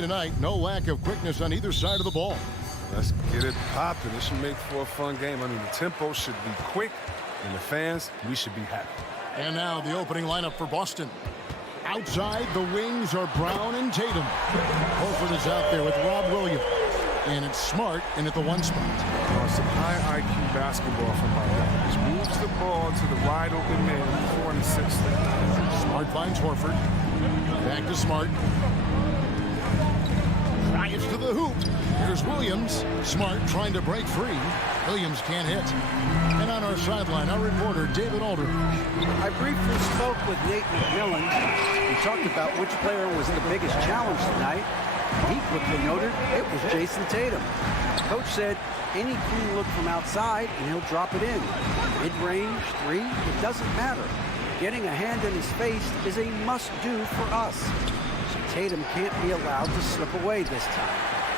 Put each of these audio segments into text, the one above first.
play tonight. No lack of quickness on either side of the ball. Let's get it popping. This should make for a fun game. I mean, the tempo should be quick, and the fans, we should be happy. And now the opening lineup for Boston. Outside, the wings are Brown and Tatum. Horford is out there with Rob Williams. And it's Smart in at the 1 spot. Some high IQ basketball from Bogdanovich. Moves the ball to the wide open man, 4 and 6. Smart finds Horford. Back to Smart. Drives to the hoop. Here's Williams. Smart trying to break free. Williams can't hit. And on our sideline, our reporter, David Aldridge. I briefly spoke with Nate McMillan. We talked about which player was the biggest challenge tonight. He quickly noted it was Jason Tatum. Coach said any clean look from outside and he'll drop it in. Mid-range, 3, it doesn't matter. Getting a hand in his face is a must-do for us. So Tatum can't be allowed to slip away this time.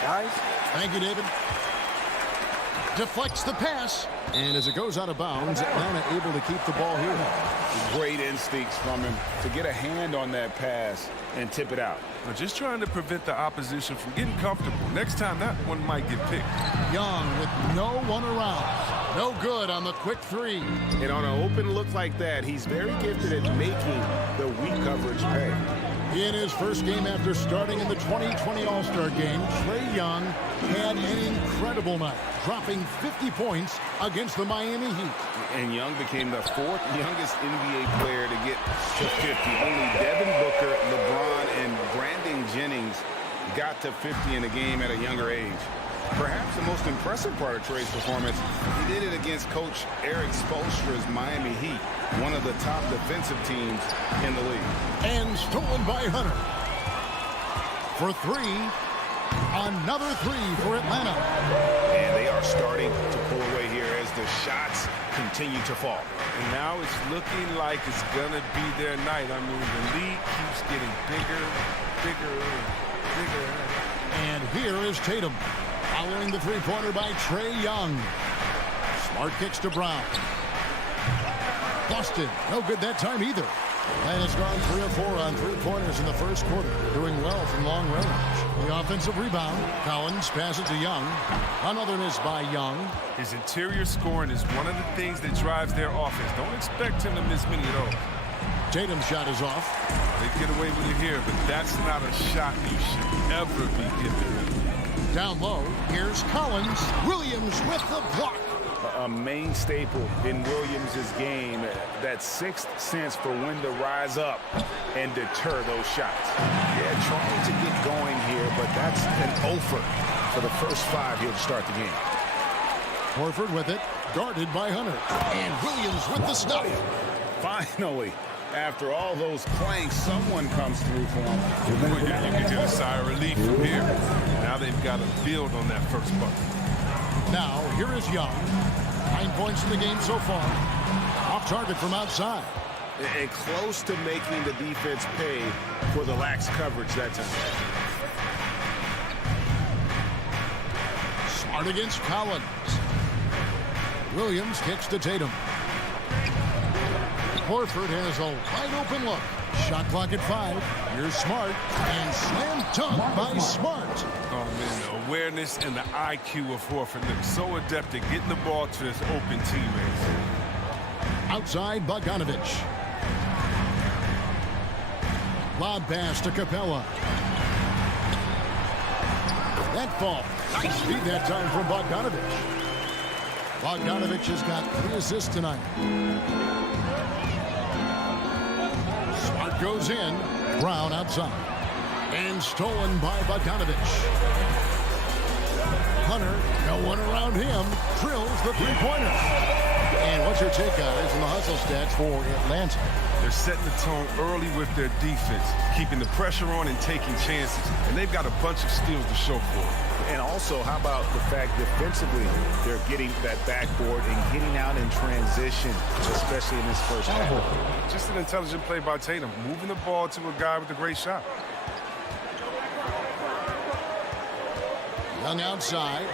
Guys? Thank you, David. Deflects the pass. And as it goes out of bounds, Atlanta able to keep the ball here. Great instincts from him to get a hand on that pass and tip it out. We're just trying to prevent the opposition from getting comfortable. Next time, that one might get picked. Young with no one around. No good on the quick 3. And on an open look like that, he's very gifted at making the weak coverage pay. In his first game after starting in the 2020 All-Star Game, Trae Young had an incredible night, dropping 50 points against the Miami Heat. And Young became the 4th youngest NBA player to get to 50. Only Devin Booker, LeBron, and Brandon Jennings got to 50 in a game at a younger age. Perhaps the most impressive part of Trae's performance, he did it against Coach Eric Spoelstra's Miami Heat, one of the top defensive teams in the league. And stolen by Hunter. For 3, another 3 for Atlanta. And they are starting to pull away here as the shots continue to fall. And now it's looking like it's going to be their night. I mean, the lead keeps getting bigger, bigger, bigger. And here is Tatum. Following the 3-pointer by Trae Young. Smart kicks to Brown. Boston, no good that time either. And has gone 3 of 4 on 3-pointers in the first quarter. Doing well from long range. The offensive rebound. Collins passes to Young. Another miss by Young. His interior scoring is one of the things that drives their offense. Don't expect him to miss many at all. Tatum's shot is off. They get away with it here, but that's not a shot you should ever be giving. Down low, here's Collins. Williams with the block. A main staple in Williams' game, that 6th sense for when to rise up and deter those shots. Yeah, trying to get going here, but that's an offer for the first 5 here to start the game. Horford with it, guarded by Hunter. And Williams with the stuff. Finally, after all those planks, someone comes through for him. Well, yeah, you can get a sigh of relief from here. Now they've got to build on that first bucket. Now, here is Young. 9 points in the game so far. Off target from outside. And close to making the defense pay for the lax coverage that time. Smart against Collins. Williams kicks to Tatum. Horford has a wide open look. Shot clock at 5. Here's Smart. And slam dunk by Smart. Oh, man, the awareness and the IQ of Horford. They're so adept at getting the ball to his open teammates. Outside, Bogdanovich. Lob pass to Capella. That ball. Nice feed that time from Bogdanovich. Bogdanovich has got 3 assists tonight. Smart goes in. Brown outside. And stolen by Bogdanovich. Hunter, no one around him, drills the 3-pointer. And what's your take, guys, on the hustle stats for Atlanta? They're setting the tone early with their defense, keeping the pressure on and taking chances. And they've got a bunch of steals to show for it. And also, how about the fact defensively, they're getting that backboard and getting out in transition, especially in this first half. Just an intelligent play by Tatum, moving the ball to a guy with a great shot. Young outside.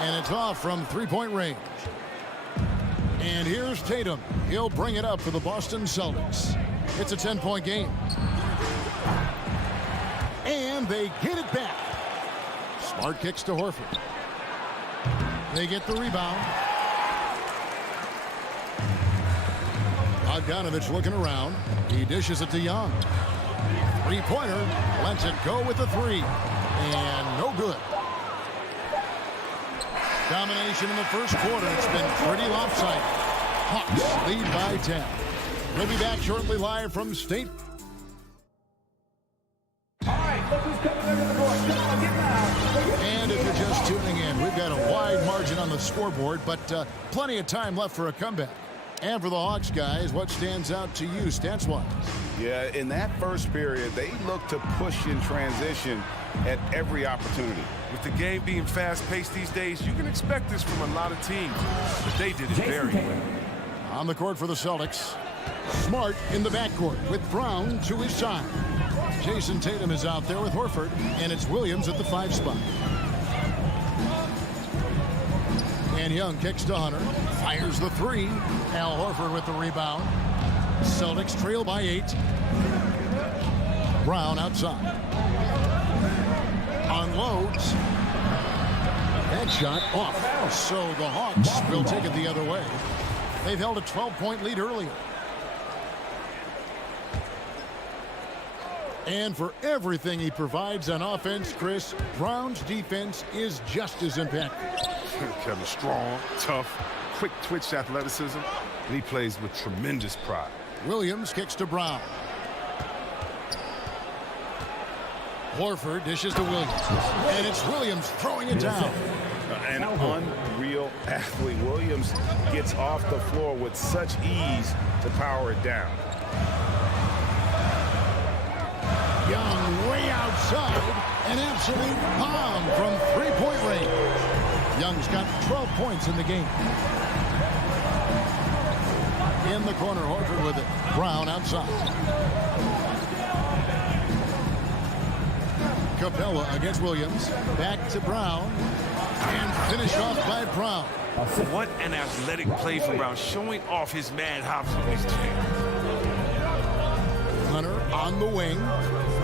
And it's off from 3-point range. And here's Tatum. He'll bring it up for the Boston Celtics. It's a 10-point game. And and they get it back. Smart kicks to Horford. They get the rebound. Bogdanovich looking around. He dishes it to Young. Three-pointer. Lets it go with the three. And no good. Domination in the first quarter. It's been pretty lopsided. Hawks lead by 10. We'll be back shortly live from State. And if you're just tuning in, we've got a wide margin on the scoreboard, but plenty of time left for a comeback. And for the Hawks guys, what stands out to you stats-wise? Yeah, in that first period, they looked to push in transition at every opportunity. With the game being fast-paced these days, you can expect this from a lot of teams, but they did it very well. On the court for the Celtics, Smart in the backcourt with Brown to his side. Jason Tatum is out there with Horford, and it's Williams at the 5 spot. And Young kicks to Hunter, fires the 3. Al Horford with the rebound. Celtics trail by 8. Brown outside. Unloads. That shot off. So the Hawks will take it the other way. They've held a 12-point lead earlier. And for everything he provides on offense, Chris, Brown's defense is just as impactful. Kevin, strong, tough, quick twitch athleticism, and he plays with tremendous pride. Williams kicks to Brown. Horford dishes to Williams. And it's Williams throwing it down. An unreal athlete. Williams gets off the floor with such ease to power it down. Young way outside. An absolute bomb from three-point range. Young's got 12 points in the game. In the corner, Horford with it. Brown outside. Capella against Williams. Back to Brown. And finished off by Brown. What an athletic play from Brown, showing off his mad hops on his jam. Hunter on the wing.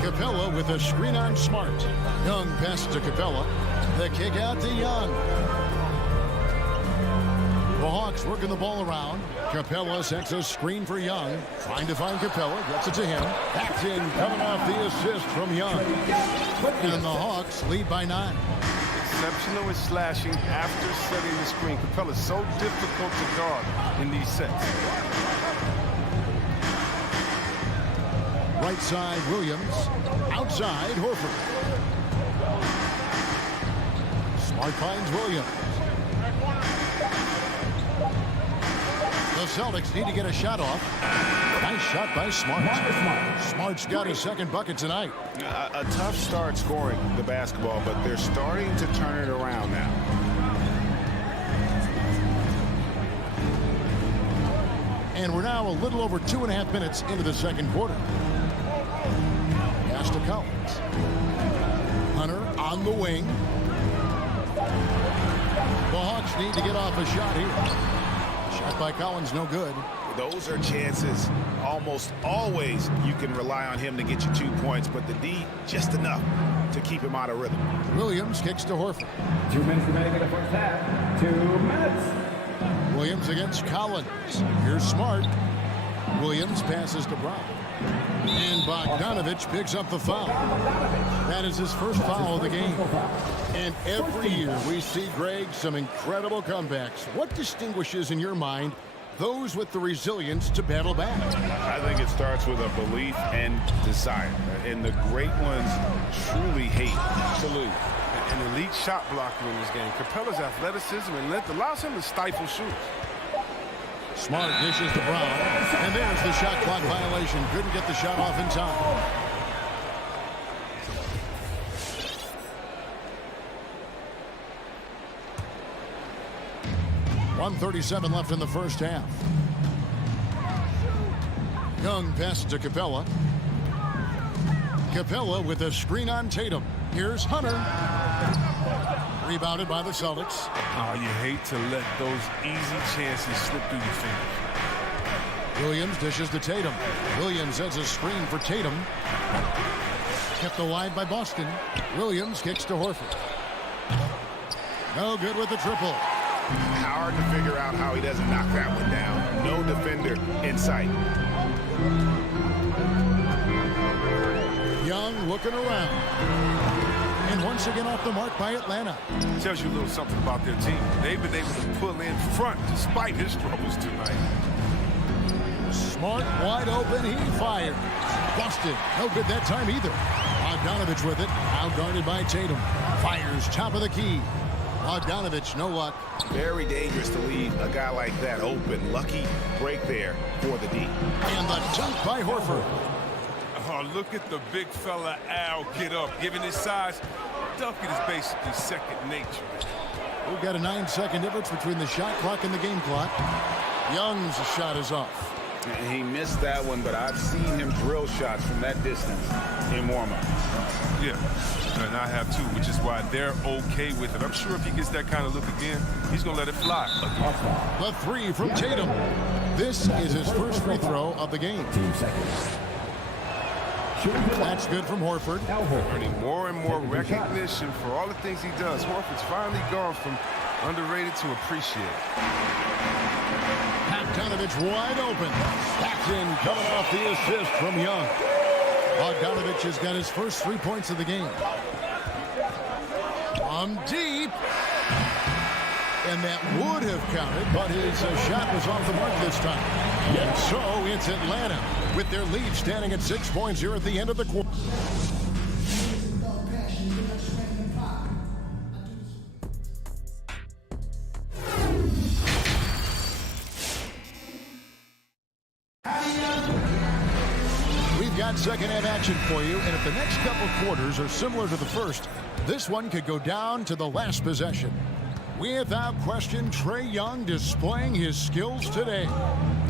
Capella with a screen on Smart. Young passes to Capella. The kick out to Young. The Hawks working the ball around. Capella sets a screen for Young. Trying to find Capella. Gets it to him. Back in, coming off the assist from Young. And the Hawks lead by 9. Exceptional with slashing after setting the screen. Capella's so difficult to guard in these sets. Right side, Williams. Outside, Horford. Smart finds Williams. The Celtics need to get a shot off. Nice shot by Smart. Smart's got his second bucket tonight. A tough start scoring the basketball, but they're starting to turn it around now. And we're now a little over 2.5 minutes into the second quarter. Pass to Collins. Hunter on the wing. The Hawks need to get off a shot here. Shot by Collins, no good. Those are chances. Almost always you can rely on him to get you 2 points, but the D just enough to keep him out of rhythm. Williams kicks to Horford. 2 minutes remaining in the first half. 2 minutes. Williams against Collins. Here's Smart. Williams passes to Brown. And Bogdanovich picks up the foul. That is his first foul of the game. And every year we see, Greg, some incredible comebacks. What distinguishes, in your mind, those with the resilience to battle back? I think it starts with a belief and desire. And the great ones truly hate to lose. An elite shot blocker in this game. Capella's athleticism and length allows him to stifle shooters. Smart dishes to Brown. And there's the shot clock violation. Couldn't get the shot off in time. .137 left in the first half. Young passes to Capella. Capella with a screen on Tatum. Here's Hunter. Rebounded by the Celtics. Oh, you hate to let those easy chances slip through your fingers. Williams dishes to Tatum. Williams has a screen for Tatum. Kept alive by Boston. Williams kicks to Horford. No good with the triple. Hard to figure out how he doesn't knock that one down. No defender in sight. Young looking around. And once again off the mark by Atlanta. Tells you a little something about their team. They've been able to pull in front despite his struggles tonight. Smart, wide open, he fired. Boston, no good that time either. Bogdanovich with it, outguarded by Tatum. Fires, top of the key. Bogdanovich, no luck. Very dangerous to leave a guy like that open. Lucky break there for the D. And the dunk by Horford. Oh, look at the big fella Al get up. Given his size, dunking is basically second nature. We've got a 9-second difference between the shot clock and the game clock. Young's shot is off. He missed that one, but I've seen him drill shots from that distance in warm-up. Yeah, and I have too, which is why they're okay with it. I'm sure if he gets that kind of look again, he's going to let it fly again. The three from Tatum. This is his first free throw of the game. 2 seconds. That's good from Horford. Earning more and more recognition for all the things he does. Horford's finally gone from underrated to appreciated. Bogdanovich wide open. Paxson coming off the assist from Young. Bogdanovich has got his first 3 points of the game. From deep. And that would have counted, but his shot was off the mark this time. And so it's Atlanta with their lead standing at 6 points here at the end of the quarter. We've got second half action for you, and if the next couple quarters are similar to the first, this one could go down to the last possession. Without question, Trae Young displaying his skills today.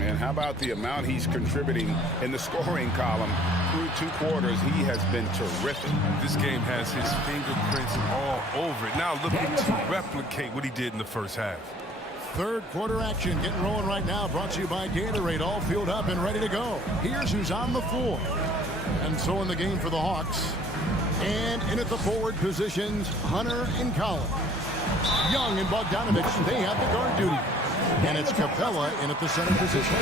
And how about the amount he's contributing in the scoring column? Through 2 quarters, he has been terrific. This game has his fingerprints all over it. Now looking to replicate what he did in the first half. Third quarter action getting rolling right now, brought to you by Gatorade, all fueled up and ready to go. Here's who's on the floor. And so in the game for the Hawks. And in at the forward positions, Hunter and Collins. Young and Bogdanovich, they have the guard duty. And it's Capella in at the center position.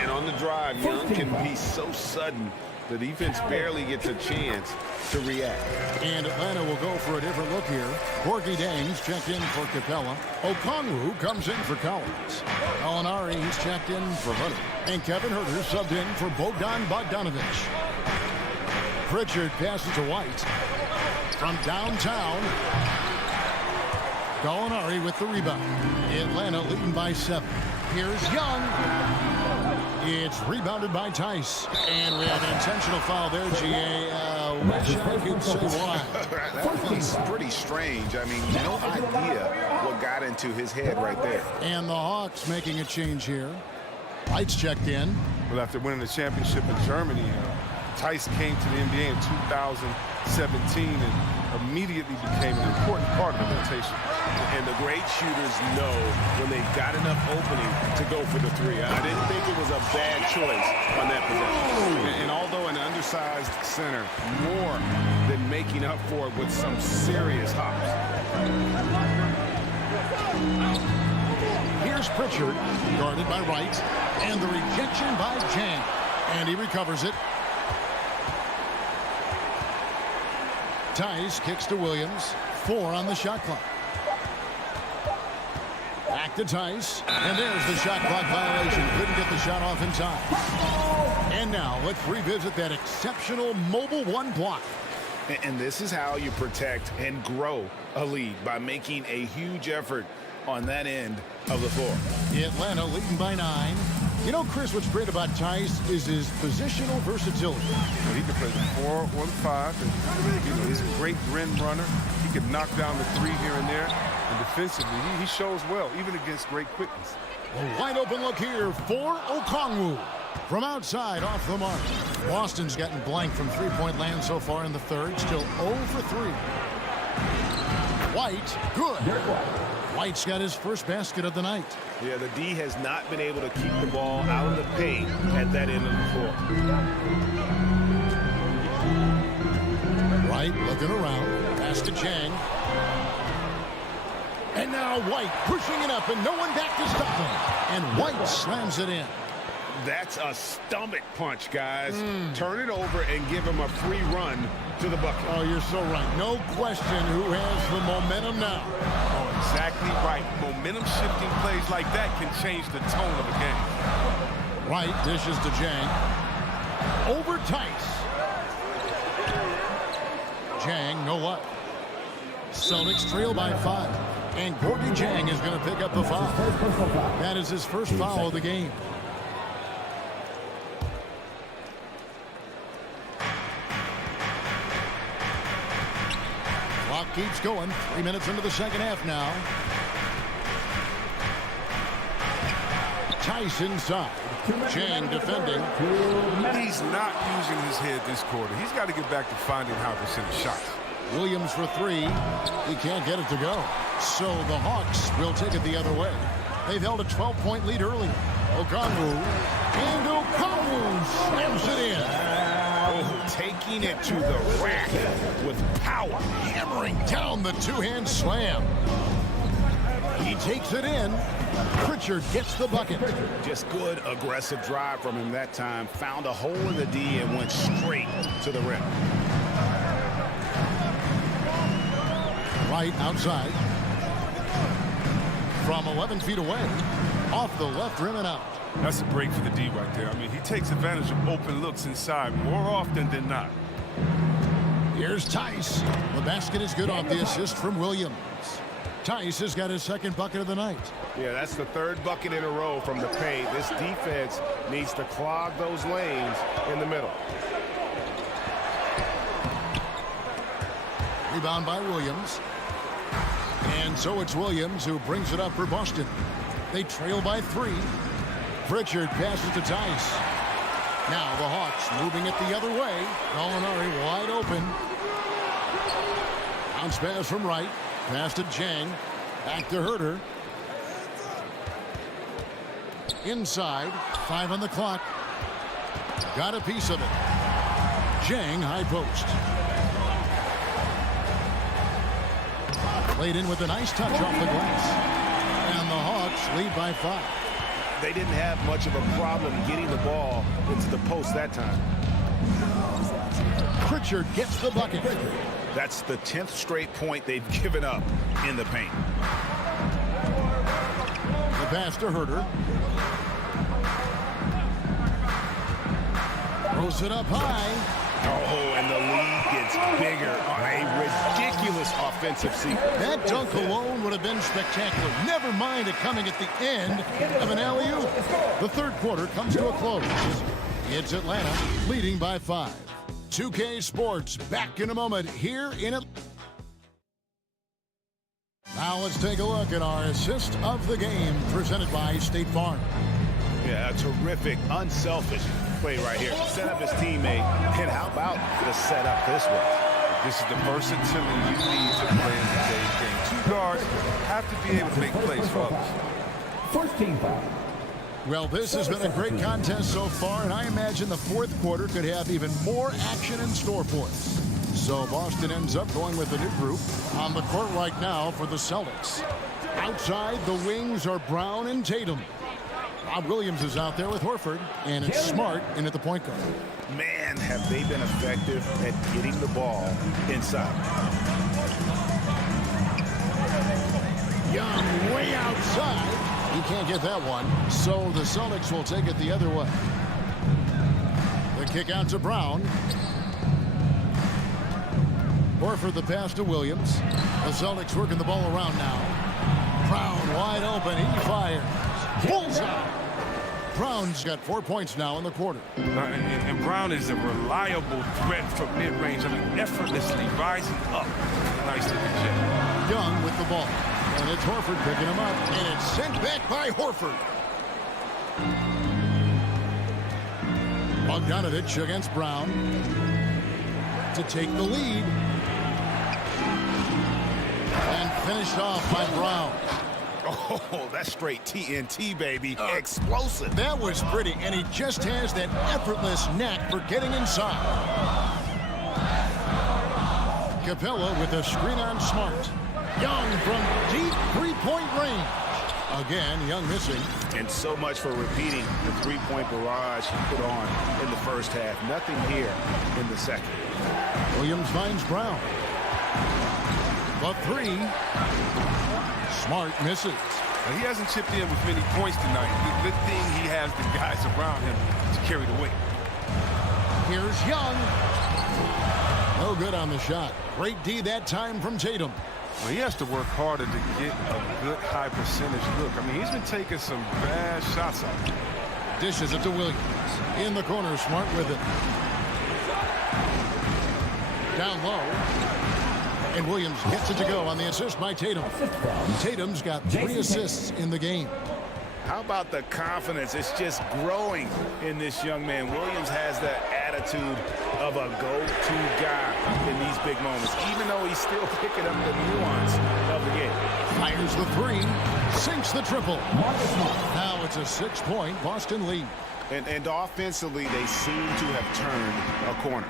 And on the drive, Young can be so sudden, the defense barely gets a chance to react. And Atlanta will go for a different look here. Corky Dames checked in for Capella. Okongwu comes in for Collins. Gallinari, he's checked in for Hunter. And Kevin Huerter subbed in for Bogdanovich. Pritchard passes to White. From downtown, Gallinari with the rebound. Atlanta leading by 7. Here's Young. It's rebounded by Tice. And we have an intentional foul there, GA. Wish I could say why. That one's pretty strange. I mean, no idea what got into his head right there. And the Hawks making a change here. White's checked in. Well, after winning the championship in Germany, Tice came to the NBA in 2017 and immediately became an important part of the rotation. And the great shooters know when they've got enough opening to go for the 3. I didn't think it was a bad choice on that possession. And although an undersized center, more than making up for it with some serious hops. Here's Pritchard, guarded by Wright, and the rejection by Jan. And he recovers it. Tice kicks to Williams. 4 on the shot clock. Back to Tice. And there's the shot clock violation. Couldn't get the shot off in time. And now let's revisit that exceptional mobile 1 block. And this is how you protect and grow a lead, by making a huge effort on that end of the floor. Atlanta leading by 9. You know, Chris, what's great about Tice is his positional versatility. Well, he can play the 4 or the 5. And, he's a great rim runner. He can knock down the 3 here and there. And defensively, he shows well, even against great quickness. A wide open look here for Okongwu. From outside, off the mark. Boston's gotten blank from three-point land so far in the third. Still 0 for 3. White, good. White's got his first basket of the night. Yeah, the D has not been able to keep the ball out of the paint at that end of the floor. White looking around. Pass to Chang. And now White pushing it up and no one back to stop him. And White slams it in. That's a stomach punch, guys. Turn it over and give him a free run to the bucket. Oh, you're so right. No question who has the momentum now. Oh, exactly right. Momentum-shifting plays like that can change the tone of a game. White dishes to Jang. Over Tice. Jang, no luck. Celtics trail by 5. And Gordy Jang is going to pick up the foul. That is his first foul of the game. Clock keeps going. 3 minutes into the second half now. Tice inside. Jang defending. He's not using his head this quarter. He's got to get back to finding how to send shots. Williams for 3. He can't get it to go. So the Hawks will take it the other way. They've held a 12-point lead earlier. Okongwu. And Okongwu slams it in. Oh, taking it to the rack with power. Hammering down the two-hand slam. He takes it in. Pritchard gets the bucket. Just good aggressive drive from him that time. Found a hole in the D and went straight to the rim. Right outside. From 11 feet away. Off the left rim and out. That's a break for the D right there. I mean, he takes advantage of open looks inside more often than not. Here's Tice. The basket is good off the assist from Williams. Tice has got his second bucket of the night. Yeah, that's the third bucket in a row from the paint. This defense needs to clog those lanes in the middle. Rebound by Williams. And so it's Williams who brings it up for Boston. They trail by 3. Pritchard passes to Tice. Now the Hawks moving it the other way. Gallinari wide open. Bounce pass from Wright. Pass to Jang. Back to Herter. Inside. 5 on the clock. Got a piece of it. Jang high post. Played in with a nice touch off the glass. And the Hawks lead by 5. They didn't have much of a problem getting the ball into the post that time. Pritchard gets the bucket. That's the 10th straight point they've given up in the paint. The pass to Herter. Throws it up high. Oh, and the lead gets bigger on a ridiculous offensive sequence. That dunk alone would have been spectacular. Never mind it coming at the end of an alley-oop. The third quarter comes to a close. It's Atlanta leading by 5. 2K Sports back in a moment here in Atlanta. Now let's take a look at our assist of the game presented by State Farm. Yeah, a terrific, unselfish play right here. Set up his teammate, and how about the setup this way? This is the versatility you need to play in today's game. 2 guards have to be able to make plays for others. First team foul. Well, this has been a great contest so far, and I imagine the fourth quarter could have even more action in store for us. So Boston ends up going with a new group on the court right now for the Celtics. Outside, the wings are Brown and Tatum. Rob Williams is out there with Horford, and it's Smart in at the point guard. Man, have they been effective at getting the ball inside. Young way outside. He can't get that one, so the Celtics will take it the other way. The kick out to Brown. Horford the pass to Williams. The Celtics working the ball around now. Brown wide open. He fires. Bullseye. Brown's got 4 points now in the quarter. And Brown is a reliable threat from mid-range. I mean, effortlessly rising up. Nice to get. Young with the ball. And it's Horford picking him up. And it's sent back by Horford. Bogdanovich against Brown to take the lead. And finished off by Brown. Oh, that's straight TNT, baby. Explosive. That was pretty, and he just has that effortless knack for getting inside. Capella with a screen on Smart. Young from deep three-point range. Again, Young missing. And so much for repeating the three-point barrage he put on in the first half. Nothing here in the second. Williams finds Brown. The three. Smart misses. Now, he hasn't chipped in with many points tonight. The good thing he has the guys around him to carry the weight. Here's Young. No good on the shot. Great D that time from Tatum. Well, he has to work harder to get a good high percentage look. I mean, he's been taking some bad shots out there. Dishes it to Williams. In the corner, Smart with it. Down low. And Williams gets it to go on the assist by Tatum. Tatum's got 3 assists in the game. How about the confidence? It's just growing in this young man. Williams has that attitude of a go-to guy in these big moments, even though he's still picking up the nuance of the game. Fires the three, sinks the triple. Now it's a 6-point Boston lead. And offensively, they seem to have turned a corner.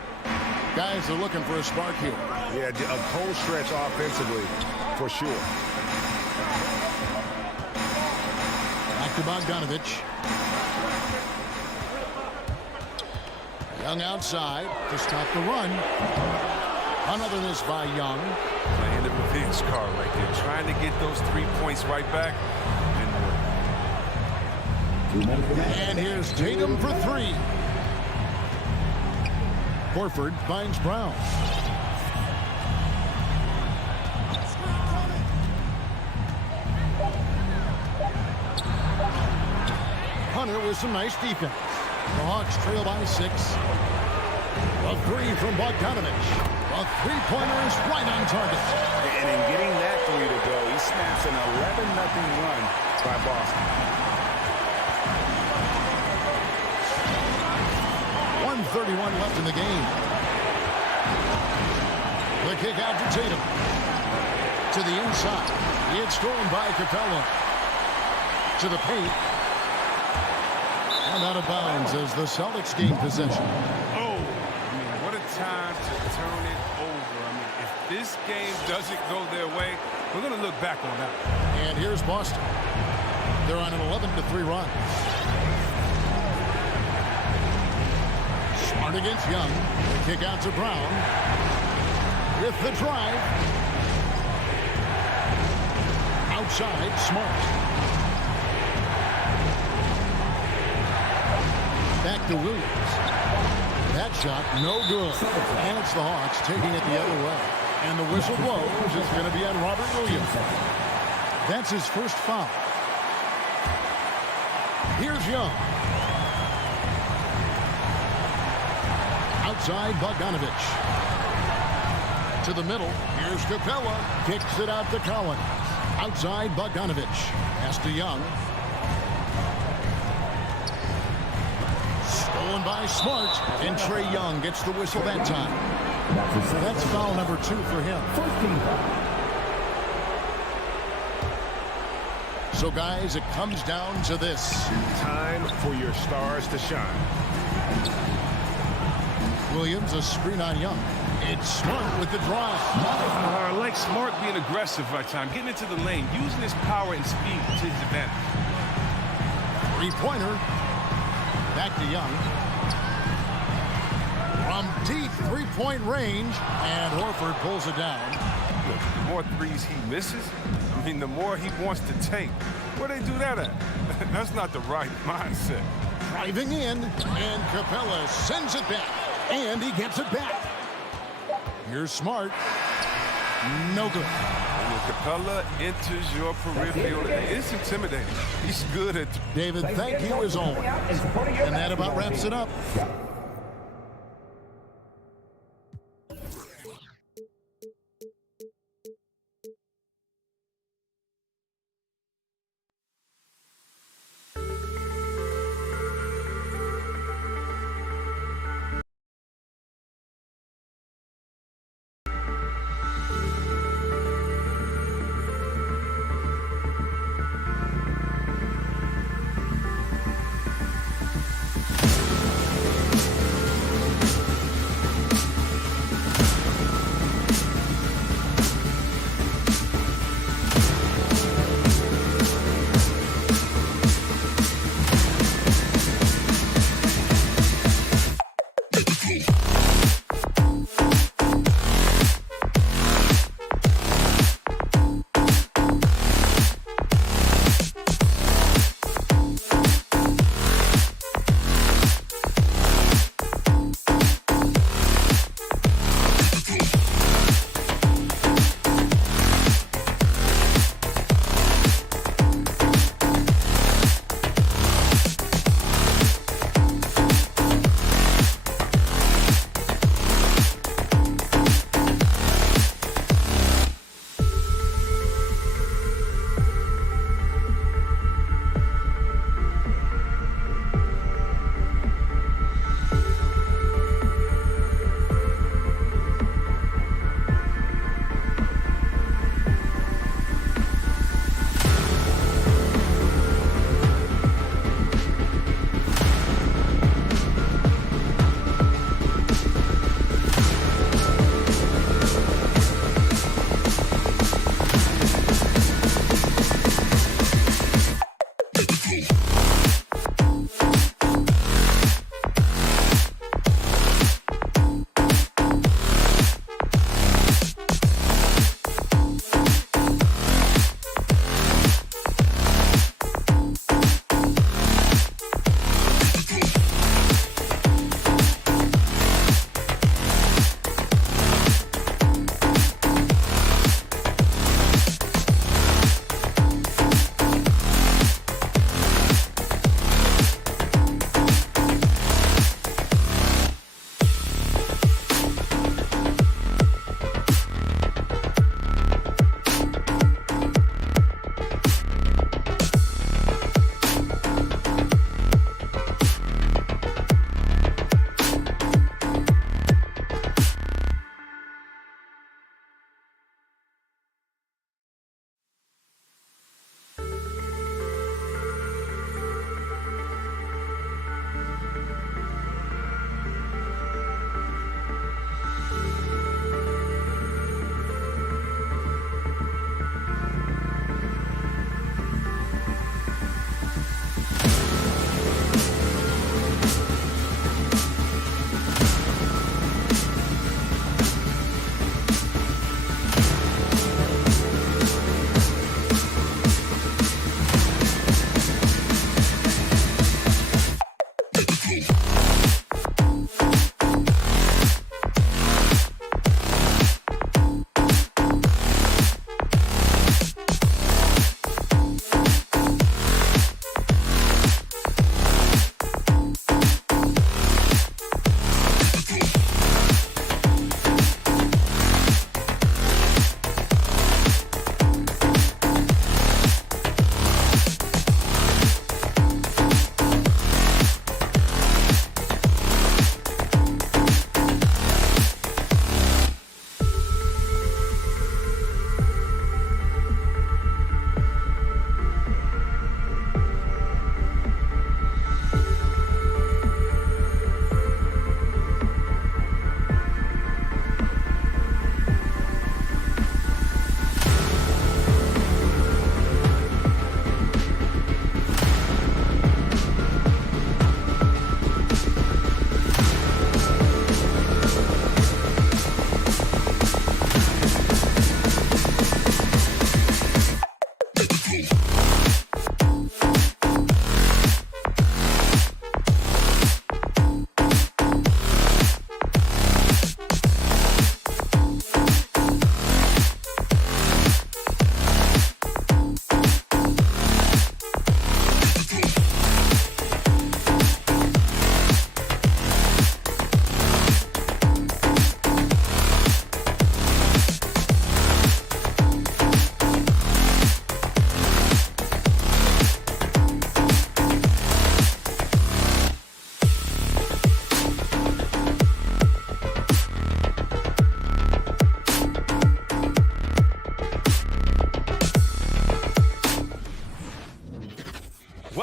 Guys are looking for a spark here. Yeah, a cold stretch offensively, for sure. Back to Bogdanovich. Young outside to stop the run. Another miss by Young. Playing the revenge card right there, trying to get those 3 points right back. And here's Tatum for 3. Horford finds Brown. Hunter with some nice defense. The Hawks trail by 6. A 3 from Bogdanovich. A three-pointer is right on target. And in getting that 3 to go, he snaps an 11-0 run by Boston. 1:31 left in the game. The kick out to Tatum. To the inside. It's stolen by Capella. To the paint. And out of bounds as the Celtics gain possession. Oh, I mean, what a time to turn it over. I mean, if this game doesn't go their way, we're going to look back on that. And here's Boston. They're on an 11-3 run. Smart against Young. The kick out to Brown. With the drive. Outside, Smart. Back to Williams. That shot, no good. And it's the Hawks taking it the other way. And the whistle blows. It's going to be on Robert Williams. That's his first foul. Here's Young. Outside, Bogdanovich. To the middle. Here's Capella. Kicks it out to Collins. Outside, Bogdanovich. Pass to Young. Stolen by Smart. And Trae Young gets the whistle that time. That's foul number 2 for him. So, guys, it comes down to this. Time for your stars to shine. Williams, a screen on Young. It's Smart with the drive. I like Smart being aggressive right time, getting into the lane, using his power and speed to his advantage. Three-pointer. Back to Young. From deep three-point range, and Horford pulls it down. Look, the more threes he misses, I mean, the more he wants to take. Where they do that at? That's not the right mindset. Driving in, and Capella sends it back, and he gets it back. Here's Smart. No good. When Capella enters your peripheral, it's intimidating. He's good at... David, thank you as always. And that about wraps it up.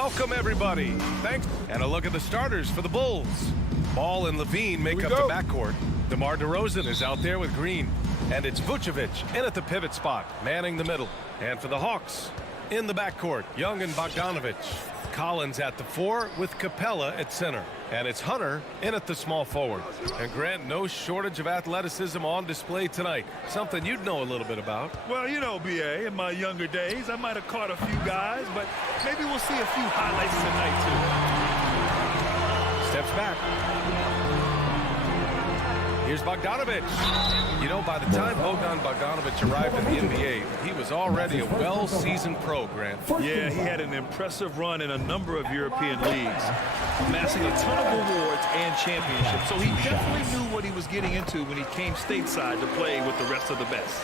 Welcome, everybody. Thanks. And a look at the starters for the Bulls. Ball and Levine make up the backcourt. DeMar DeRozan is out there with Green. And it's Vucevic in at the pivot spot, manning the middle. And for the Hawks, in the backcourt, Young and Bogdanovic. Collins at the 4 with Capella at center. And it's Hunter in at the small forward. And Grant, no shortage of athleticism on display tonight. Something you'd know a little bit about. Well, you know, B.A., in my younger days, I might have caught a few guys, but maybe we'll see a few highlights tonight, too. Steps back. Here's Bogdanovic. You know, by the time Bogdanovic arrived in the NBA, he was already a well-seasoned pro, Grant. Yeah, he had an impressive run in a number of European leagues, amassing a ton of awards and championships. So he definitely knew what he was getting into when he came stateside to play with the rest of the best.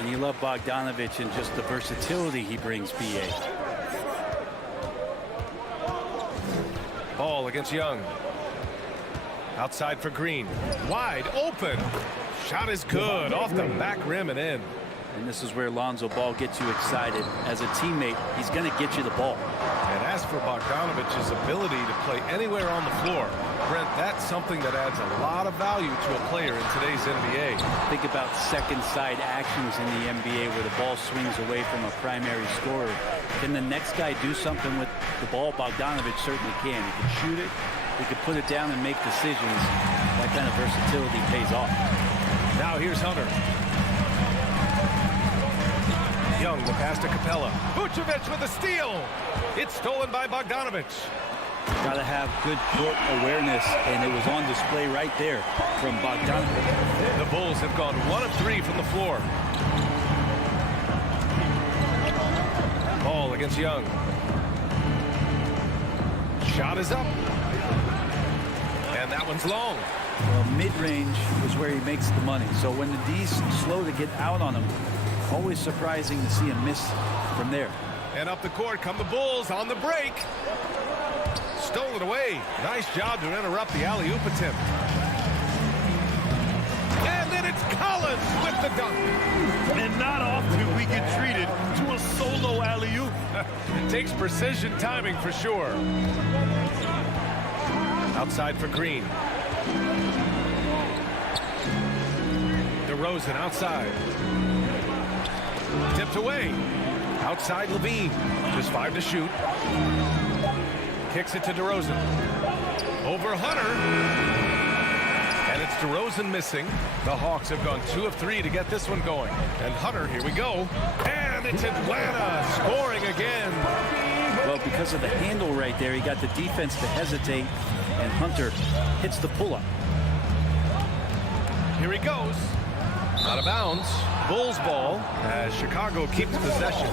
And you love Bogdanovic and just the versatility he brings, B.A. Ball against Young. Outside for Green. Wide open. Shot is good. Off the back rim and in. And this is where Lonzo Ball gets you excited. As a teammate, he's going to get you the ball. And as for Bogdanovic's ability to play anywhere on the floor, Brent, that's something that adds a lot of value to a player in today's NBA. Think about second side actions in the NBA where the ball swings away from a primary scorer. Can the next guy do something with the ball? Bogdanovic certainly can. He can shoot it. He can put it down and make decisions. That kind of versatility pays off. Now here's Hunter. Young, the pass to Capella. Vucevic with a steal. It's stolen by Bogdanovic. Got to have good court awareness, and it was on display right there from Bogdanovic. The Bulls have gone 1 of 3 from the floor. Ball against Young. Shot is up. And that one's long. Well, mid-range is where he makes the money. So when the D's slow to get out on him, always surprising to see him miss from there. And up the court come the Bulls on the break. Stolen away. Nice job to interrupt the alley-oop attempt. And then it's Collins with the dunk. And not often we get treated to a solo alley-oop. Takes precision timing for sure. Outside for Green. DeRozan outside. Tipped away. Outside Levine. Just 5 to shoot. Kicks it to DeRozan. Over Hunter. And it's DeRozan missing. The Hawks have gone 2 of 3 to get this one going. And Hunter, here we go. And it's Atlanta scoring again. Well, because of the handle right there, he got the defense to hesitate, and Hunter hits the pull-up. Here he goes. Out of bounds. Bulls ball as Chicago keeps possession.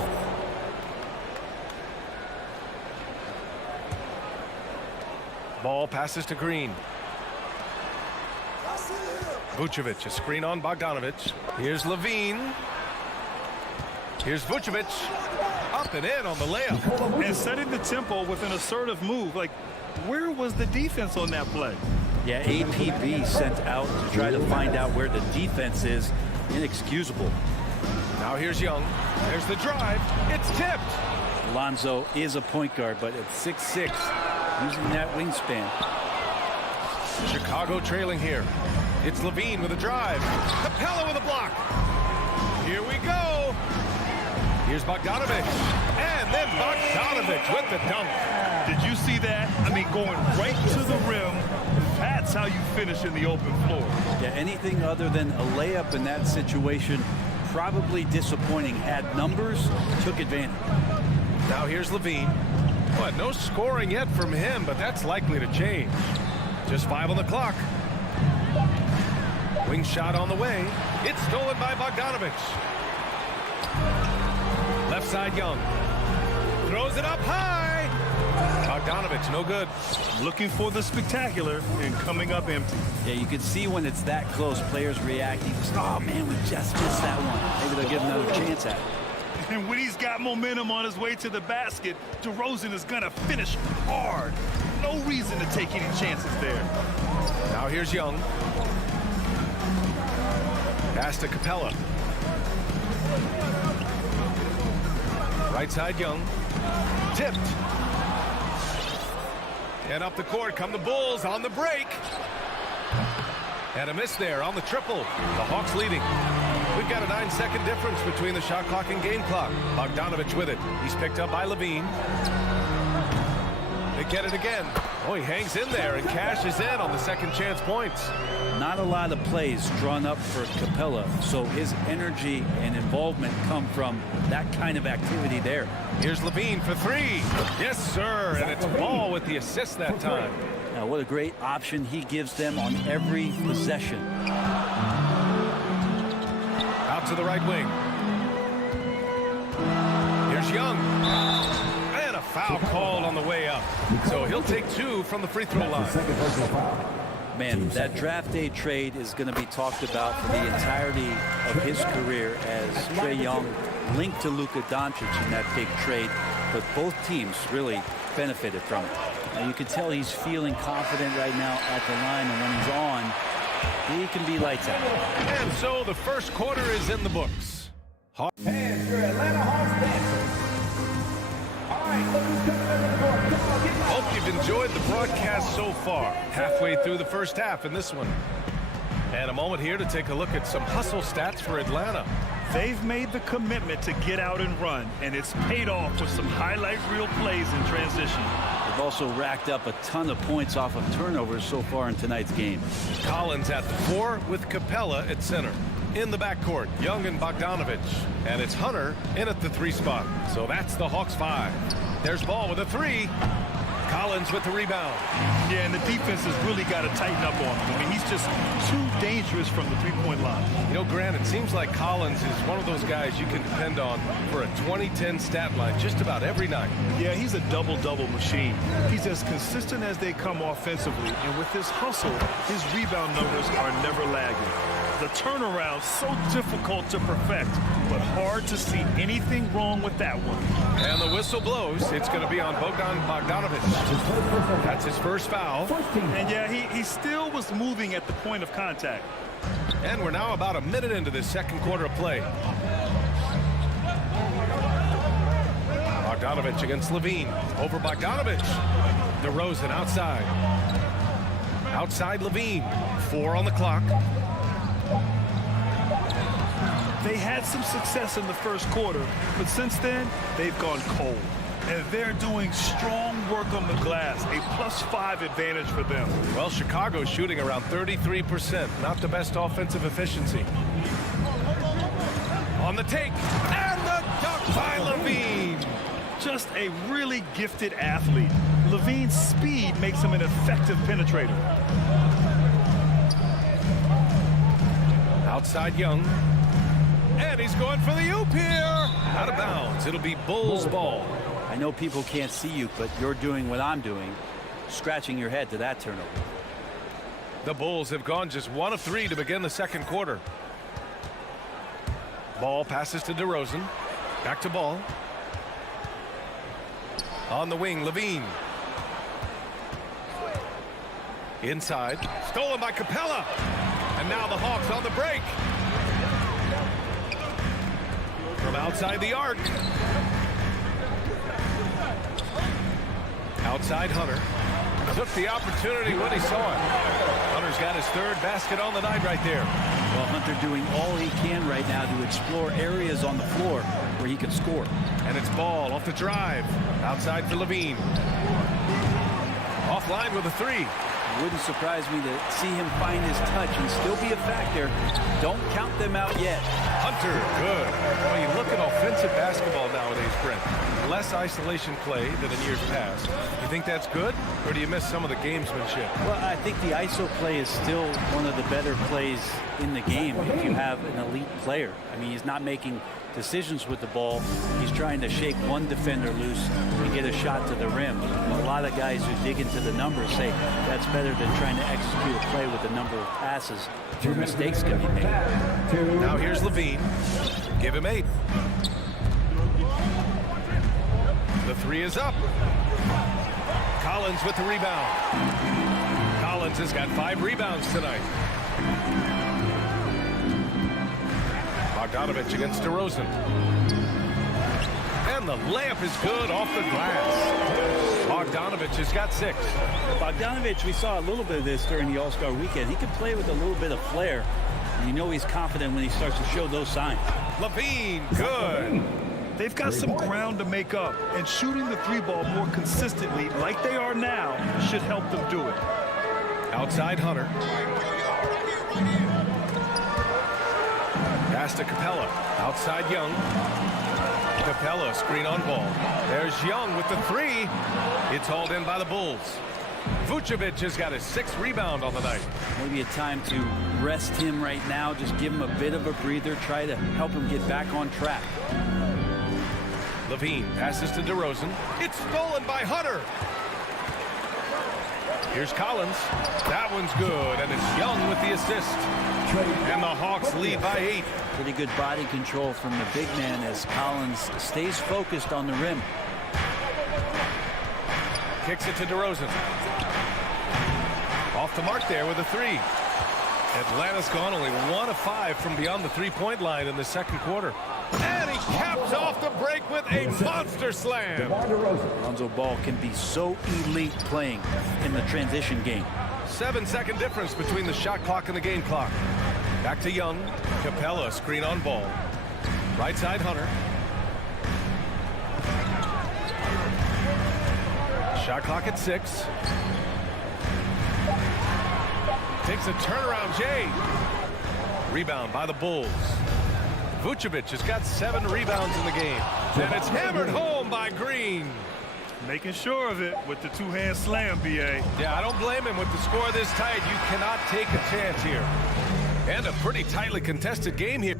Ball passes to Green. Vucevic, a screen on Bogdanovic. Here's Levine. Here's Vucevic. Up and in on the layup. And setting the tempo with an assertive move. Like, where was the defense on that play? Yeah, APB sent out to try to find out where the defense is. Inexcusable. Now here's Young. There's the drive. It's tipped. Lonzo is a point guard, but at 6'6", using that wingspan. Chicago trailing here. It's Levine with a drive. Capella with a block. Here we go. Here's Bogdanovic. And then Bogdanovic with the dunk. Did you see that? I mean, going right to the rim. That's how you finish in the open floor. Yeah, anything other than a layup in that situation, probably disappointing. Had numbers, took advantage. Now here's Levine. But no scoring yet from him, but that's likely to change. Just 5 on the clock. Wing shot on the way. It's stolen by Bogdanovic. Left side Young. Throws it up high. Bogdanovic, no good. Looking for the spectacular and coming up empty. Yeah, you can see when it's that close, players reacting. Oh, man, we just missed that one. Maybe they'll give him another chance at it. And when he's got momentum on his way to the basket, DeRozan is going to finish hard. No reason to take any chances there. Now here's Young. Pass to Capella. Right side Young. Tipped. And up the court come the Bulls on the break. And a miss there on the triple. The Hawks leading. We've got a 9-second difference between the shot clock and game clock. Bogdanovich with it. He's picked up by Levine. They get it again. Oh, he hangs in there and cashes in on the second chance points. Not a lot of plays drawn up for Capella, so his energy and involvement come from that kind of activity there. Here's Levine for three. Yes, sir. And it's Ball with the assist that time. Now, what a great option he gives them on every possession. Out to the right wing. Here's Young. And a foul called on the way up. So he'll take two from the free throw line. Man, that draft day trade is going to be talked about for the entirety of his career as Trae Young linked to Luka Doncic in that big trade. But both teams really benefited from it. Now you can tell he's feeling confident right now at the line, and when he's on, he can be lights out. And so the first quarter is in the books. And your Atlanta Hawks dancers. All right, look who's coming over the court. Come on, get my Hope you've enjoyed the broadcast so far. Halfway through the first half in this one. And a moment here to take a look at some hustle stats for Atlanta. They've made the commitment to get out and run, and it's paid off with some highlight reel plays in transition. They've also racked up a ton of points off of turnovers so far in tonight's game. Collins at the 4 with Capella at center. In the backcourt, Young and Bogdanovich. And it's Hunter in at the 3 spot. So that's the Hawks 5. There's Ball with a 3. Collins with the rebound. Yeah, and the defense has really got to tighten up on him. I mean, he's just too dangerous from the three-point line. You know, Grant, it seems like Collins is one of those guys you can depend on for a 2010 stat line just about every night. Yeah, he's a double-double machine. He's as consistent as they come offensively, and with his hustle, his rebound numbers are never lagging. The turnaround so difficult to perfect, but hard to see anything wrong with that one. And the whistle blows. It's going to be on Bogdanovich. That's his first foul. And yeah, he still was moving at the point of contact. And we're now about a minute into this second quarter of play. Bogdanovich against Levine. Over Bogdanovich. DeRozan outside. Outside Levine. 4 on the clock. They had some success in the first quarter, but since then, they've gone cold. And they're doing strong work on the glass, a +5 advantage for them. Well, Chicago's shooting around 33%. Not the best offensive efficiency. On the take, and the dunk by Levine. Just a really gifted athlete. Levine's speed makes him an effective penetrator. Outside Young. And he's going for the oop here. Out of bounds. It'll be Bulls ball. I know people can't see you, but you're doing what I'm doing, scratching your head to that turnover. The Bulls have gone just 1 of 3 to begin the second quarter. Ball passes to DeRozan. Back to Ball. On the wing, Levine. Inside. Stolen by Capella. And now the Hawks on the break. From outside the arc. Outside Hunter. Took the opportunity when he saw it. Hunter's got his 3rd basket on the night right there. Well, Hunter doing all he can right now to explore areas on the floor where he can score. And it's Ball off the drive. Outside for Levine. Offline with a 3. Wouldn't surprise me to see him find his touch and still be a factor. Don't count them out yet. Hunter, good. Well, you look at offensive basketball nowadays, Brent. Less isolation play than in years past. You think that's good, or do you miss some of the gamesmanship? Well, I think the ISO play is still one of the better plays in the game if you have an elite player. I mean, he's not making decisions with the ball. He's trying to shake one defender loose and get a shot to the rim. A lot of guys who dig into the numbers say that's better than trying to execute a play with the number of passes where mistakes can be made. Now here's Levine. Give him 8. The 3 is up. Collins with the rebound. Collins has got 5 rebounds tonight. Bogdanovich against DeRozan. And the layup is good off the glass. Bogdanovich has got 6. Bogdanovich, we saw a little bit of this during the All-Star weekend. He can play with a little bit of flair. And you know he's confident when he starts to show those signs. Levine, good. They've got some ground to make up, and shooting the 3-ball more consistently like they are now should help them do it. Outside Hunter. Pass to Capella. Outside Young. Capella, screen on ball. There's Young with the 3. It's hauled in by the Bulls. Vucevic has got his 6th rebound on the night. Maybe a time to rest him right now. Just give him a bit of a breather. Try to help him get back on track. Levine passes to DeRozan. It's stolen by Hunter. Here's Collins. That one's good, and it's Young with the assist. And the Hawks lead by 8. Pretty good body control from the big man as Collins stays focused on the rim. Kicks it to DeRozan. Off the mark there with a 3. Atlanta's gone only 1 of 5 from beyond the 3-point line in the second quarter. And he caps off the break with a monster slam. Lonzo Ball can be so elite playing in the transition game. 7-second difference between the shot clock and the game clock. Back to Young. Capella, screen on ball. Right side Hunter. Shot clock at 6. Takes a turnaround, Jay. Rebound by the Bulls. Vucevic has got 7 rebounds in the game. And it's hammered home by Green. Making sure of it with the 2-hand slam, B.A. Yeah, I don't blame him with the score this tight. You cannot take a chance here. And a pretty tightly contested game here.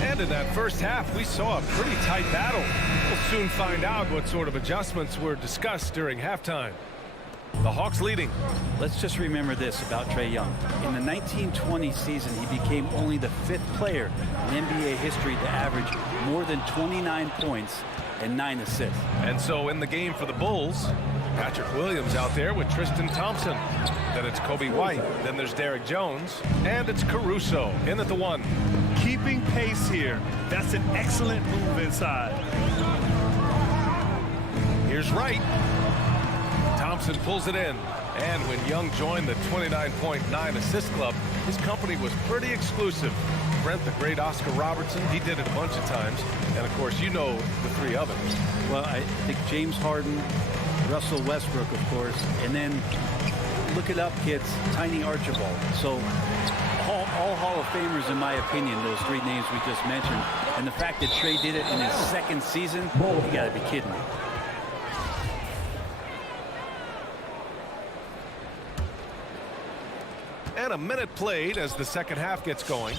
And in that first half, we saw a pretty tight battle. We'll soon find out what sort of adjustments were discussed during halftime. The Hawks leading. Let's just remember this about Trae Young. In the 1920 season, he became only the 5th player in NBA history to average more than 29 points and 9 assists. And so in the game for the Bulls, Patrick Williams out there with Tristan Thompson. Then it's Kobe White. Then there's Derek Jones. And it's Caruso in at the 1. Keeping pace here. That's an excellent move inside. Here's Wright. Thompson pulls it in. And when Young joined the 29.9 assist club, his company was pretty exclusive. Brent, the great Oscar Robertson, he did it a bunch of times. And, of course, you know the 3 others. Well, I think James Harden, Russell Westbrook, of course, and then look it up, kids, Tiny Archibald. So all Hall of Famers, in my opinion, those 3 names we just mentioned. And the fact that Trae did it in his 2nd season, you got to be kidding me. And a minute played as the second half gets going.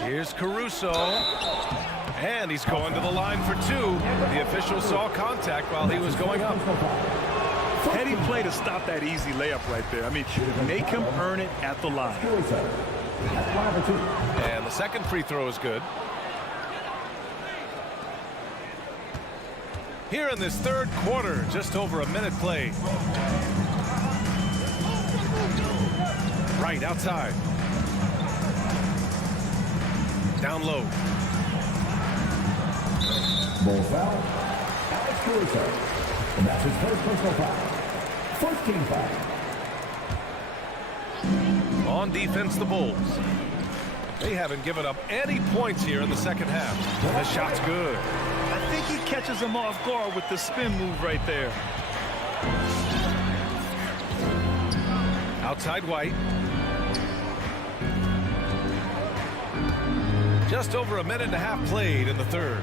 Here's Caruso. And he's going to the line for 2. The official saw contact while he was going up. Heady play to stop that easy layup right there. I mean, make him earn it at the line. And the second free throw is good. Here in this third quarter, just over a minute played. Right outside. Down low. Ball foul. Alex Caruso. And that's his first personal foul. First team foul. On defense, the Bulls. They haven't given up any points here in the second half. The shot's good. I think he catches him off guard with the spin move right there. Outside White. Just over a minute and a half played in the third.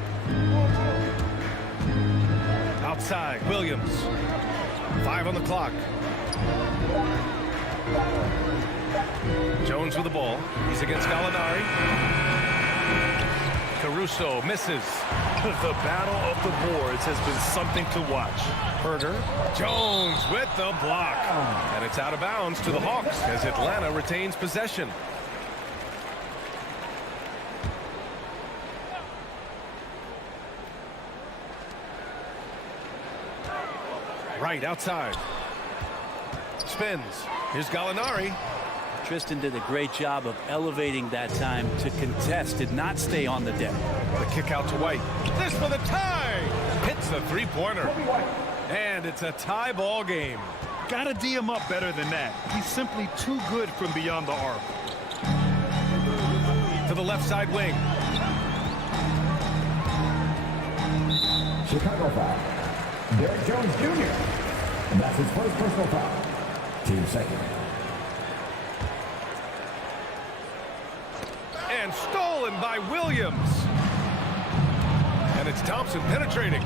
Outside, Williams. 5 on the clock. Jones with the ball. He's against Gallinari. Caruso misses. The battle of the boards has been something to watch. Herter. Jones with the block. And it's out of bounds to the Hawks as Atlanta retains possession. Right outside. Spins. Here's Gallinari. Tristan did a great job of elevating that time to contest, did not stay on the deck. The kick out to White. This for the tie. Hits the three-pointer. And it's a tie ball game. Gotta D him up better than that. He's simply too good from beyond the arc. To the left side wing. Chicago foul. Derek Jones Jr. And that's his first personal foul. Team second. And stolen by Williams. And it's Thompson penetrating.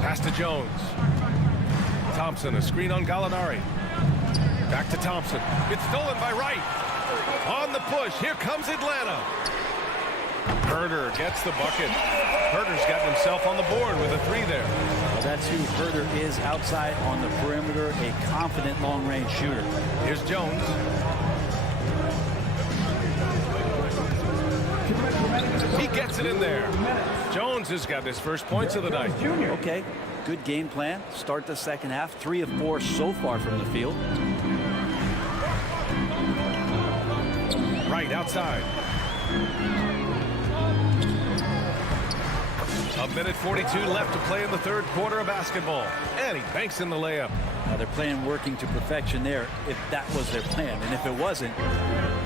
Pass to Jones. Thompson, a screen on Gallinari. Back to Thompson. It's stolen by Wright. On the push, here comes Atlanta. Herder gets the bucket. Herder's gotten himself on the board with a three there. Well, that's who Herder is outside on the perimeter, a confident long-range shooter. Here's Jones. He gets it in there. Jones has got his first points of the night. Okay, good game plan. Start the second half. 3 of 4 so far from the field. Right outside. A minute 42 left to play in the third quarter of basketball. And he banks in the layup. Now they're playing working to perfection there if that was their plan. And if it wasn't,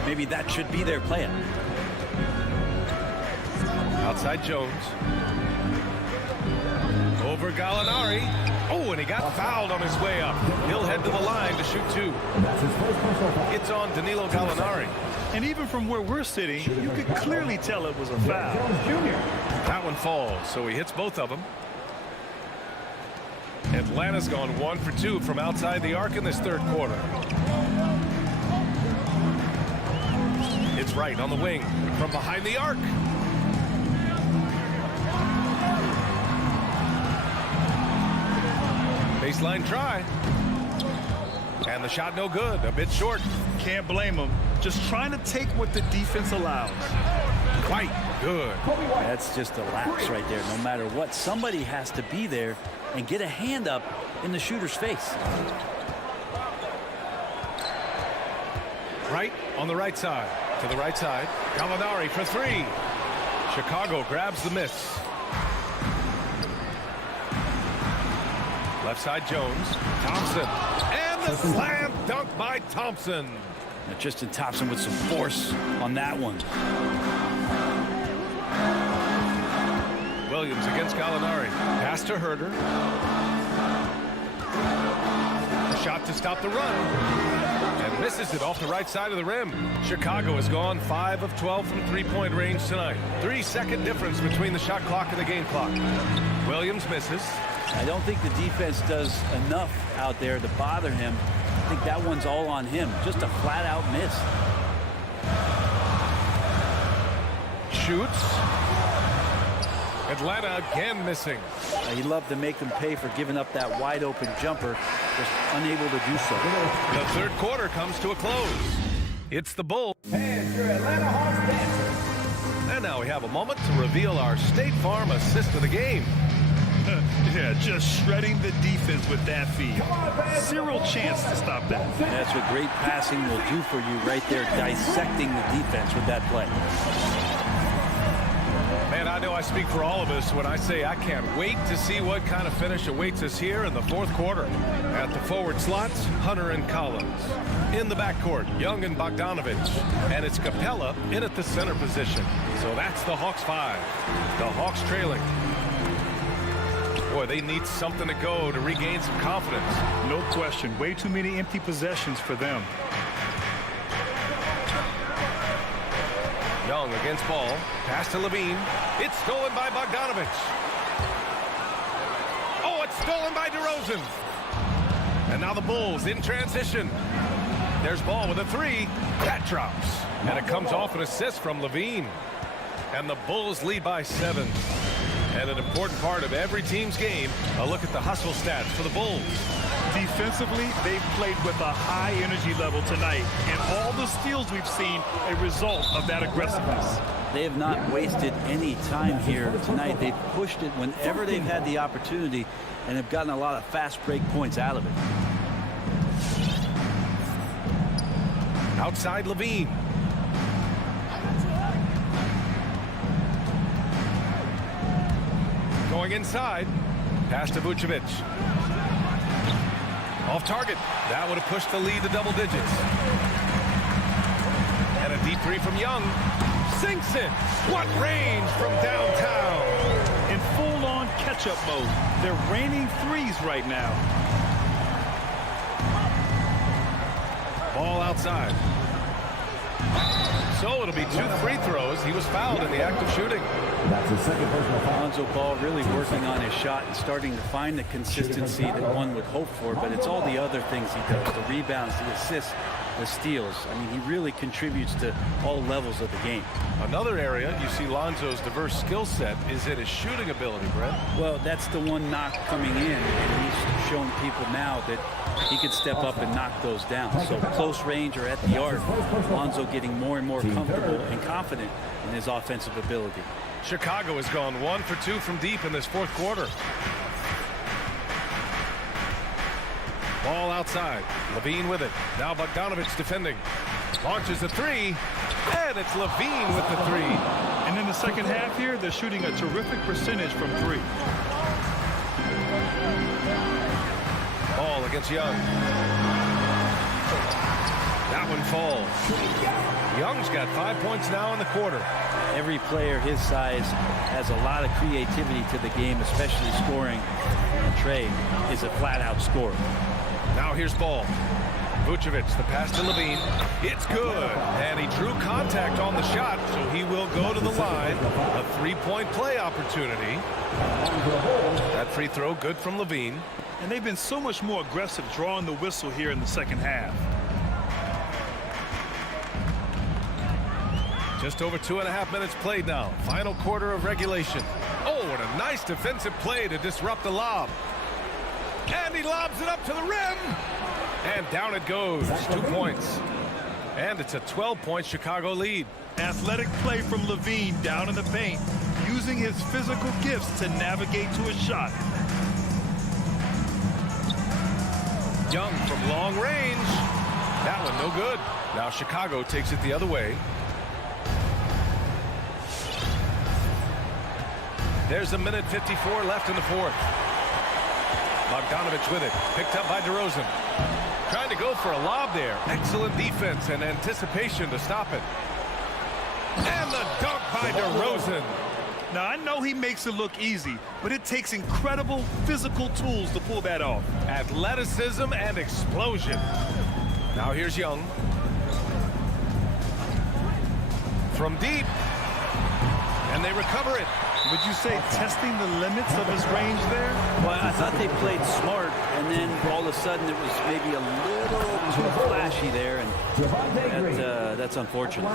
maybe that should be their plan. Outside Jones. Over Gallinari. Oh, and he got fouled on his way up. He'll head to the line to shoot 2. It's on Danilo Gallinari. And even from where we're sitting, you could clearly tell it was a foul. That one falls, so he hits both of them. Atlanta's gone 1 for 2 from outside the arc in this third quarter. It's Wright on the wing from behind the arc. Baseline try. And the shot no good, a bit short. Can't blame him. Just trying to take what the defense allows. Quite good. That's just a lapse right there. No matter what, somebody has to be there and get a hand up in the shooter's face. Right on the right side. To the right side. Gallinari for 3. Chicago grabs the miss. Left side Jones. Thompson. And the slam dunk by Thompson. Now Tristan Thompson with some force on that one. Williams against Gallinari. Pass to Herder. A shot to stop the run. And misses it off the right side of the rim. Chicago has gone 5 of 12 from three-point range tonight. 3-second difference between the shot clock and the game clock. Williams misses. I don't think the defense does enough out there to bother him. I think that one's all on him. Just a flat-out miss. Shoots. Atlanta again missing. He'd love to make them pay for giving up that wide-open jumper. Just unable to do so. The third quarter comes to a close. It's the Bulls. And your Atlanta Hawks dancers. And now we have a moment to reveal our State Farm assist of the game. Yeah, just shredding the defense with that feed. Zero chance to stop that. That's what great passing will do for you right there, dissecting the defense with that play. Man, I know I speak for all of us when I say I can't wait to see what kind of finish awaits us here in the fourth quarter. At the forward slots, Hunter and Collins. In the backcourt, Young and Bogdanovich. And it's Capella in at the center position. So that's the Hawks 5. The Hawks trailing. Boy, they need something to go to regain some confidence. No question. Way too many empty possessions for them. Young against Ball. Pass to Levine. It's stolen by Bogdanovich. Oh, it's stolen by DeRozan. And now the Bulls in transition. There's Ball with a 3. That drops. And it comes off an assist from Levine. And the Bulls lead by 7. And an important part of every team's game, a look at the hustle stats for the Bulls. Defensively, they've played with a high energy level tonight, and all the steals we've seen a result of that aggressiveness. They have not wasted any time here tonight. They've pushed it whenever they've had the opportunity and have gotten a lot of fast break points out of it. Outside Levine. Going inside. Pass to Vucevic. Off target. That would have pushed the lead to double digits. And a deep three from Young. Sinks it. What range from downtown. In full-on catch-up mode. They're raining threes right now. Ball outside. So it'll be 2 free throws. He was fouled in the act of shooting. That's his second personal foul. Lonzo Ball really working on his shot and starting to find the consistency that one would hope for, but it's all the other things he does, the rebounds, the assists, the steals. I mean, he really contributes to all levels of the game. Another area you see Lonzo's diverse skill set is in his shooting ability, Brett. Well, that's the one knock coming in, and he's shown people now that he can step up and knock those down. So close range or at the arc, Lonzo getting more and more comfortable and confident in his offensive ability. Chicago has gone 1 for 2 from deep in this fourth quarter. Ball outside. Levine with it. Now Bogdanovich defending. Launches a three. And it's Levine with the three. And in the second half here, they're shooting a terrific percentage from three. Ball against Young. That one falls. Young's got 5 points now in the quarter. Every player his size has a lot of creativity to the game, especially scoring. And Trey is a flat-out scorer. Now here's Ball. Vucevic, the pass to Levine. It's good. And he drew contact on the shot, so he will go to the line. A three-point play opportunity. That free throw good from Levine. And they've been so much more aggressive drawing the whistle here in the second half. Just over 2.5 minutes played now. Final quarter of regulation. Oh, what a nice defensive play to disrupt the lob. And he lobs it up to the rim. And down it goes. 2 points. And it's a 12-point Chicago lead. Athletic play from Levine down in the paint, using his physical gifts to navigate to his shot. Young from long range. That one no good. Now Chicago takes it the other way. There's a minute 54 left in the fourth. Bogdanovich with it. Picked up by DeRozan. Trying to go for a lob there. Excellent defense and anticipation to stop it. And the dunk by DeRozan. Now, I know he makes it look easy, but it takes incredible physical tools to pull that off. Athleticism and explosion. Now here's Young. From deep. And they recover it. Would you say testing the limits of his range there? Well, I thought they played smart, and then all of a sudden it was maybe a little too flashy there, and that's unfortunate.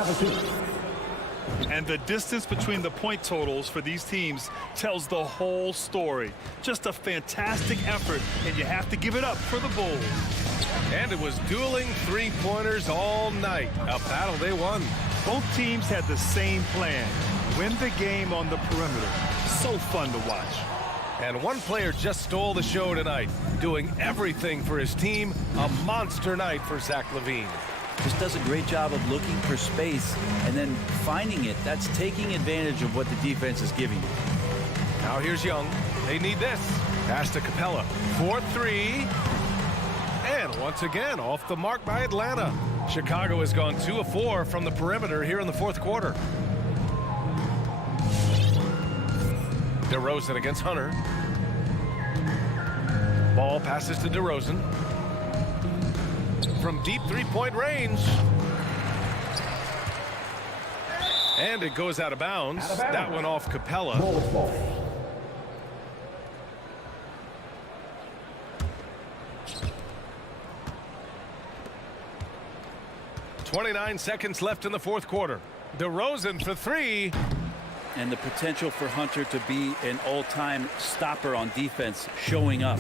And the distance between the point totals for these teams tells the whole story. Just a fantastic effort, and you have to give it up for the Bulls. And it was dueling three-pointers all night. A battle they won. Both teams had the same plan. Win the game on the perimeter. So fun to watch. And one player just stole the show tonight, doing everything for his team. A monster night for Zach LaVine. Just does a great job of looking for space and then finding it. That's taking advantage of what the defense is giving you. Now here's Young. They need this. Pass to Capella. 4-3. And once again, off the mark by Atlanta. Chicago has gone 2 of 4 from the perimeter here in the fourth quarter. DeRozan against Hunter. Ball passes to DeRozan. From deep three-point range. And it goes out of bounds. That one off Capella. 29 seconds left in the fourth quarter. DeRozan for three. And the potential for Hunter to be an all-time stopper on defense showing up.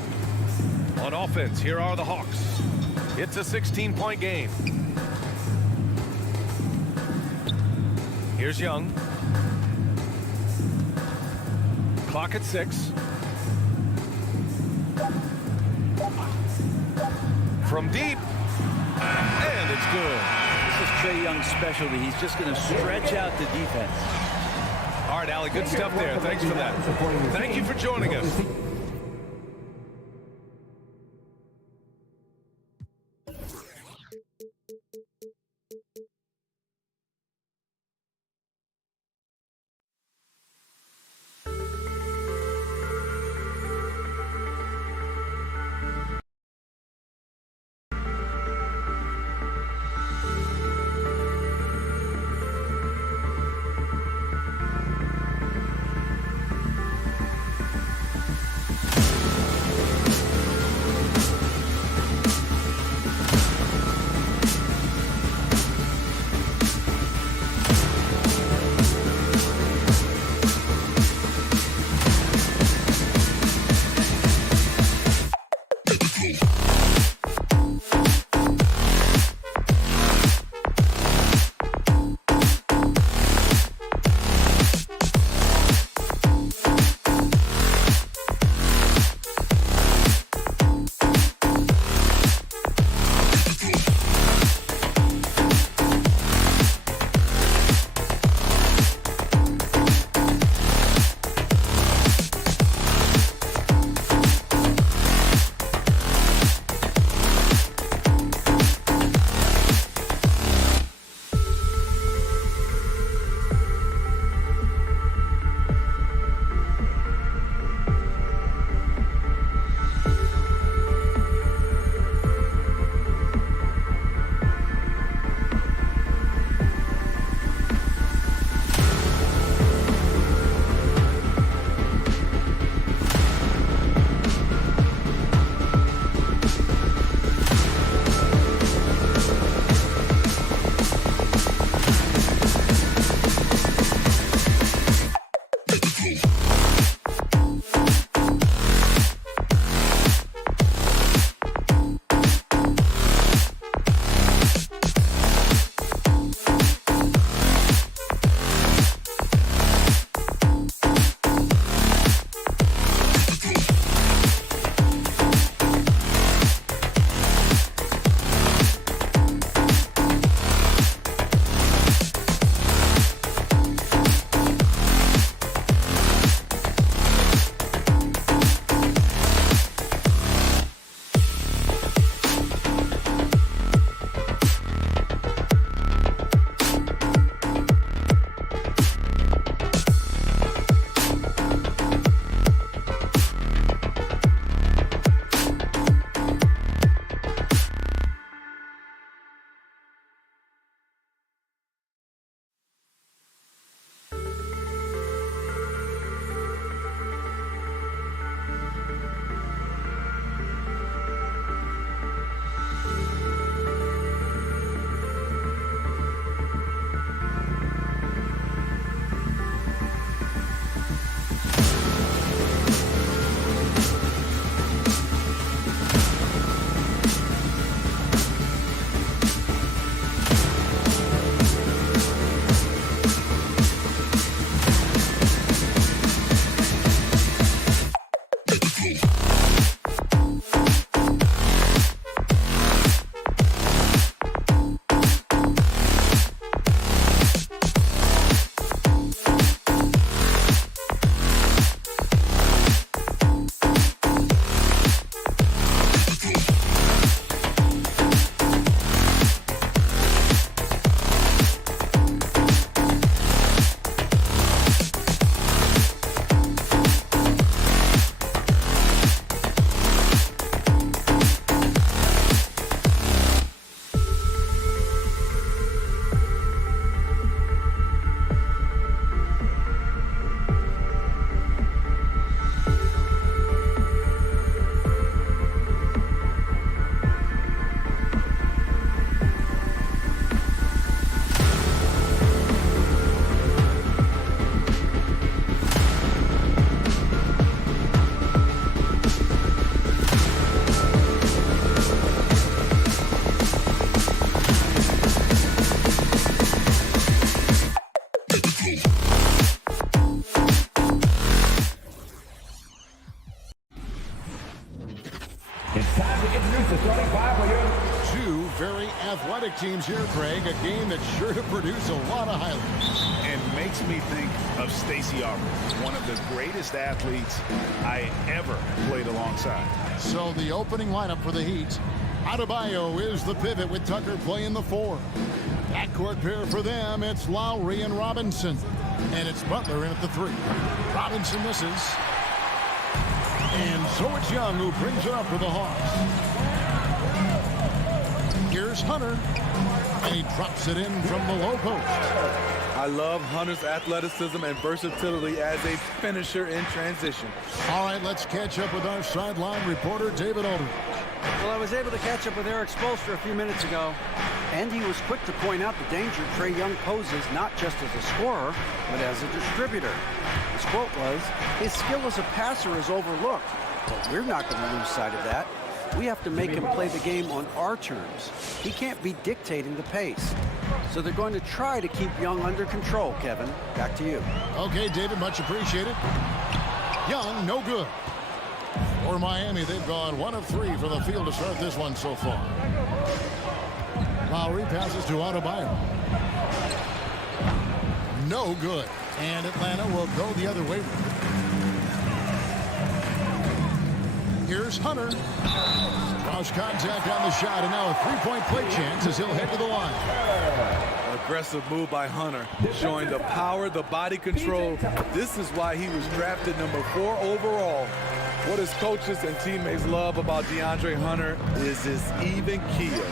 On offense, here are the Hawks. It's a 16-point game. Here's Young. Clock at 6. From deep. And it's good. This is Trae Young's specialty. He's just going to stretch out the defense. All right, Allie, good stuff there. Thanks for that. Thank you for joining us. It's time to introduce the starting five for your... Two very athletic teams here, Craig. A game that's sure to produce a lot of highlights. And makes me think of Stacey Aubrey, one of the greatest athletes I ever played alongside. So the opening lineup for the Heat. Adebayo is the pivot with Tucker playing the 4. Backcourt pair for them, it's Lowry and Robinson. And it's Butler in at the 3. Robinson misses. And so it's Young who brings it up for the Hawks. Here's Hunter. And he drops it in from the low post. I love Hunter's athleticism and versatility as a finisher in transition. All right, let's catch up with our sideline reporter, David Aldridge. Well, I was able to catch up with Eric Spoelstra a few minutes ago, and he was quick to point out the danger Trae Young poses not just as a scorer, but as a distributor. His quote was, "His skill as a passer is overlooked, but we're not going to lose sight of that. We have to make him play the game on our terms. He can't be dictating the pace." So they're going to try to keep Young under control, Kevin. Back to you. Okay, David, much appreciated. Young, no good. For Miami, they've gone 1 of 3 from the field to start this one so far. Lowry passes to Adebayo. No good. And Atlanta will go the other way. Here's Hunter. Cross contact on the shot, and now a three-point play chance as he'll head to the line. Aggressive move by Hunter, showing the power, the body control. This is why he was drafted number 4 overall. What his coaches and teammates love about Deandre Hunter is his even keel.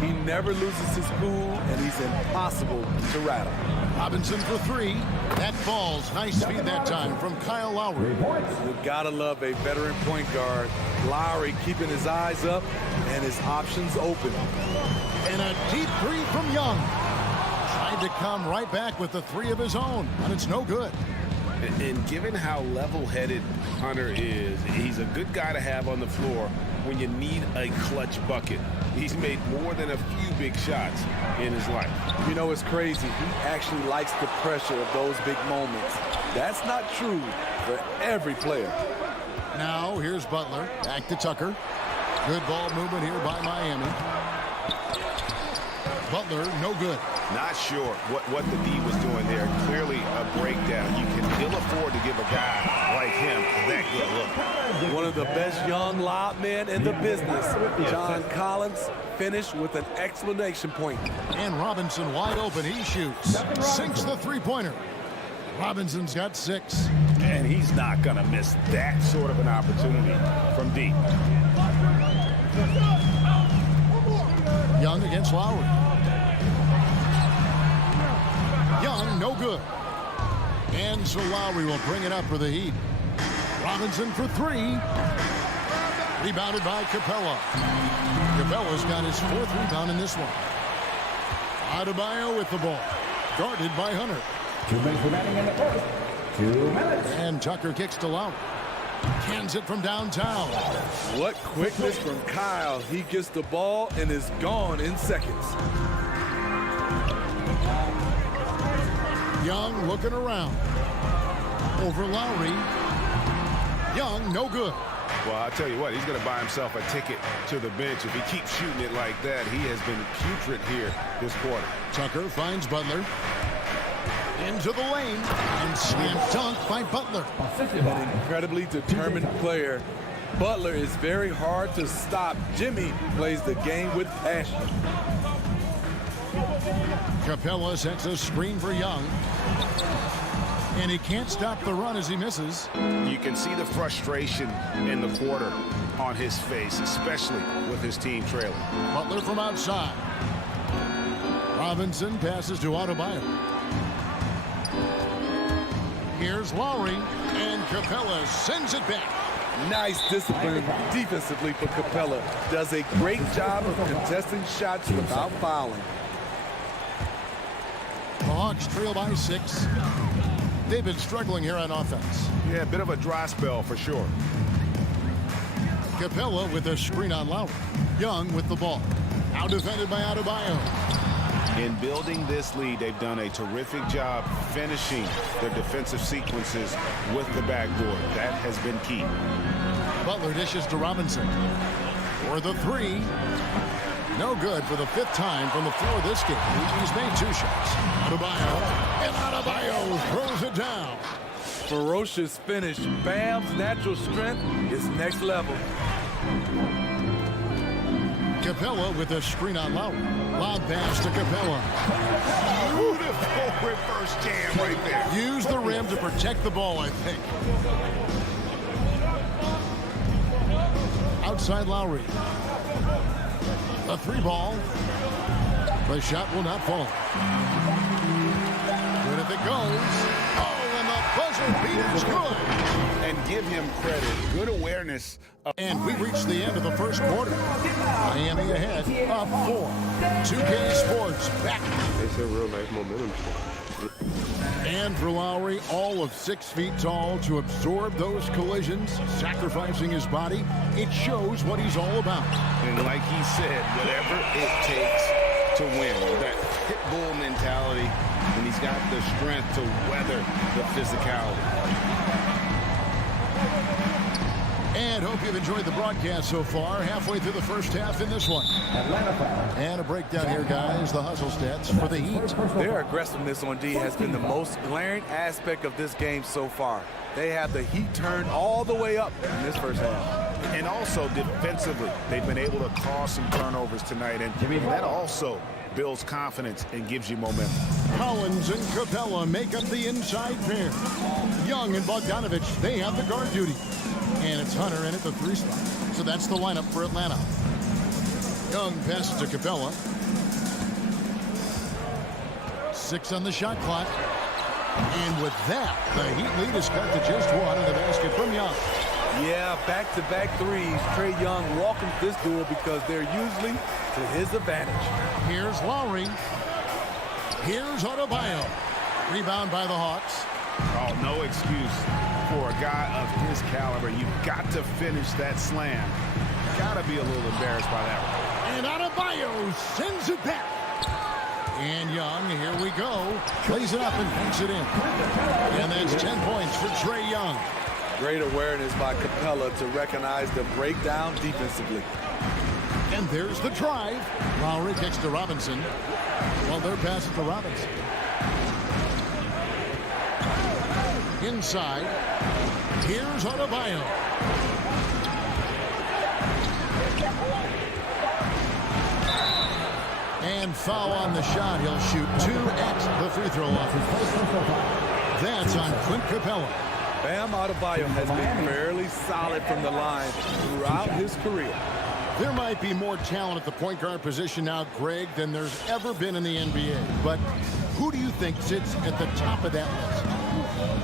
He never loses his cool, and he's impossible to rattle. Robinson for 3. That falls. Nice feed that time from Kyle Lowry. You gotta love a veteran point guard. Lowry keeping his eyes up and his options open. And a deep 3 from Young. Tried to come right back with the 3 of his own, and it's no good. And given how level-headed Hunter is, he's a good guy to have on the floor when you need a clutch bucket. He's made more than a few big shots in his life. You know, it's crazy. He actually likes the pressure of those big moments. That's not true for every player. Now, here's Butler. Back to Tucker. Good ball movement here by Miami. Butler, no good. Not sure what the D was doing there. Clearly a breakdown. You can ill afford to give a guy like him that good look. One of the best young lob men in the business. John Collins finished with an exclamation point. And Robinson wide open. He shoots. Sinks the three-pointer. Robinson's got 6. And he's not going to miss that sort of an opportunity from deep. Young against Lowry. Young, no good. And so Lowry will bring it up for the Heat. Robinson for 3. Rebounded by Capella. Capella's got his 4th rebound in this one. Adebayo with the ball. Guarded by Hunter. 2 minutes remaining in the first. 2 minutes. And Tucker kicks to Lowry. Cans it from downtown. What quickness from Kyle. He gets the ball and is gone in seconds. Young looking around. Over Lowry. Young, no good. Well, I'll tell you what, he's going to buy himself a ticket to the bench. If he keeps shooting it like that, he has been putrid here this quarter. Tucker finds Butler. Into the lane. And slam dunk by Butler. An incredibly determined player. Butler is very hard to stop. Jimmy plays the game with passion. Capella sets a screen for Young. And he can't stop the run as he misses. You can see the frustration in the quarter on his face, especially with his team trailing. Butler from outside. Robinson passes to Adebayo. Here's Lowry, and Capella sends it back. Nice discipline defensively for Capella. Does a great job of contesting shots without fouling. The Hawks trail by 6. They've been struggling here on offense. Yeah, a bit of a dry spell for sure. Capella with a screen on Lowry. Young with the ball. Now defended by Adebayo. In building this lead, they've done a terrific job finishing their defensive sequences with the backboard. That has been key. Butler dishes to Robinson for the three. No good for the 5th time from the floor this game. He's made 2 shots. Adebayo, and Adebayo throws it down. Ferocious finish. Bam's natural strength is next level. Capella with a screen on Lowry. Lob pass to Capella. Beautiful reverse jam right there. Use the rim to protect the ball, I think. Outside Lowry. A 3 ball. The shot will not fall. Good if it goes. Oh, and the buzzer beater is good. And give him credit. Good awareness. And we reached the end of the first quarter. Miami ahead, up 4. 2K Sports back. It's a real nice momentum. Andrew Lowry, all of 6 feet tall, to absorb those collisions, sacrificing his body. It shows what he's all about. And like he said, whatever it takes to win. That pit bull mentality, and he's got the strength to weather the physicality. And hope you've enjoyed the broadcast so far. Halfway through the first half in this one. And a breakdown here, guys. The hustle stats for the Heat. Their aggressiveness on D has been the most glaring aspect of this game so far. They have the heat turned all the way up in this first half. And also defensively, they've been able to cause some turnovers tonight. And that also builds confidence and gives you momentum. Collins and Capella make up the inside pair. Young and Bogdanovich, they have the guard duty. And it's Hunter in at the 3 spot. So that's the lineup for Atlanta. Young passes to Capella. 6 on the shot clock. And with that, the Heat lead is cut to just 1 in the basket from Young. Yeah, back-to-back threes. Trae Young welcomes this duel because they're usually to his advantage. Here's Lowry. Here's Adebayo. Rebound by the Hawks. Oh, no excuse for a guy of his caliber. You've got to finish that slam. Got to be a little embarrassed by that one. And Adebayo sends it back. And Young, here we go. Plays it up and banks it in. And that's 10 points for Trae Young. Great awareness by Capella to recognize the breakdown defensively. And there's the drive. Lowry kicks to Robinson. Well, they're passing to Robinson. Inside. Here's Adebayo. And foul on the shot. He'll shoot 2 at the free throw line. That's on Clint Capella. Bam Adebayo has been fairly solid from the line throughout his career. There might be more talent at the point guard position now, Greg, than there's ever been in the NBA. But who do you think sits at the top of that list?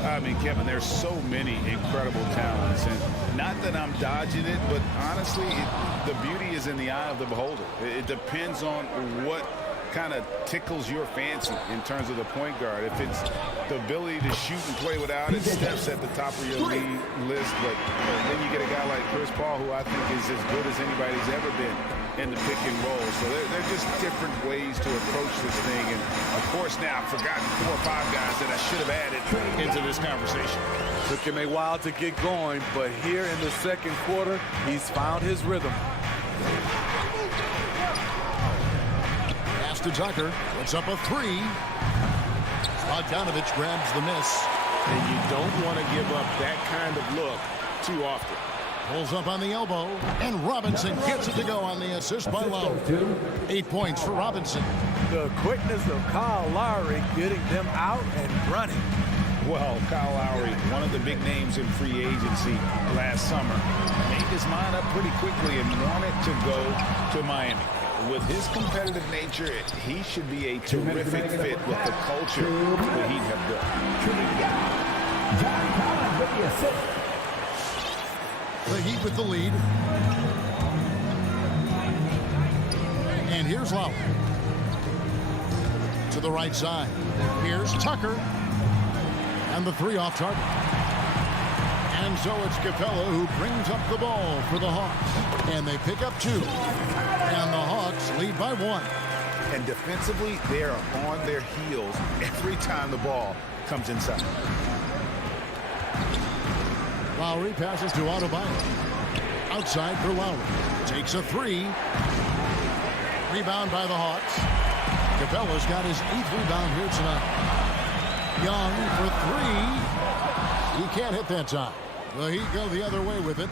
I mean, Kevin, there's so many incredible talents. And not that I'm dodging it, but honestly, the beauty is in the eye of the beholder. It depends on what kind of tickles your fancy in terms of the point guard. If it's the ability to shoot and play without it, Steph's at the top of your league list. But then you get a guy like Chris Paul, who I think is as good as anybody's ever been in the pick and roll. So they're just different ways to approach this thing. And of course, now I've forgotten 4 or 5 guys that I should have added into this conversation. Took him a while to get going, but here in the second quarter, he's found his rhythm. To Tucker, puts up a 3. Bogdanovich grabs the miss. And you don't want to give up that kind of look too often. Pulls up on the elbow, and Robinson gets it to go on the assist by Lowry. 8 points for Robinson. The quickness of Kyle Lowry getting them out and running. Well, Kyle Lowry, one of the big names in free agency last summer, made his mind up pretty quickly and wanted to go to Miami. With his competitive nature, he should be a terrific fit with the culture that he'd have built. The Heat with the lead. And here's Lowry. To the right side. Here's Tucker. And the 3 off target. And so it's Capella who brings up the ball for the Hawks. And they pick up 2. And the Hawks lead by 1. And defensively, they are on their heels every time the ball comes inside. Lowry passes to Adebayo. Outside for Lowry. Takes a three. Rebound by the Hawks. Capella's got his 8th rebound here tonight. Young for three. He can't hit that time. The Heat go the other way with it.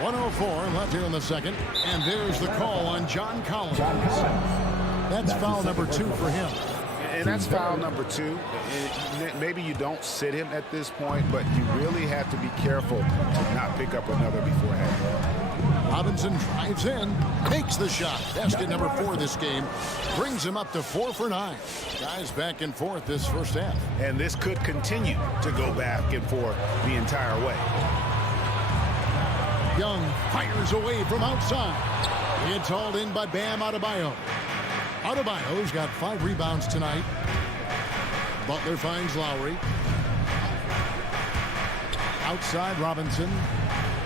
1:04 left here in the second. And there's the call on John Collins. That's foul number 2 for him. And that's foul number 2. And maybe you don't sit him at this point, but you really have to be careful to not pick up another beforehand. Robinson drives in, takes the shot. Basket number 4 this game. Brings him up to 4 for 9. Guys back and forth this first half. And this could continue to go back and forth the entire way. Young fires away from outside. It's hauled in by Bam Adebayo. Adebayo's got 5 rebounds tonight. Butler finds Lowry. Outside Robinson.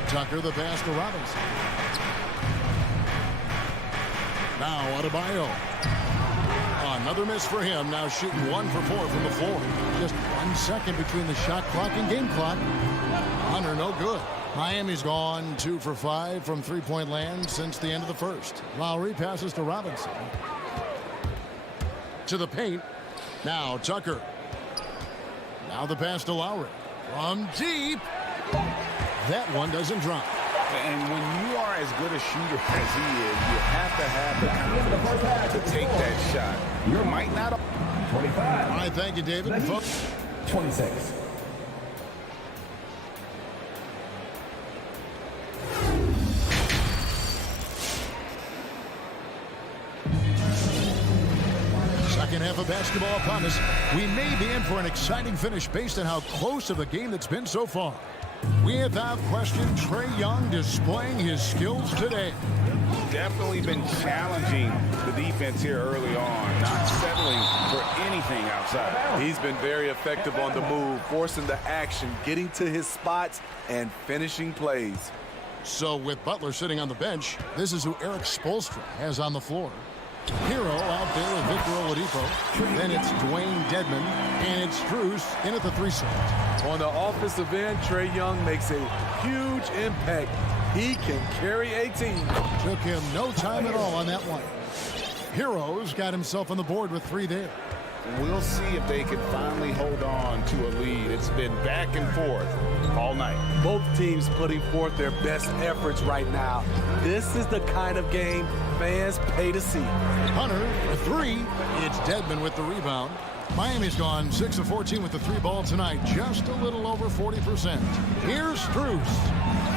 Tucker the pass to Robinson. Now Adebayo. Another miss for him. Now shooting 1 for 4 from the floor. Just 1 second between the shot clock and game clock. Hunter no good. Miami's gone 2 for 5 from three-point land since the end of the first. Lowry passes to Robinson. To the paint. Now Tucker. Now the pass to Lowry. From deep. That one doesn't drop. And when you are as good a shooter as he is, you have to have the confidence to take that shot. You might not. 25. All right, thank you, David. 26. Second half of basketball upon us. We may be in for an exciting finish based on how close of a game that's been so far. Without question, Trae Young displaying his skills today. Definitely been challenging the defense here early on, not settling for anything outside. He's been very effective on the move, forcing the action, getting to his spots, and finishing plays. So with Butler sitting on the bench, this is who Eric Spoelstra has on the floor. Hero out there with Victor Oladipo. Then it's Dwayne Dedmon, and it's Strus in at the 3 slot. On the offensive end, Trae Young makes a huge impact. He can carry a team. Took him no time at all on that one. Hero's got himself on the board with 3 there. We'll see if they can finally hold on to a lead. It's been back and forth all night. Both teams putting forth their best efforts right now. This is the kind of game fans pay to see. Hunter, a 3. It's Dedmon with the rebound. Miami's gone 6 of 14 with the 3 ball tonight. Just a little over 40%. Here's Strus.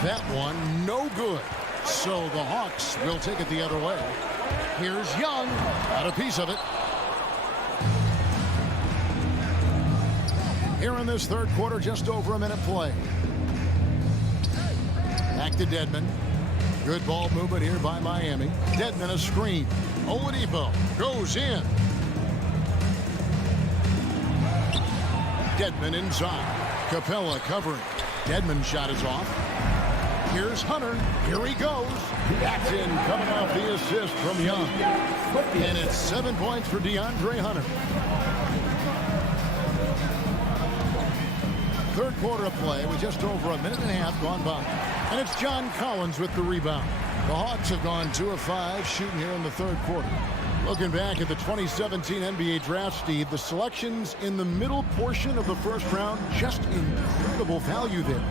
That one, no good. So the Hawks will take it the other way. Here's Young. Got a piece of it. Here in this third quarter, just over a minute play. Back to Dedmon. Good ball movement here by Miami. Dedmon a screen. Oladipo goes in. Dedmon inside. Capella covering. Dedmon's shot is off. Here's Hunter. Here he goes. That's in, coming off the assist from Young. And it's 7 points for Deandre Hunter. Third quarter of play with just over a minute and a half gone by. And it's John Collins with the rebound. The Hawks have gone 2 of 5 shooting here in the third quarter. Looking back at the 2017 NBA draft, Steve, the selections in the middle portion of the first round, just incredible value there.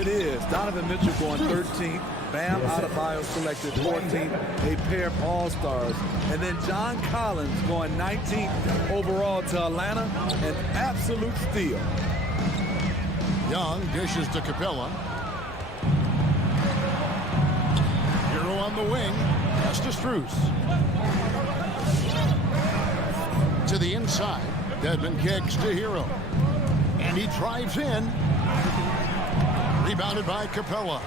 It is. Donovan Mitchell going 13th. Bam Adebayo selected 14th. A pair of all-stars. And then John Collins going 19th overall to Atlanta. An absolute steal. Young dishes to Capella. Hero on the wing. Pass to Strus. To the inside. Dedmon kicks to Hero. And he drives in. Rebounded by Capella.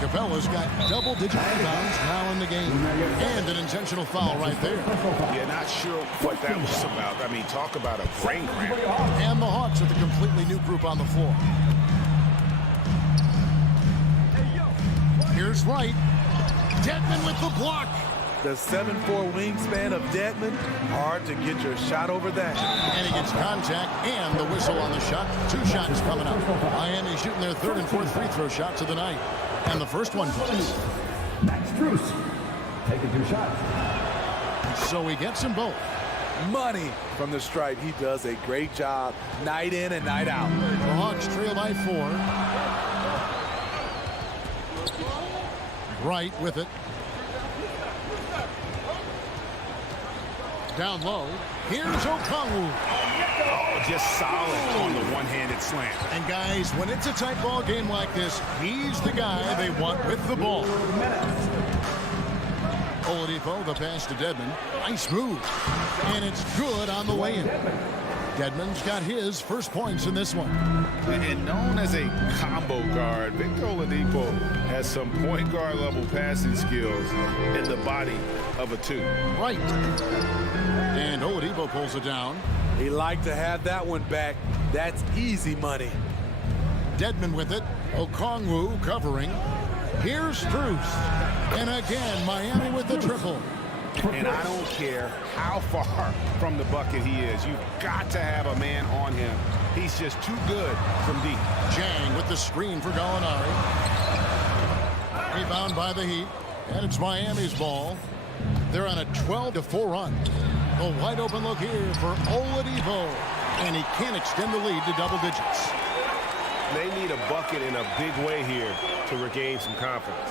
Capella's got double-digit rebounds now in the game. And an intentional foul right there. Yeah, not sure what that was about. I mean, talk about a brain cramp. And the Hawks with a completely new group on the floor. Here's Wright. Dedmon with the block. The 7'4" wingspan of Dedmon, hard to get your shot over that. And he gets contact and the whistle on the shot. 2 shots coming up. Miami shooting their 3rd and 4th free throw shots of the night. And the first one goes. Max Strus taking 2 shots. So he gets them both. Money from the stripe. He does a great job night in and night out. The Hawks trail by 4. Wright with it. Down low. Here's Okongwu. Oh, just solid on the one-handed slam. And guys, when it's a tight ball game like this, he's the guy they want with the ball. Oladipo, the pass to Dedmon. Nice move. And it's good on the way in. Dedmon's got his first points in this one. And known as a combo guard, Victor Oladipo has some point guard level passing skills in the body of a 2. Right. And Oladipo pulls it down. He liked to have that one back. That's easy money. Dedmon with it. Okongwu covering. Here's Strus. And again, Miami with the triple. And I don't care how far from the bucket he is. You've got to have a man on him. He's just too good from deep. Jang with the screen for Gallinari. Rebound by the Heat. And it's Miami's ball. They're on a 12-4 run. A wide open look here for Oladipo. And he can't extend the lead to double digits. They need a bucket in a big way here to regain some confidence.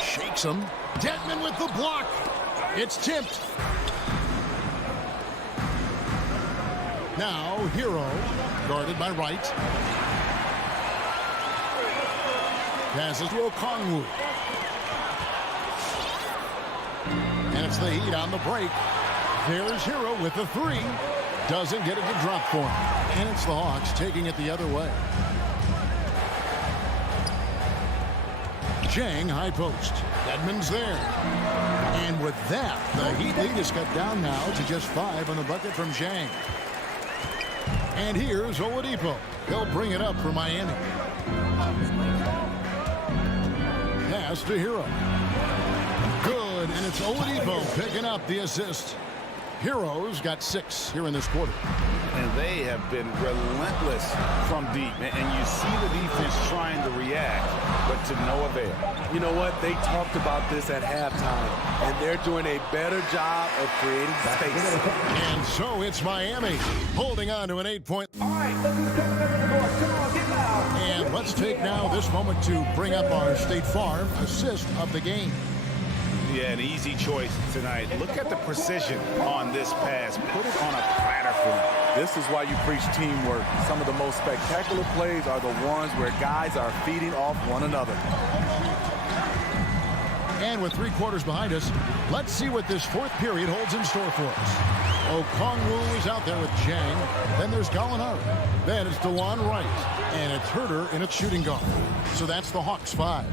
Shakes him. Dedmon with the block. It's tipped. Now Hero, guarded by Wright. Passes to Okongwu. And it's the Heat on the break. There's Hero with the 3. Doesn't get it to drop for him. And it's the Hawks taking it the other way. Jang, high post. Dedmon's there. And with that, the Heat lead is cut down now to just 5 on the bucket from Jang. And here's Oladipo. He'll bring it up for Miami. Pass to Hero. Good, and it's Oladipo picking up the assist. Hero's got 6 here in this quarter. And they have been relentless from deep. And you see the defense trying to react, but to no avail. You know what? They talked about this at halftime, and they're doing a better job of creating space. And so it's Miami holding on to an 8-point. All right, look who's coming over the board. Come on, get loud. And let's take now this moment to bring up our State Farm assist of the game. Yeah, an easy choice tonight. Look at the precision on this pass. Put it on a platter for him. This is why you preach teamwork. Some of the most spectacular plays are the ones where guys are feeding off one another. And with 3 quarters behind us, let's see what this 4th period holds in store for us. Okongwu is out there with Jang. Then there's Gallinari. Then it's DeJuan Wright. And it's Herter in its shooting guard. So that's the Hawks 5.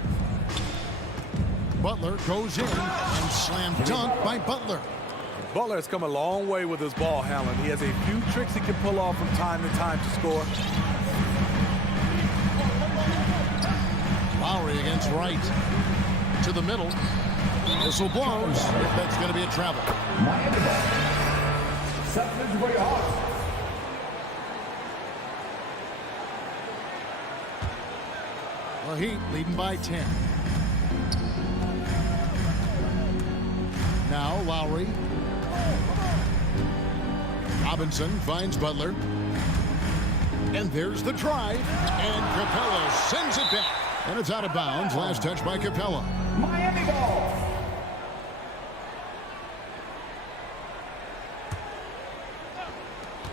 Butler goes in and slam dunk by Butler. Butler has come a long way with his ball handling. He has a few tricks he can pull off from time to time to score. Lowry against Wright. To the middle. Whistle blows. If that's going to be a travel. Miami ball. Substitution for your Hawks. The Heat leading by 10. Now Lowry. Robinson finds Butler. And there's the drive. And Capella sends it back. And it's out of bounds. Last touch by Capella. Miami ball.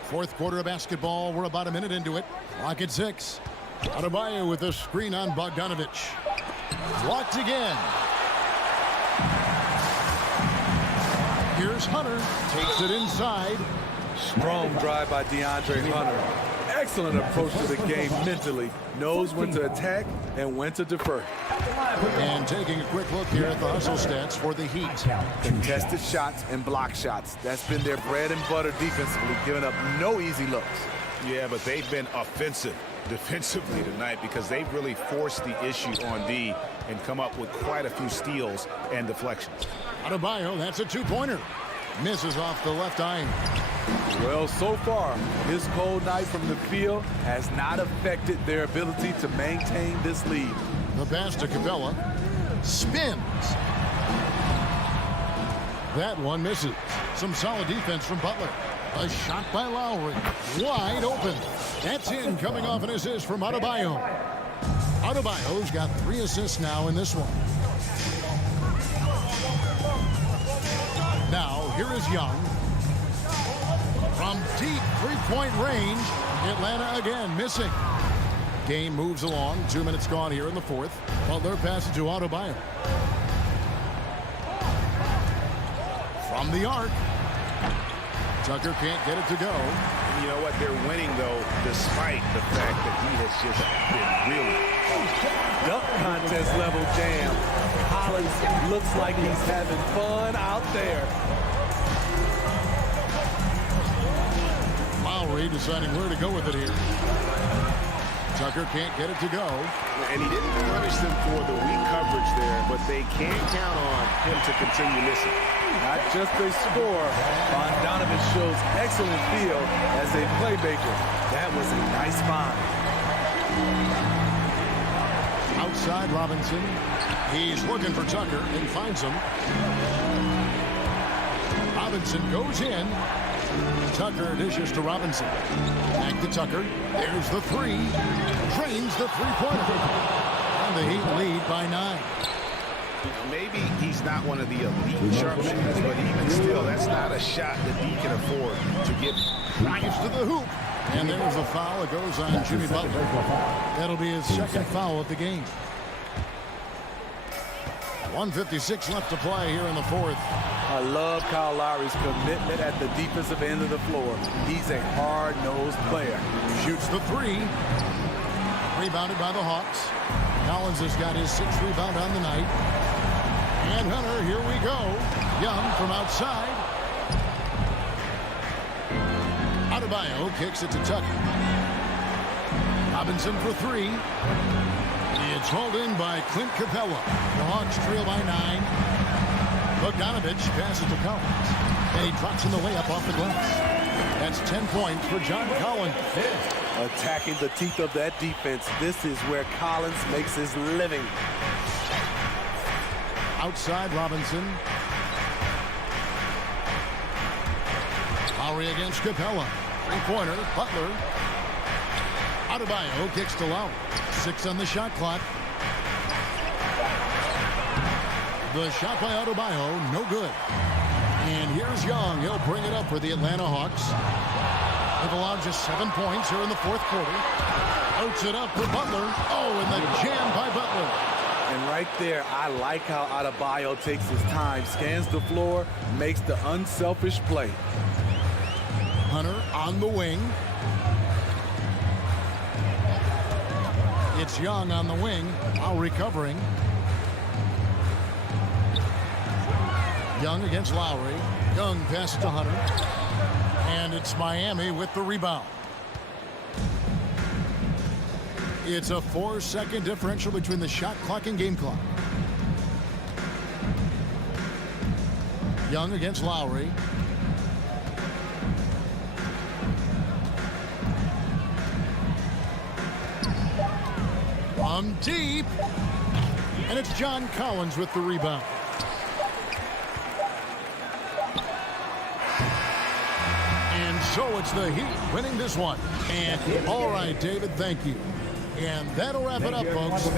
Fourth quarter of basketball. We're about a minute into it. Clock at 6. Adebayo with a screen on Bogdanovich. Blocked again. Here's Hunter. Takes it inside. Strong drive by Deandre Hunter. Excellent approach to the game mentally. Knows when to attack and when to defer. And taking a quick look here at the hustle stats for the Heat. Contested shots and block shots. That's been their bread and butter defensively, giving up no easy looks. Yeah, but they've been offensive defensively tonight because they've really forced the issue on D and come up with quite a few steals and deflections. Adebayo, that's a two-pointer. Misses off the left eye. Well, so far, his cold night from the field has not affected their ability to maintain this lead. The pass to Capella. Spins. That one misses. Some solid defense from Butler. A shot by Lowry. Wide open. That's in, coming off an assist from Adebayo. Adebayo's got 3 assists now in this one. Now, here is Young. From deep three-point range, Atlanta again missing. Game moves along. 2 minutes gone here in the fourth. Butler passes to Adebayo. From the arc. Tucker can't get it to go. You know what? They're winning, though, despite the fact that he has just been really Dunk contest level jam. Collins looks like he's having fun out there. Lowry deciding where to go with it here. Tucker can't get it to go. And he didn't punish them for the weak coverage there, but they can count on him to continue missing. Not just a scorer, Bogdanovich shows excellent feel as a playmaker. That was a nice find. Outside Robinson. He's looking for Tucker and finds him. Robinson goes in. Tucker dishes to Robinson. Back to Tucker. There's the three. Drains the three-pointer. And the Heat lead by 9. Maybe he's not one of the elite sharpshooters, but even still, that's not a shot that he can afford to give. Drives to the hoop. And there's a foul. It goes on Jimmy Butler. That'll be his second foul of the game. 1:56 left to play here in the fourth. I love Kyle Lowry's commitment at the defensive end of the floor. He's a hard-nosed player. Shoots the three. Rebounded by the Hawks. Collins has got his 6th rebound on the night. And Hunter, here we go. Young from outside. Adebayo kicks it to Tucker. Robinson for 3. It's hauled in by Clint Capella. The Hawks trail by 9. Bogdanovich passes to Collins. And he drops in the layup off the glass. That's 10 points for John Collins. Attacking the teeth of that defense. This is where Collins makes his living. Outside Robinson. Lowry against Capella. 3-pointer. Butler. Adebayo kicks to Lowry. 6 on the shot clock. The shot by Adebayo, no good. And here's Young. He'll bring it up for the Atlanta Hawks. They've allowed just 7 points here in the fourth quarter. Outs it up for Butler. Oh, and the jam by Butler. And right there, I like how Adebayo takes his time, scans the floor, makes the unselfish play. Hunter on the wing. It's Young on the wing. Lowry covering. Young against Lowry. Young passes to Hunter. And it's Miami with the rebound. It's a 4-second differential between the shot clock and game clock. Young against Lowry. From deep. And it's John Collins with the rebound. And so it's the Heat winning this one. And all right, David, thank you. And that'll wrap it up, folks.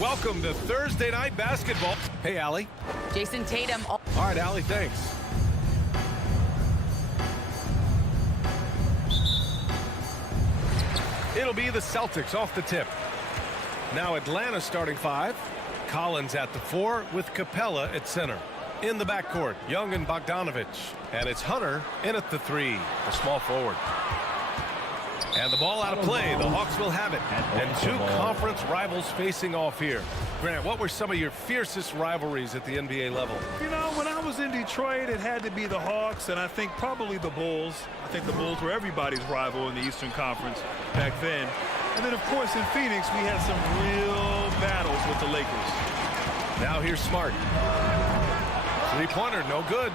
Welcome to Thursday Night Basketball. Hey, Allie. Jason Tatum. All right, Allie, thanks. It'll be the Celtics off the tip. Now Atlanta starting 5. Collins at the 4 with Capella at center. In the backcourt, Young and Bogdanovich. And it's Hunter in at the 3, the small forward. And the ball out of play. The Hawks will have it. And 2 conference rivals facing off here. Grant, what were some of your fiercest rivalries at the NBA level? You know, when I was in Detroit, it had to be the Hawks, and I think probably the Bulls. I think the Bulls were everybody's rival in the Eastern Conference back then. And then, of course, in Phoenix, we had some real battles with the Lakers. Now here's Smart. Three-pointer, no good.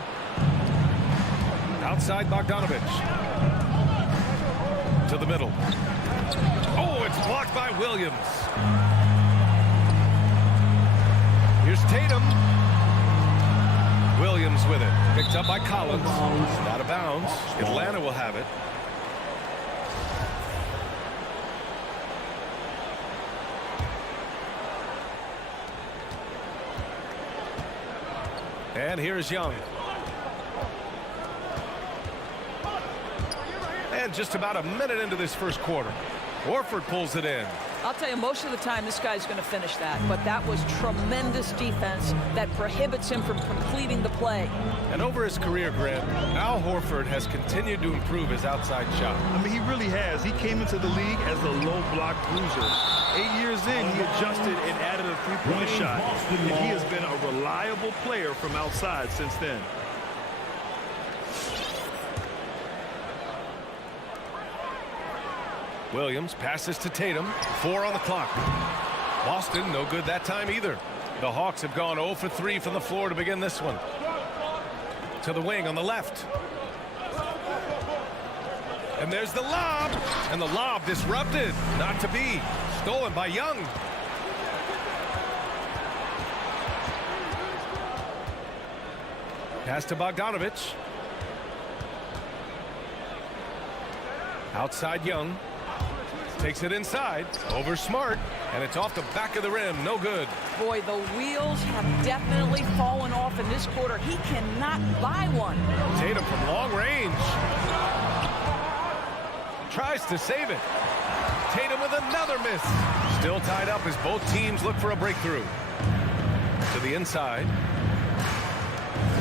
Outside Bogdanovich. To the middle. Oh, it's blocked by Williams. Here's Tatum. Williams with it. Picked up by Collins. Out of bounds. Atlanta will have it. And here's Young. And just about a minute into this first quarter. Horford pulls it in. I'll tell you, most of the time this guy's going to finish that, but that was tremendous defense that prohibits him from completing the play. And over his career, Grant, Al Horford has continued to improve his outside shot. I mean, he really has. He came into the league as a low block bruiser. 8 years in, he adjusted and added a three-point shot. And he has been a reliable player from outside since then. Williams passes to Tatum. 4 on the clock. Boston, no good that time either. The Hawks have gone 0 for 3 from the floor to begin this one. To the wing on the left. And there's the lob. And the lob disrupted. Not to be. Stolen by Young. Pass to Bogdanovich. Outside Young. Takes it inside. Over Smart. And it's off the back of the rim. No good. Boy, the wheels have definitely fallen off in this quarter. He cannot buy one. Tatum from long range. Tries to save it. Tatum with another miss. Still tied up as both teams look for a breakthrough. To the inside.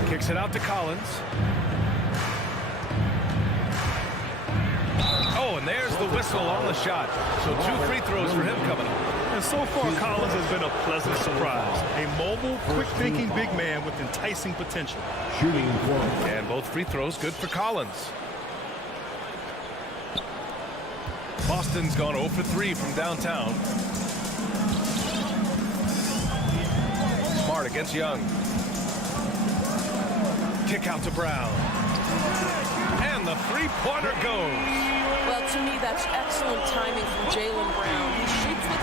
Kicks it out to Collins. Oh, and there's the whistle on the shot. So 2 free throws for him coming up. And so far, Collins has been a pleasant surprise. A mobile, quick-thinking big man with enticing potential. And both free throws good for Collins. Boston's gone 0 for 3 from downtown. Smart against Young. Kick out to Brown. And the three-pointer goes. Well, to me, that's excellent timing from Jaylen Brown. He shoots with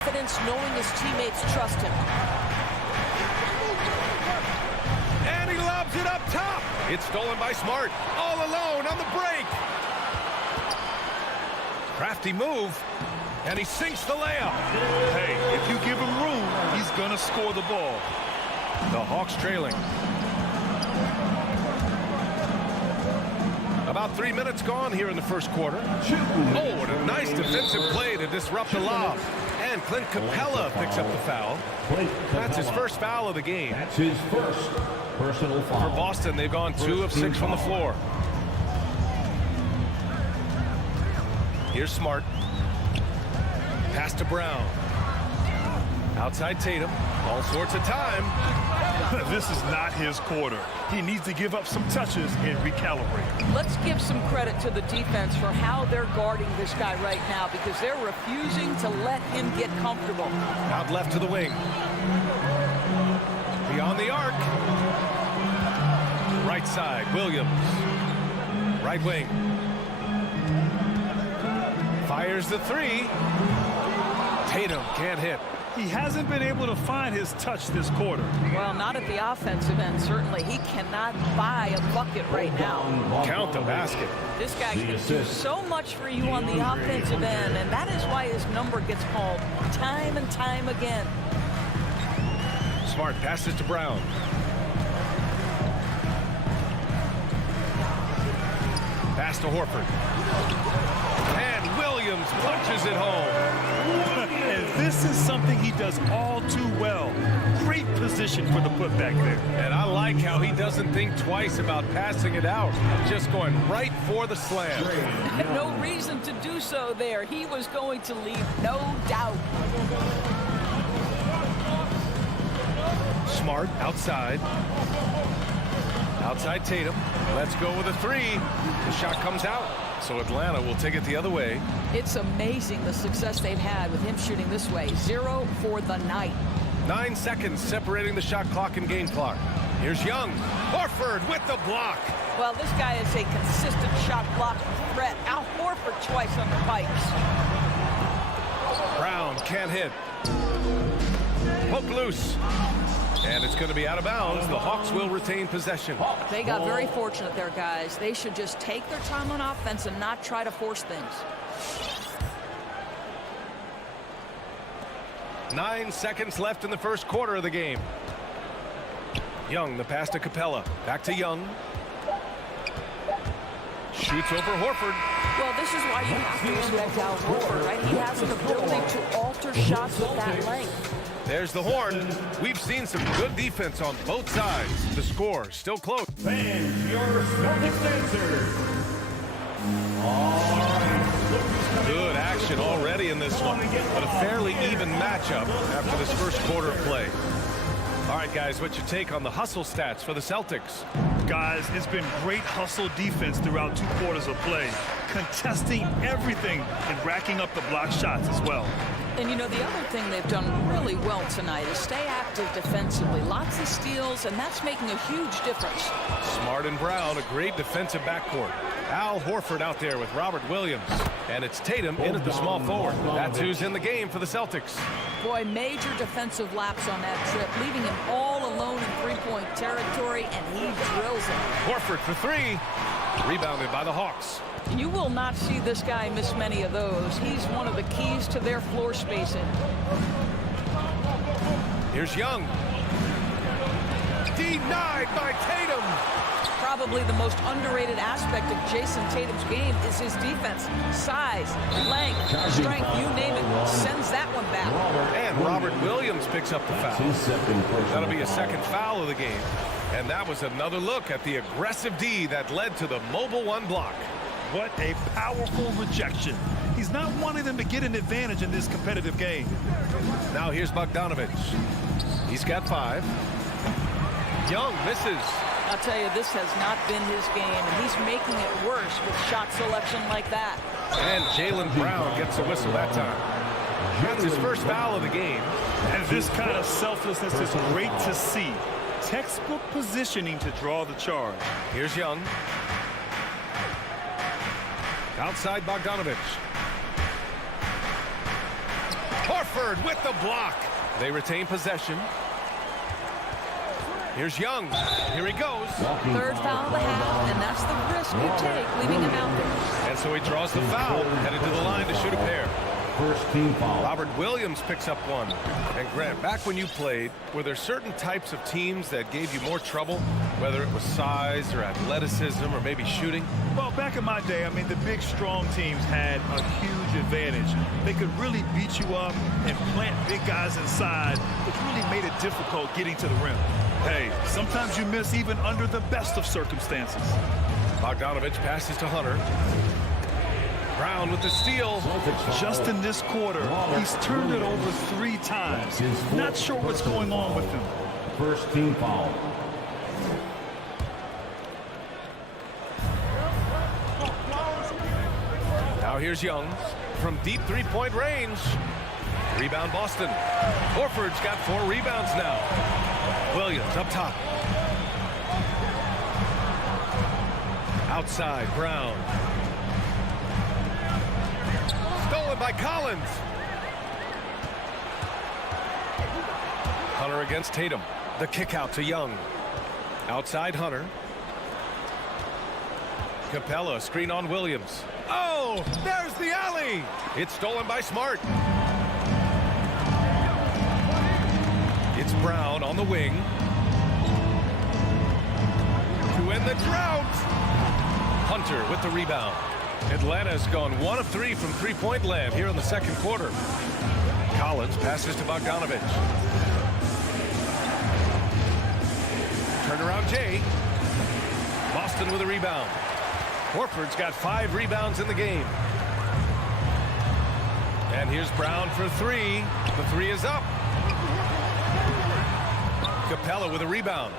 confidence, knowing his teammates trust him. And he lobs it up top. It's stolen by Smart. All alone on the break. Crafty move. And he sinks the layup. Hey, if you give him room, he's going to score the ball. The Hawks trailing. About 3 minutes gone here in the first quarter. Oh, what a nice defensive play to disrupt the lob. And Clint Capella picks up the foul. That's his first foul of the game. That's his first personal foul. For Boston, they've gone 2 of 6 from the floor. Here's Smart. Pass to Brown. Outside Tatum. All sorts of time. This is not his quarter. He needs to give up some touches and recalibrate. Let's give some credit to the defense for how they're guarding this guy right now, because they're refusing to let him get comfortable. Out left to the wing. Beyond the arc. Right side, Williams. Right wing. Fires the 3. Tatum can't hit. He hasn't been able to find his touch this quarter. Well, not at the offensive end, certainly. He cannot buy a bucket right now. Count the basket. This guy can do so much for you on the offensive end, and that is why his number gets called time and time again. Smart passes to Brown. Pass to Horford. And Williams punches it home. And this is something he does all too well. Great position for the putback there. And I like how he doesn't think twice about passing it out. Just going right for the slam. No reason to do so there. He was going to leave, no doubt. Smart outside. Outside Tatum. Let's go with a three. The shot comes out. So Atlanta will take it the other way. It's amazing the success they've had with him shooting this way. 0 for the night. 9 seconds separating the shot clock and game clock. Here's Young. Horford with the block. Well, this guy is a consistent shot block threat. Al Horford twice on the pipes. Brown can't hit. Poke loose. And it's going to be out of bounds. The Hawks will retain possession. They got very fortunate there, guys. They should just take their time on offense and not try to force things. 9 seconds left in the first quarter of the game. Young, the pass to Capella. Back to Young. Shoots over Horford. Well, this is why you have to respect Al Horford, right? He has an ability to alter shots with that length. There's the horn. We've seen some good defense on both sides. The score still close. And your Celtics answer. All right. Good action already in this one, but a fairly even matchup after this first quarter of play. All right, guys, what's your take on the hustle stats for the Celtics? Guys, it's been great hustle defense throughout 2 quarters of play, contesting everything and racking up the block shots as well. And, you know, the other thing they've done really well tonight is stay active defensively. Lots of steals, and that's making a huge difference. Smart and Brown, a great defensive backcourt. Al Horford out there with Robert Williams. And it's Tatum in at the small forward. That's who's in the game for the Celtics. Boy, major defensive lapse on that trip, leaving him all alone in three-point territory, and he drills it. Horford for three. Rebounded by the Hawks. You will not see this guy miss many of those. He's one of the keys to their floor spacing. Here's Young. Denied by Tatum. Probably the most underrated aspect of Jason Tatum's game is his defense. Size, length, strength, you name it, sends that one back. And Robert Williams picks up the foul. That'll be a second foul of the game. And that was another look at the aggressive D that led to the mobile one block. What a powerful rejection. He's not wanting them to get an advantage in this competitive game. Now here's Bogdanovich. He's got 5. Young misses. I'll tell you, this has not been his game, and he's making it worse with shot selection like that. And Jaylen Brown gets a whistle that time. That's his first foul of the game. And this kind of selflessness is great to see. Textbook positioning to draw the charge. Here's Young. Outside Bogdanovich. Horford with the block. They retain possession. Here's Young. Here he goes. Third foul of the half, and that's the risk you take, leaving him out there. And so he draws the foul, headed to the line to shoot a pair. First team foul. Robert Williams picks up one. And Grant, back when you played, were there certain types of teams that gave you more trouble, whether it was size or athleticism or maybe shooting? Well, back in my day, I mean, the big, strong teams had a huge advantage. They could really beat you up and plant big guys inside, which really made it difficult getting to the rim. Hey, sometimes you miss even under the best of circumstances. Bogdanovich passes to Hunter. Brown with the steal. Just in this quarter, he's turned it over 3 times. Not sure what's going on with him. First team foul. Now here's Young from deep three-point range. Rebound Boston. Horford's got 4 rebounds now. Williams up top. Outside, Brown. Stolen by Collins. Hunter against Tatum. The kick out to Young. Outside Hunter. Capella, screen on Williams. Oh, there's the alley. It's stolen by Smart. It's Brown on the wing. To end the drought. Hunter with the rebound. Atlanta's gone 1 of 3 from three-point land here in the second quarter. Collins passes to Bogdanovich. Turnaround Jay. Boston with a rebound. Horford's got 5 rebounds in the game. And here's Brown for 3. The 3 is up. Capella with a rebound.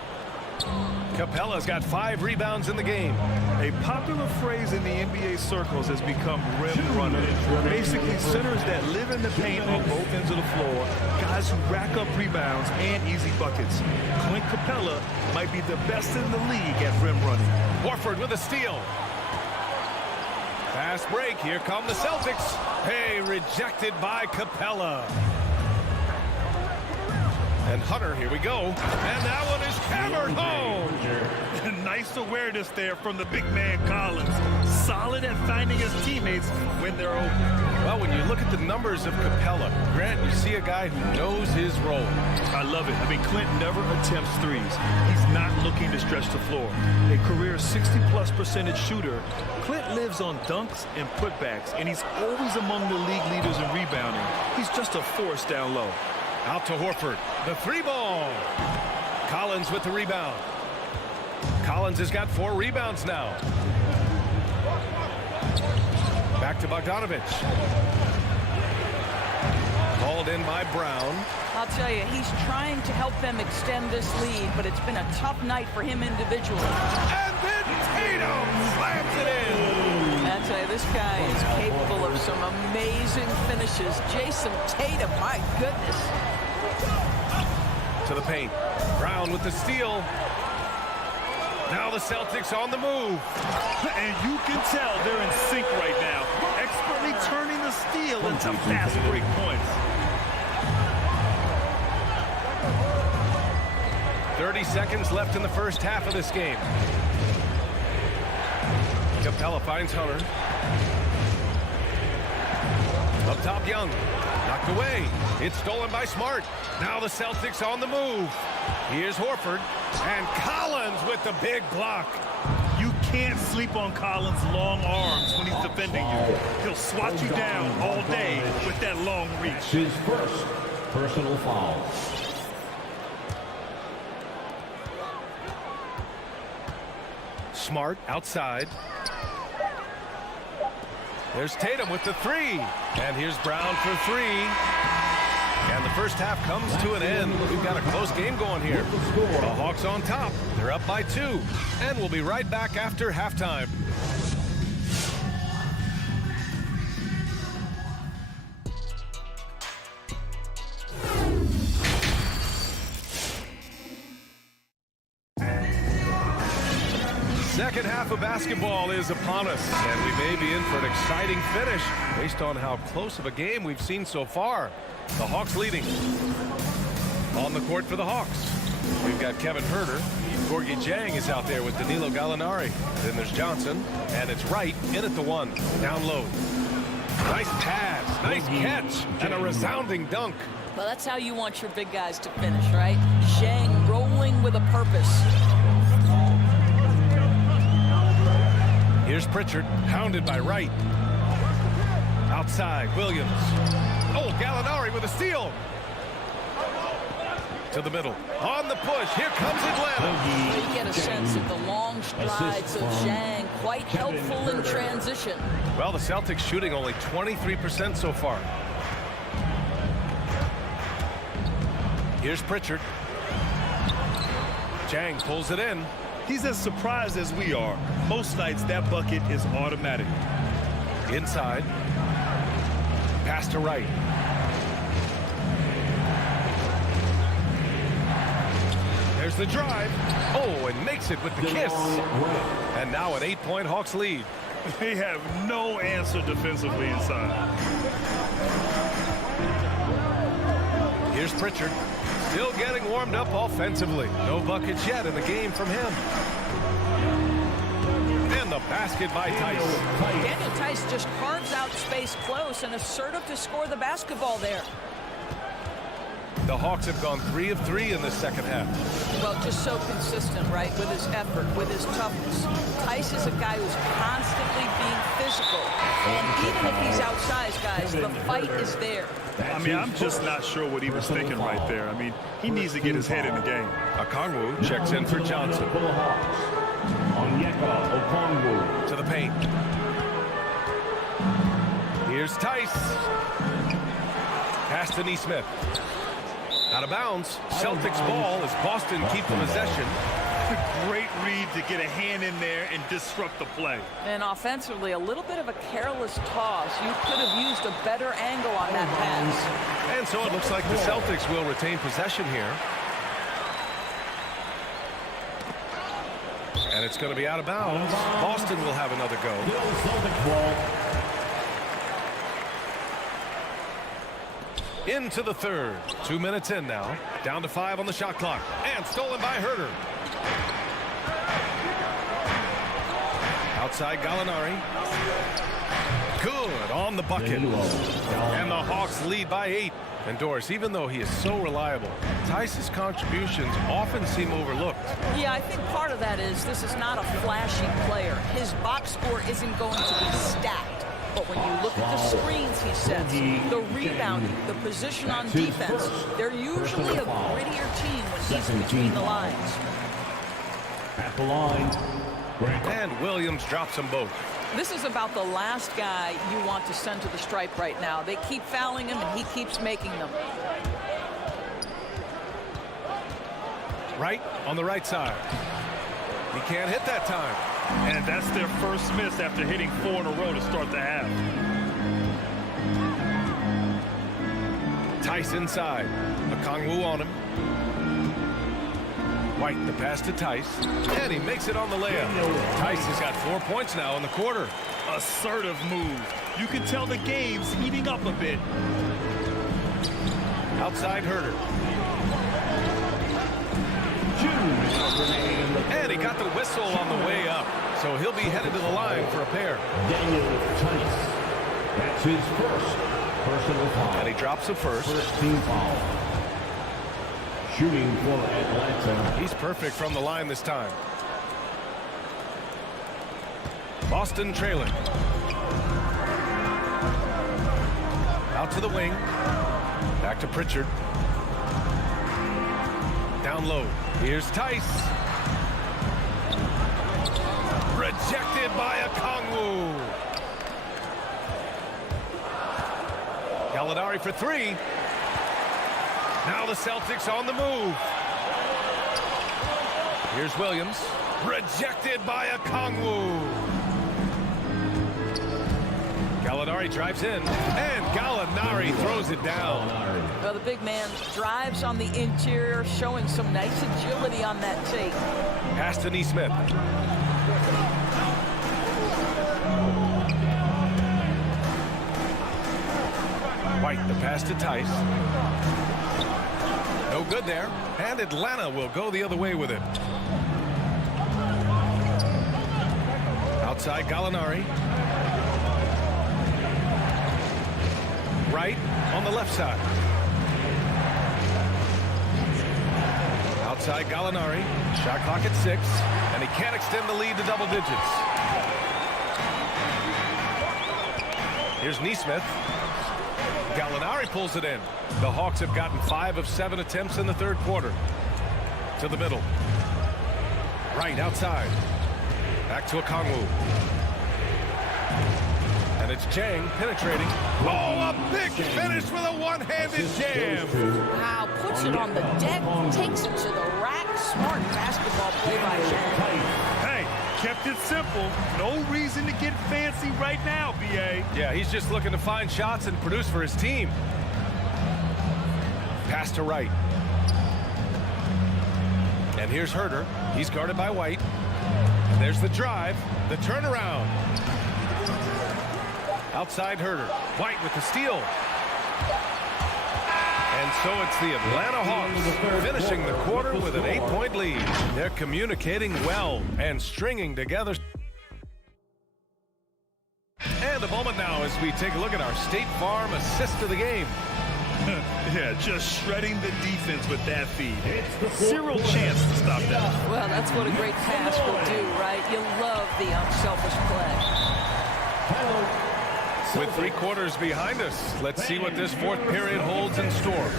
Capella's got 5 rebounds in the game. A popular phrase in the NBA circles has become rim runner. Basically, centers that live in the paint on both ends of the floor, guys who rack up rebounds and easy buckets. Clint Capella might be the best in the league at rim running. Horford with a steal. Fast break. Here come the Celtics. Hey, rejected by Capella. And Hunter, here we go. And that one is hammered home. Nice awareness there from the big man Collins. Solid at finding his teammates when they're open. Well, when you look at the numbers of Capella, Grant, you see a guy who knows his role. I love it. I mean, Clint never attempts threes. He's not looking to stretch the floor. A career 60+% shooter, Clint lives on dunks and putbacks, and he's always among the league leaders in rebounding. He's just a force down low. Out to Horford. The 3 ball. Collins with the rebound. Collins has got 4 rebounds now. Back to Bogdanovich. Hauled in by Brown. I'll tell you, he's trying to help them extend this lead, but it's been a tough night for him individually. And then Tatum slams it in. I'll tell you, this guy is capable of some amazing finishes. Jason Tatum, my goodness. To the paint. Brown with the steal. Now the Celtics on the move. And you can tell they're in sync right now. Expertly turning the steal into fast break points. 30 seconds left in the first half of this game. Capella finds Hunter. Up top, Young. Knocked away. It's stolen by Smart. Now the Celtics on the move. Here's Horford. And Collins with the big block. You can't sleep on Collins' long arms when he's defending you. He'll swat you down all day with that long reach. His first personal foul. Smart outside. There's Tatum with the 3. And here's Brown for 3. And the first half comes to an end. We've got a close game going here. The Hawks on top. They're up by 2. And we'll be right back after halftime. Second half of basketball is upon us, and we may be in for an exciting finish based on how close of a game we've seen so far. The Hawks leading. On the court for the Hawks, we've got Kevin Huerter. Gorgie Jang is out there with Danilo Gallinari. Then there's Johnson, and it's Wright in at the 1. Down low. Nice pass, nice catch, and a resounding dunk. Well, that's how you want your big guys to finish, right? Zhang rolling with a purpose. Here's Pritchard, hounded by Wright. Outside, Williams. Oh, Gallinari with a steal. To the middle. On the push, here comes Atlanta. You get a sense of the long strides of Zhang, quite helpful in transition. Well, the Celtics shooting only 23% so far. Here's Pritchard. Zhang pulls it in. He's as surprised as we are. Most nights, that bucket is automatic. Inside. Pass to Wright. There's the drive. Oh, and makes it with the kiss. And now an 8-point Hawks lead. They have no answer defensively inside. Here's Pritchard. Still getting warmed up offensively. No buckets yet in the game from him. And the basket by Tice. Daniel Tice just carves out space close and assertive to score the basketball there. The Hawks have gone 3 of 3 in the second half. Well, just so consistent, right, with his effort, with his toughness. Tice is a guy who's constantly being physical. And even if he's outsized, guys, the fight is there. I mean, I'm just not sure what he was thinking right there. I mean, he needs to get his head in the game. Okongwu checks in for Johnson. To the paint. Here's Tice. Pass to Neesmith. Out of bounds. Celtics ball as Boston keep the possession. Great read to get a hand in there and disrupt the play. And offensively, a little bit of a careless toss. You could have used a better angle on that pass. And so it looks like the Celtics will retain possession here. And it's going to be out of bounds. Boston will have another go. Into the third. 2 minutes in now. Down to 5 on the shot clock. And stolen by Herter. Outside Gallinari. Good on the bucket. And the Hawks lead by 8. And Doris, even though he is so reliable, Tice's contributions often seem overlooked. Yeah, I think part of that is this is not a flashy player. His box score isn't going to be stacked. But when you look at the screens he sets, the rebounding, the position on defense, they're usually a grittier team when he's between the lines. At the line. And Williams drops them both. This is about the last guy you want to send to the stripe right now. They keep fouling him, and he keeps making them. Right on the right side. He can't hit that time. And that's their first miss after hitting 4 in a row to start the half. Tice inside. Okongwu on him. White, the pass to Tice. And he makes it on the layup. Tice has got 4 points now in the quarter. Assertive move. You can tell the game's heating up a bit. Outside Herter. And he got the whistle on the way up. So he'll be headed to the line for a pair. Daniel Tice. That's his first personal foul. And he drops the first. First team foul. Shooting for Atlanta. He's perfect from the line this time. Boston trailing. Out to the wing. Back to Pritchard. Down low. Here's Tice. Rejected by Okongwu. Gallinari for 3. Now the Celtics on the move. Here's Williams. Rejected by Okongwu. Gallinari drives in, and Gallinari throws it down. Well, the big man drives on the interior, showing some nice agility on that tape. Pass to Neesmith. White, the pass to Tice. No good there. And Atlanta will go the other way with it. Outside Gallinari. Right on the left side. Outside Gallinari. Shot clock at 6. And he can't extend the lead to double digits. Here's Neesmith. Gallinari pulls it in. The Hawks have gotten 5 of 7 attempts in the third quarter. To the middle. Right outside. Back to Okongwu. And it's Chang penetrating. Oh, a big finish with a one-handed jam. Wow, puts it on the deck, takes it to the rack. Smart basketball play by Chang. Hey, kept it simple. No reason to get fancy right now, B.A. Yeah, he's just looking to find shots and produce for his team. Pass to Wright. And here's Herter. He's guarded by White. And there's the drive, the turnaround. Outside Herter. White with the steal. And so it's the Atlanta Hawks finishing the quarter with an 8-point lead. They're communicating well and stringing together. And a moment now as we take a look at our State Farm assist of the game. Yeah, just shredding the defense with that feed. Zero chance to stop that. Well, that's what a great pass will do, right? You love the unselfish play. With 3 quarters behind us, let's see what this 4th period holds in store.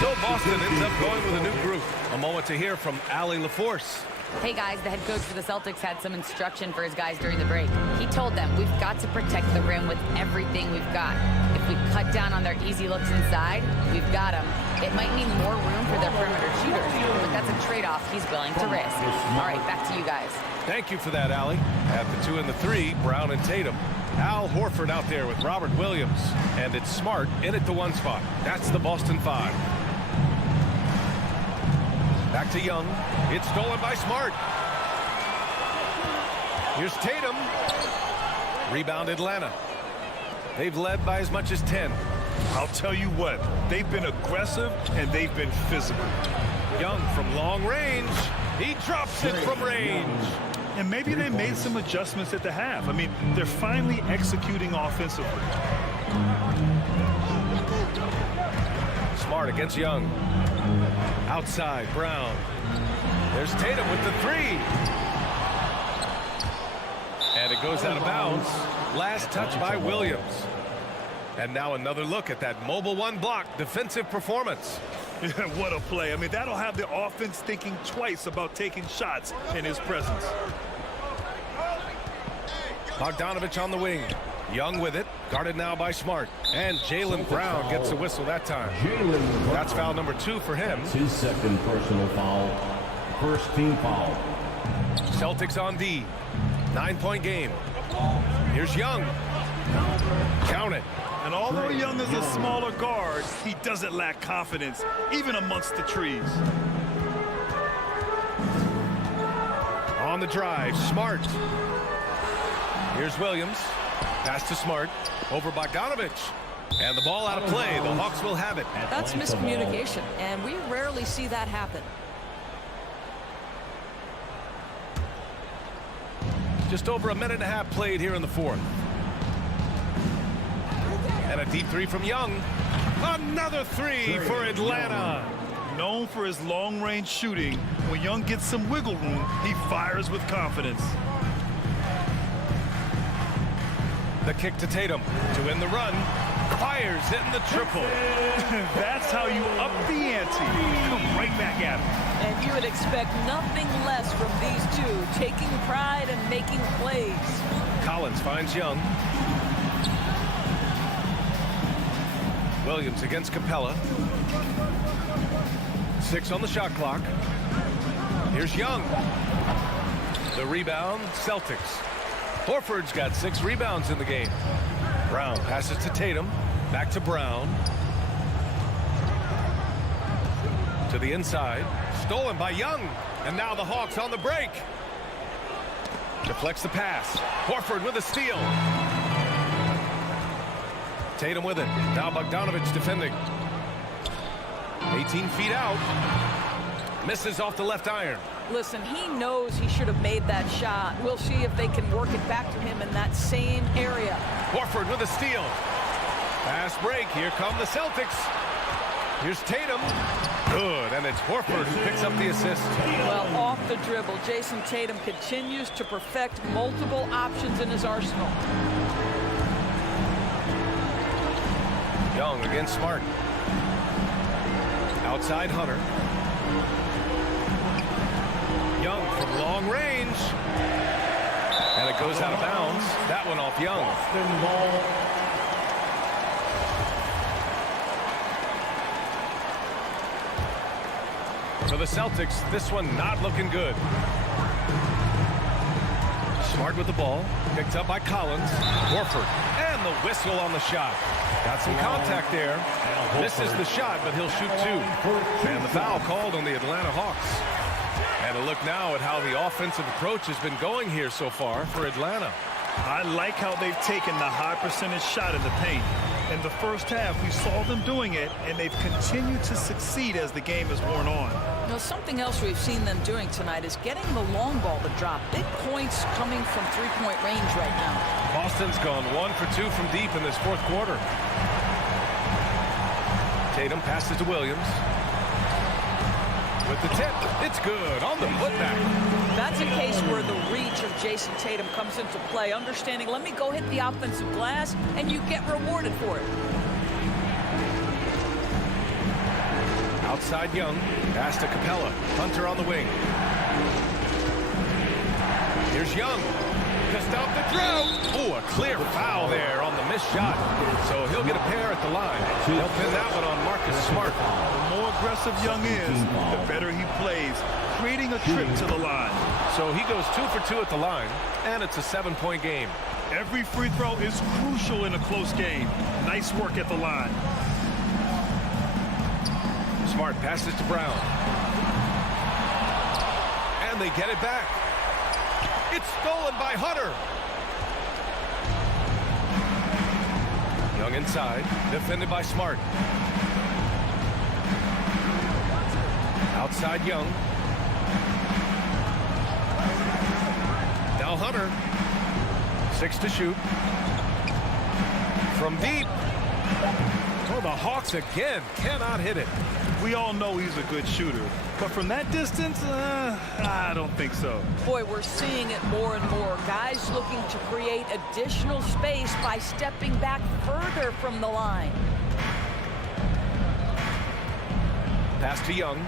So Boston ends up going with a new group. A moment to hear from Allie LaForce. Hey guys, the head coach for the Celtics had some instruction for his guys during the break. He told them, we've got to protect the rim with everything we've got. If we cut down on their easy looks inside, we've got them. It might mean more room for their perimeter shooters, but that's a trade-off he's willing to risk. All right, back to you guys. Thank you for that, Allie. At the 2 and the 3, Brown and Tatum. Al Horford out there with Robert Williams. And it's Smart in at the 1 spot. That's the Boston 5. Back to Young. It's stolen by Smart. Here's Tatum. Rebound Atlanta. They've led by as much as 10. I'll tell you what, they've been aggressive and they've been physical. Young from long range. He drops it from range. And maybe they made some adjustments at the half. I mean, they're finally executing offensively. Smart against Young. Outside, Brown. There's Tatum with the 3. And it goes out of bounds. Last touch by Williams. And now another look at that mobile 1 block defensive performance. What a play. I mean, that'll have the offense thinking twice about taking shots in his presence. Bogdanovich on the wing. Young with it. Guarded now by Smart. And Jaylen Brown gets the whistle that time. That's foul number 2 for him. His 2nd personal foul. 1st team foul. Celtics on D. 9-point game. Here's Young. Count it. And although Young is a smaller guard, he doesn't lack confidence, even amongst the trees. On the drive, Smart. Here's Williams. Pass to Smart. Over Bogdanovich. And the ball out of play. The Hawks will have it. That's miscommunication, and we rarely see that happen. Just over a minute and a half played here in the 4th. And a deep 3 from Young. Another 3 for Atlanta. Known for his long-range shooting, when Young gets some wiggle room, he fires with confidence. The kick to Tatum to win the run. Fires in the triple. That's how you up the ante. Come right back at him. And you would expect nothing less from these two, taking pride and making plays. Collins finds Young. Williams against Capella. 6 on the shot clock. Here's Young. The rebound, Celtics. Horford's got 6 rebounds in the game. Brown passes to Tatum. Back to Brown. To the inside. Stolen by Young. And now the Hawks on the break. Deflects the pass. Horford with a steal. Tatum with it. Now Bogdanovich defending. 18 feet out. Misses off the left iron. Listen, he knows he should have made that shot. We'll see if they can work it back to him in that same area. Horford with a steal. Fast break. Here come the Celtics. Here's Tatum. Good, and it's Horford who picks up the assist. Well, off the dribble, Jason Tatum continues to perfect multiple options in his arsenal. Young against Smart. Outside Hunter. Young from long range. And it goes out of bounds. That one off Young. For the Celtics, this one not looking good. Smart with the ball. Picked up by Collins. Horford. And the whistle on the shot. Got some contact there. Misses the shot, but he'll shoot 2. And the foul called on the Atlanta Hawks. And a look now at how the offensive approach has been going here so far for Atlanta. I like how they've taken the high percentage shot in the paint. In the first half, we saw them doing it, and they've continued to succeed as the game has worn on. Now, something else we've seen them doing tonight is getting the long ball to drop. Big points coming from three-point range right now. Boston's gone 1 for 2 from deep in this fourth quarter. Tatum passes to Williams. With the tip, it's good on the putback. That's a case where the reach of Jason Tatum comes into play. Understanding, let me go hit the offensive glass, and you get rewarded for it. Outside Young, pass to Capella. Hunter on the wing. Here's Young. Just off the throw. Oh, a clear foul there on the missed shot. So he'll get a pair at the line. He'll pin that one on Marcus Smart. The more aggressive Young is, the better he plays, creating a trip to the line. So he goes 2 for 2 at the line, and it's a 7-point game. Every free throw is crucial in a close game. Nice work at the line. Smart passes to Brown. And they get it back. It's stolen by Hunter. Young inside, defended by Smart. Outside Young. Now Hunter. 6 to shoot. From deep. Oh, the Hawks again cannot hit it. We all know he's a good shooter, but from that distance, I don't think so. Boy, we're seeing it more and more. Guys looking to create additional space by stepping back further from the line. Pass to Young.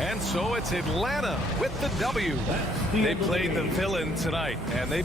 And so it's Atlanta with the W. They played the villain tonight, and they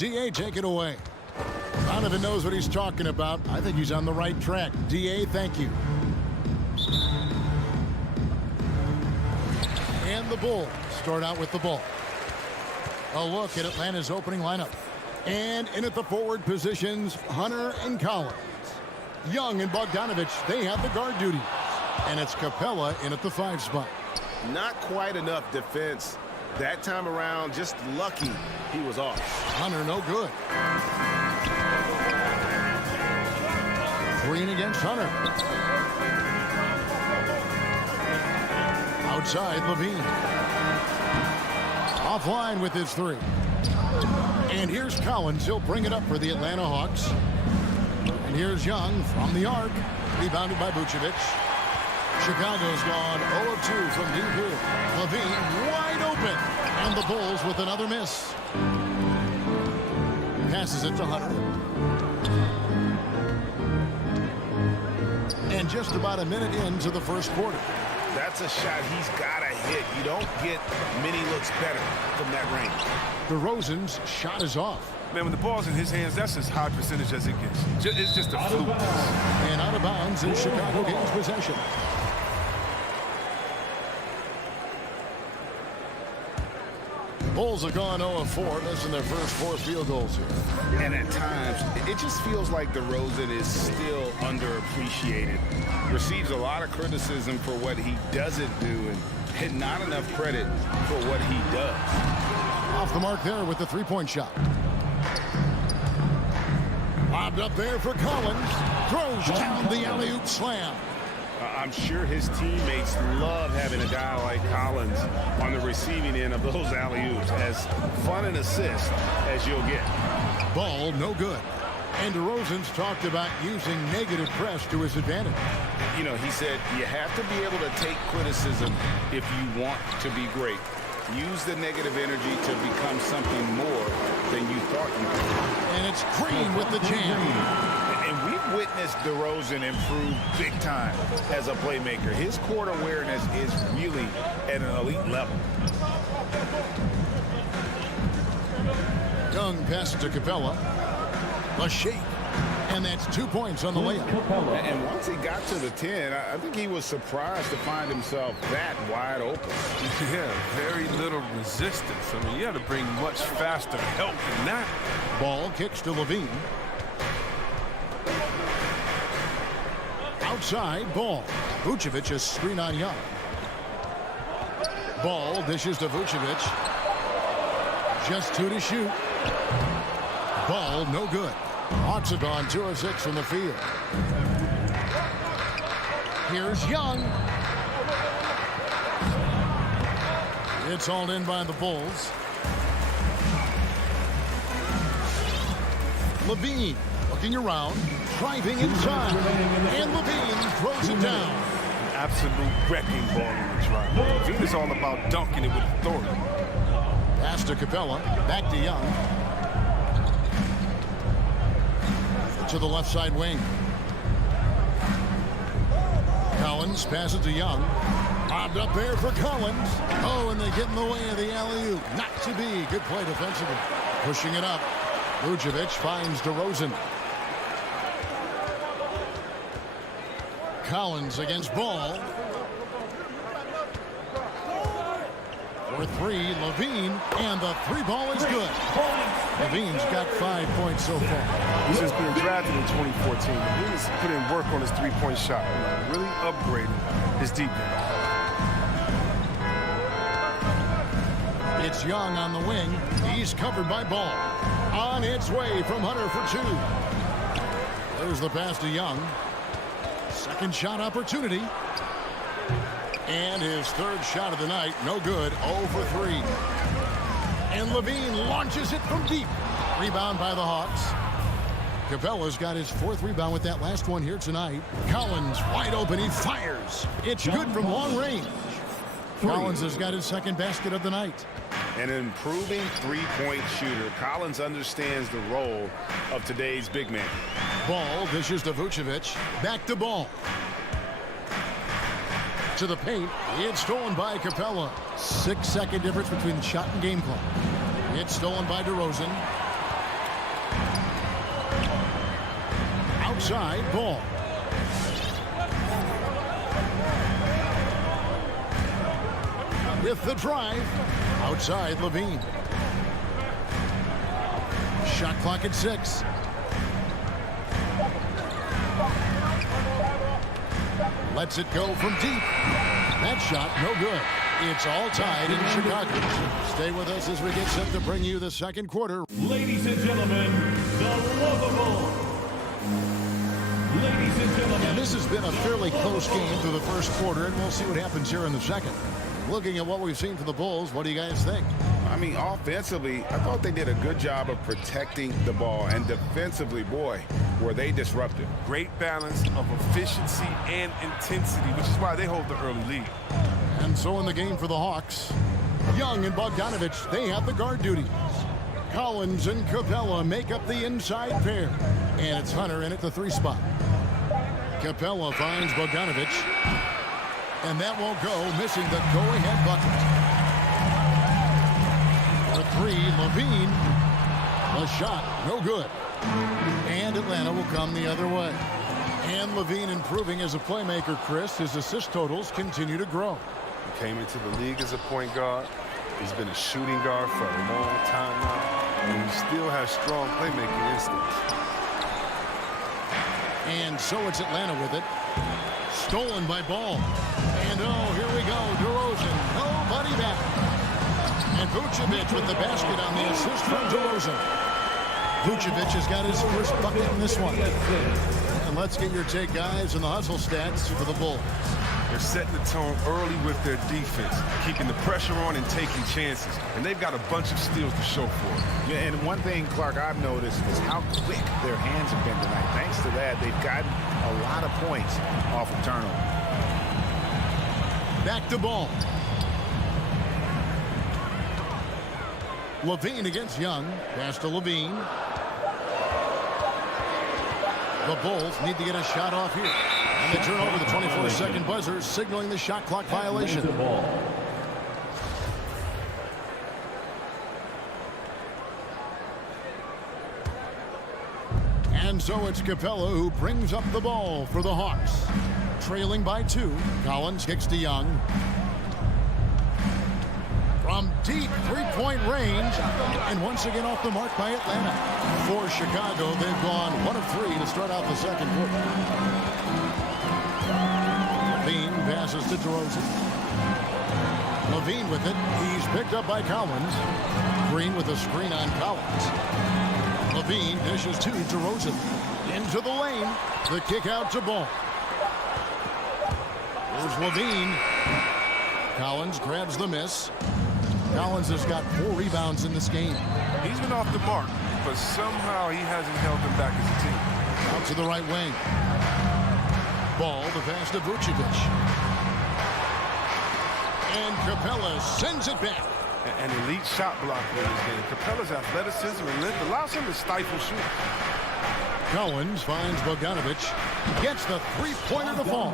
D.A., take it away. Donovan knows what he's talking about. I think he's on the right track. D.A., thank you. And the Bulls start out with the ball. A look at Atlanta's opening lineup. And in at the forward positions, Hunter and Collins. Young and Bogdanovich, they have the guard duties. And it's Capella in at the 5 spot. Not quite enough defense that time around. Just lucky he was off. Hunter no good. Green against Hunter. Outside, Levine. Offline with his 3. And here's Collins. He'll bring it up for the Atlanta Hawks. And here's Young from the arc. Rebounded by Vucevic. Chicago's gone 0 of 2 from deep here. Levine wide open. And the Bulls with another miss. Passes it to Hunter. And just about a minute into the first quarter. That's a shot he's got to hit. You don't get many looks better from that range. DeRozan's shot is off. Man, when the ball's in his hands, that's as high percentage as it gets. It's just a fluke. And out of bounds, and Chicago gains possession. Bulls have gone 0 of 4, missing their first 4 field goals here. And at times, it just feels like DeRozan is still underappreciated. Receives a lot of criticism for what he doesn't do and not enough credit for what he does. Off the mark there with the 3-point shot. Lobbed up there for Collins. Throws down the alley-oop slam. I'm sure his teammates love having a guy like Collins on the receiving end of those alley-oops. As fun an assist as you'll get. Ball no good. And DeRozan's talked about using negative press to his advantage. You know, he said you have to be able to take criticism if you want to be great. Use the negative energy to become something more than you thought you could. And it's Green with the jam. And we've witnessed DeRozan improve big time as a playmaker. His court awareness is really at an elite level. Young passes to Capella. A shake. And that's 2 points on the layup. And once he got to the 10, I think he was surprised to find himself that wide open. Yeah, very little resistance. I mean, you had to bring much faster help than that. Ball kicks to Levine. Outside, Ball. Vucevic is screen on Young. Ball dishes to Vucevic. Just 2 to shoot. Ball no good. Hawks have gone 2 of 6 from the field. Here's Young. It's hauled in by the Bulls. Levine looking around, driving inside, and Levine throws it down. Absolute wrecking ball on the drive. Levine is all about dunking it with authority. Pass to Capella, back to Young. To the left side wing. Collins passes to Young. Bobbed up there for Collins. Oh, and they get in the way of the alley-oop. Not to be. Good play defensively. Pushing it up. Vucevic finds DeRozan. Collins against Ball. For 3, Levine, and the 3 ball is good. Levine's got 5 points so far. He's just being drafted in 2014. He's put in work on his 3-point shot. Really upgrading his deep game. It's Young on the wing. He's covered by Ball. On its way from Hunter for 2. There's the pass to Young. Second shot opportunity. And his 3rd shot of the night, no good, 0 for 3. And Levine launches it from deep. Rebound by the Hawks. Capella's got his 4th rebound with that last one here tonight. Collins wide open, he fires. It's good from long range. Collins has got his 2nd basket of the night. An improving 3-point shooter. Collins understands the role of today's big man. Ball dishes to Vucevic. Back to Ball. To the paint. It's stolen by Capella. 6-second difference between the shot and game clock. It's stolen by DeRozan. outside, Ball. With the drive, outside Levine. Shot clock at 6. Lets it go from deep. That shot, no good. It's all tied in Chicago. Stay with us as we get set to bring you the second quarter. Ladies and gentlemen, the lovable. Ladies and gentlemen. And this has been a fairly close game through the first quarter, and we'll see what happens here in the second. Looking at what we've seen from the Bulls, what do you guys think? I mean, offensively, I thought they did a good job of protecting the ball. And defensively, boy, were they disruptive. Great balance of efficiency and intensity, which is why they hold the early lead. And so in the game for the Hawks, Young and Bogdanovich, they have the guard duties. Collins and Capella make up the inside pair. And it's Hunter in at the 3 spot. Capella finds Bogdanovich. And that won't go, missing the go-ahead bucket. The 3, Levine. The shot, no good. And Atlanta will come the other way. And Levine improving as a playmaker, Chris. His assist totals continue to grow. He came into the league as a point guard. He's been a shooting guard for a long time now. And he still has strong playmaking instincts. And so it's Atlanta with it. Stolen by Ball. And oh, here we go. DeRozan. Nobody back. And Vucevic with the basket on the assist from DeRozan. Vucevic has got his first bucket in this one. And let's get your take, guys, on the hustle stats for the Bulls. They're setting the tone early with their defense, keeping the pressure on and taking chances. And they've got a bunch of steals to show for it. Yeah, and one thing, Clark, I've noticed is how quick their hands have been tonight. Thanks to that, they've gotten a lot of points off of turnover. Back to Ball. Levine against Young. Pass to Levine. The Bulls need to get a shot off here. And they turn over the 24-second buzzer, signaling the shot clock violation. And so it's Capella who brings up the ball for the Hawks. Trailing by 2. Collins kicks to Young. From deep three-point range. And once again off the mark by Atlanta. For Chicago, they've gone 1 of 3 to start out the second quarter. Levine passes to DeRozan. Levine with it. He's picked up by Collins. Green with a screen on Collins. Levine dishes to DeRozan. Into the lane. The kick out to Ball. Here's Levine. Collins grabs the miss. Collins has got 4 rebounds in this game. He's been off the mark, but somehow he hasn't held them back as a team. Out to the right wing. Ball to pass to Vucevic. And Capella sends it back. An elite shot blocker in this game. Capella's athleticism and length allows him to stifle shooters. Collins finds Bogdanovich. Gets the 3-pointer to fall.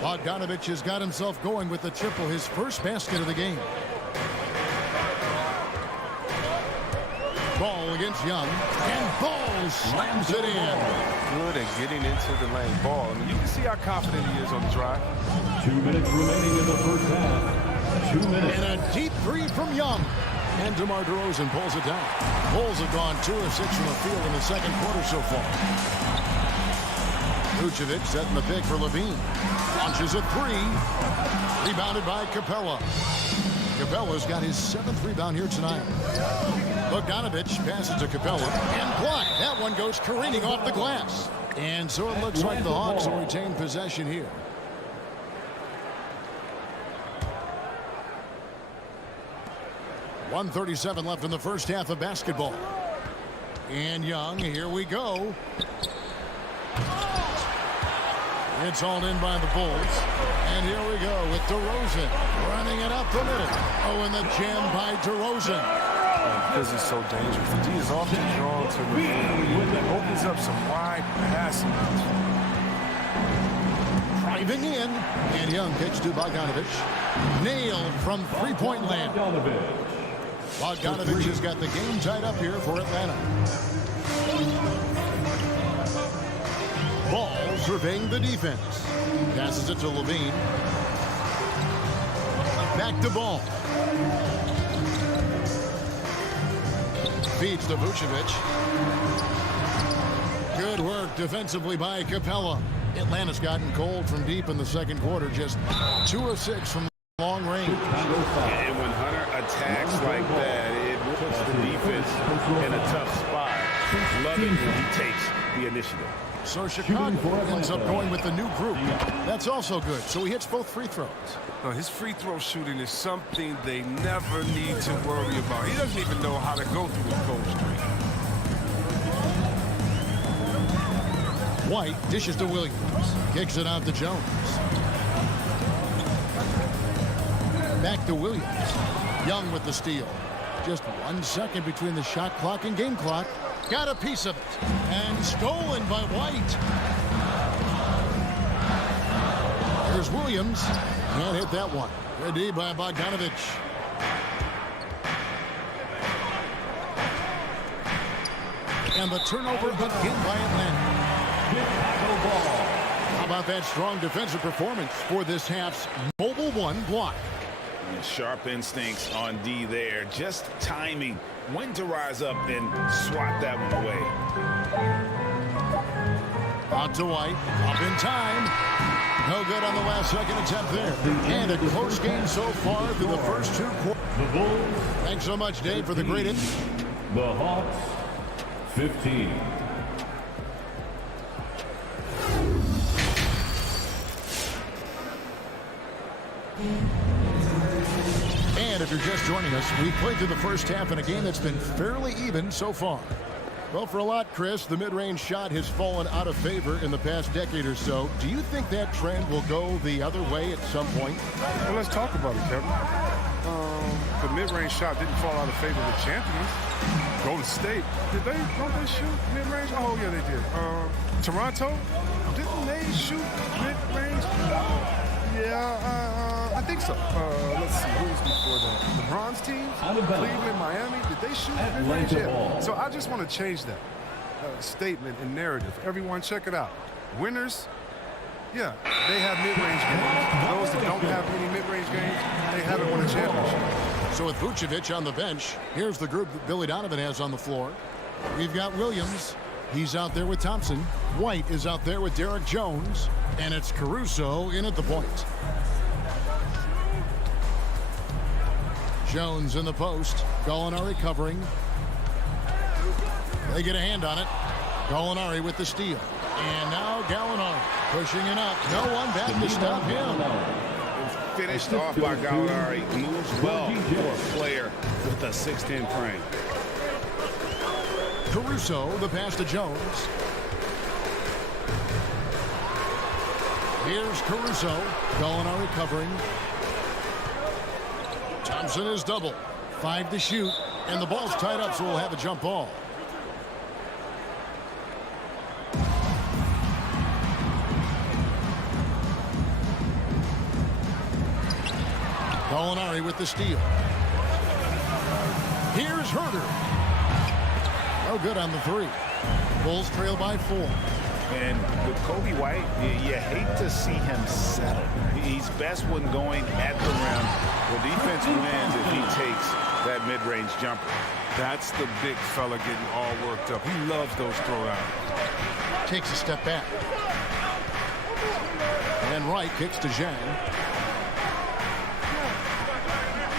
Bogdanovich has got himself going with the triple, his first basket of the game. Ball against Young. And Ball slams it in. Good at getting into the lane. Ball. I mean, you can see how confident he is on the drive. 2 minutes remaining in the first half. 2 minutes. And a deep 3 from Young. And DeMar DeRozan pulls it down. Bulls have gone 2 of 6 from the field in the second quarter so far. Vucevic setting the pick for Levine. Launches a 3. Rebounded by Capella. Capella's got his 7th rebound here tonight. Bogdanovich passes to Capella and blocked. That one goes careening off the glass. And so it looks like the Hawks will retain possession here. .137 left in the first half of basketball. And Young, here we go. It's all in by the Bulls. And here we go with DeRozan running it up the middle. Oh, and the jam by DeRozan. Because he's so dangerous. The D is often drawn to the it opens up some wide passing. Driving in. And Young kicks to Bogdanovich. Nailed from three-point land. Bogdanovich has got the game tied up here for Atlanta. Ball surveying the defense. Passes it to Levine. Back to Ball. Feeds to Vucevic. Good work defensively by Capella. Atlanta's gotten cold from deep in the second quarter. Just 2 of 6 from long range. And when Hunter attacks like that, it puts the defense in a tough spot. Love it when he takes the initiative. So Chicago ends up going with the new group. That's also good. So he hits both free throws. No, his free throw shooting is something they never need to worry about. He doesn't even know how to go through the cold streak. White dishes to Williams. Kicks it out to Jones. Back to Williams. Young with the steal. Just 1 second between the shot clock and game clock. Got a piece of it. And stolen by White. Here's Williams. Can't hit that one. Good D by Bogdanovich. And the turnover again by Atlanta. How about that strong defensive performance for this half's mobile one block? And sharp instincts on D there. Just timing when to rise up and swat that one away. Out to White. Up in time. No good on the last second attempt there. And a close game so far through the first 2 quarters. Thanks so much, Dave, for the great insight. The Hawks, 15. And if you're just joining us, we've played through the first half in a game that's been fairly even so far. Well, for a lot, Chris, the mid-range shot has fallen out of favor in the past decade or so. Do you think that trend will go the other way at some point? Well, let's talk about it, Kevin. The mid-range shot didn't fall out of favor with champions. Golden State, don't they shoot mid-range? Oh, yeah, they did. Toronto, didn't they shoot mid-range? Yeah, I think so. Let's see, who was before that? The Bronze team, Cleveland, Miami, did they shoot mid-range? Yeah. So I just want to change that statement and narrative. Everyone, check it out. Winners, yeah, they have mid-range games. Those that don't have any mid-range games, they haven't won a championship. So with Vucevic on the bench, here's the group that Billy Donovan has on the floor. We've got Williams. He's out there with Thompson. White is out there with Derek Jones. And it's Caruso in at the point. Jones in the post. Gallinari covering. They get a hand on it. Gallinari with the steal. And now Gallinari pushing it up. No one back to stop him. Finished off by Gallinari. Moves well for a player with a 6'10" frame. Caruso, the pass to Jones. Here's Caruso. Gallinari covering. Thompson is double. 5 to shoot. And the ball's tied up, so we'll have a jump ball. Gallinari with the steal. Here's Herter. No good on the 3. Bulls trail by 4. And with Kobe White, you hate to see him settle. He's best when going at the rim. The defense wins if he takes that mid-range jumper. That's the big fella getting all worked up. He loves those throwdowns. Takes a step back. And Wright kicks to Zhang.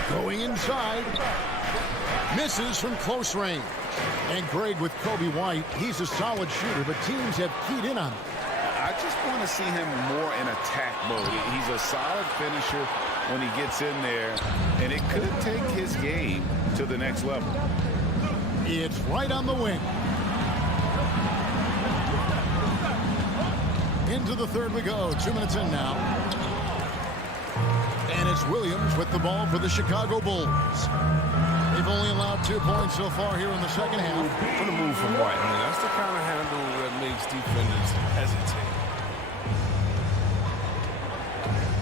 Going inside. Misses from close range. And Greg with Kobe White, he's a solid shooter, but teams have keyed in on him. I just want to see him more in attack mode. He's a solid finisher when he gets in there, and it could take his game to the next level. It's right on the wing. Into the third we go. 2 minutes in now. And it's Williams with the ball for the Chicago Bulls. They've only allowed 2 points so far here in the second half. What a move from White. I mean, that's the kind of handle that makes defenders hesitate.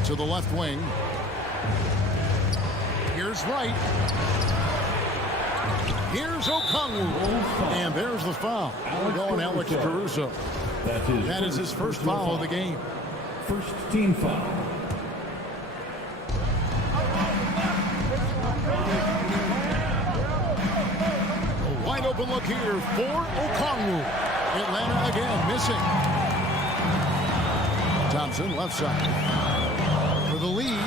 To the left wing. Here's Wright. Here's Okongwu. And there's the foul. We're going Alex Caruso. That is his first foul of the game. First team foul. A wide open look here for Okongwu. Atlanta again missing. Thompson left side for the lead.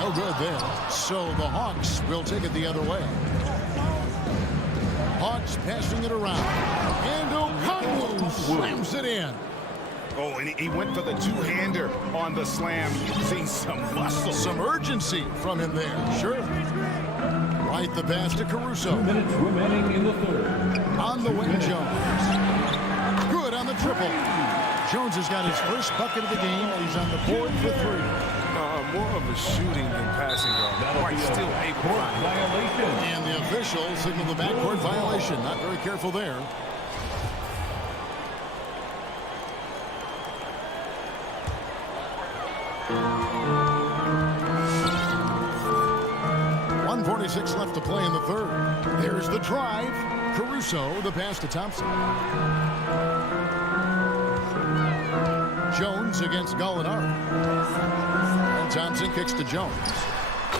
No good there. So the Hawks will take it the other way. Hawks passing it around. And Okongwu slams it in. Oh, and he went for the two-hander on the slam. Using some muscle. Some urgency from him there. Sure. Right the pass to Caruso. 2 minutes remaining in the third. On the wing, Jones. Good on the triple. Jones has got his first bucket of the game, and he's on the board for 3. More of a shooting than passing guard. White still able to find violation. And the official signaled the backcourt violation. Not very careful there. .146 left to play in the third. There's the drive. Caruso, the pass to Thompson. Jones against Gallinari. And Thompson kicks to Jones.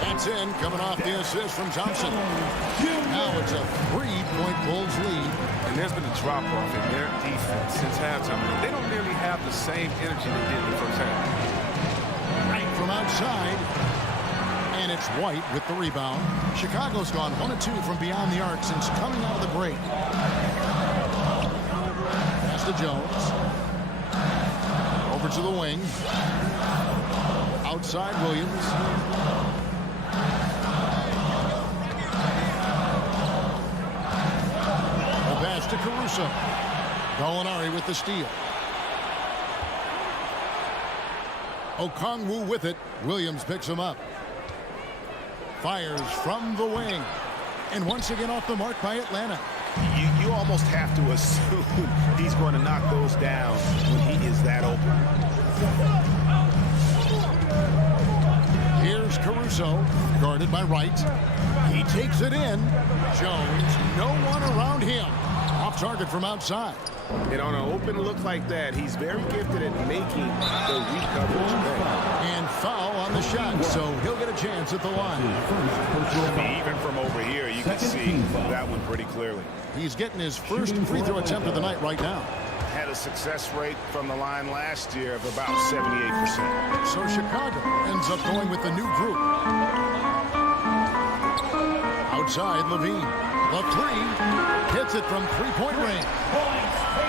That's in, coming off the assist from Thompson. Now it's a 3-point Bulls lead. And there's been a drop-off in their defense since halftime. They don't nearly have the same energy they did in the first half. Right from outside. And it's White with the rebound. Chicago's gone 1 of 2 from beyond the arc since coming out of the break. Pass to Jones. Over to the wing. Outside Williams. The pass to Caruso. Gallinari with the steal. Okongwu with it. Williams picks him up. Fires from the wing. And once again off the mark by Atlanta. You almost have to assume he's going to knock those down when he is that open. Here's Caruso, guarded by Wright. He takes it in. Jones, no one around him. Off target from outside. And on an open look like that, he's very gifted at making the weak coverage pay. And foul on the shot, so he'll get a chance at the line. Even from over here, you can see that one pretty clearly. He's getting his first free throw attempt of the night right now. Had a success rate from the line last year of about 78%. So Chicago ends up going with the new group. Outside, Levine. The three. Hits it from three-point range.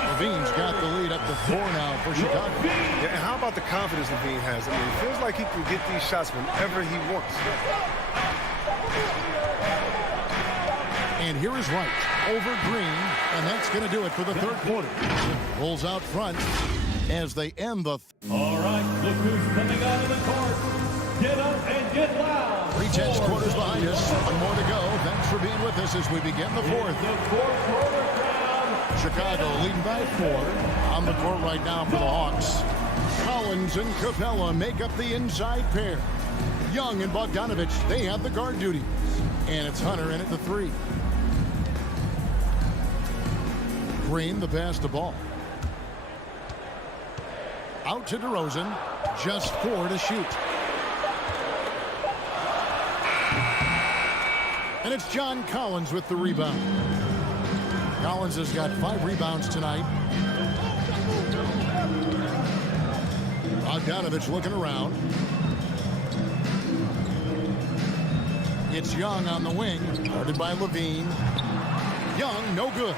Levine's got the lead up to 4 now for Chicago. Yeah, and how about the confidence Levine has? I mean, it feels like he can get these shots whenever he wants. And here is Wright over Green, and that's going to do it for the third quarter. Rolls out front as they end the... All right, look who's coming out of the court. Get up and get loud. 3 tenths quarters behind us. 1 more to go. Thanks for being with us as we begin the fourth. Chicago leading by 4. On the court right now for the Hawks. Collins and Capella make up the inside pair. Young and Bogdanovich, they have the guard duty. And it's Hunter in at the 3. Green, the pass to Ball. Out to DeRozan. Just 4 to shoot. And it's John Collins with the rebound. Collins has got 5 rebounds tonight. Bogdanovich looking around. It's Young on the wing, guarded by Levine. Young, no good.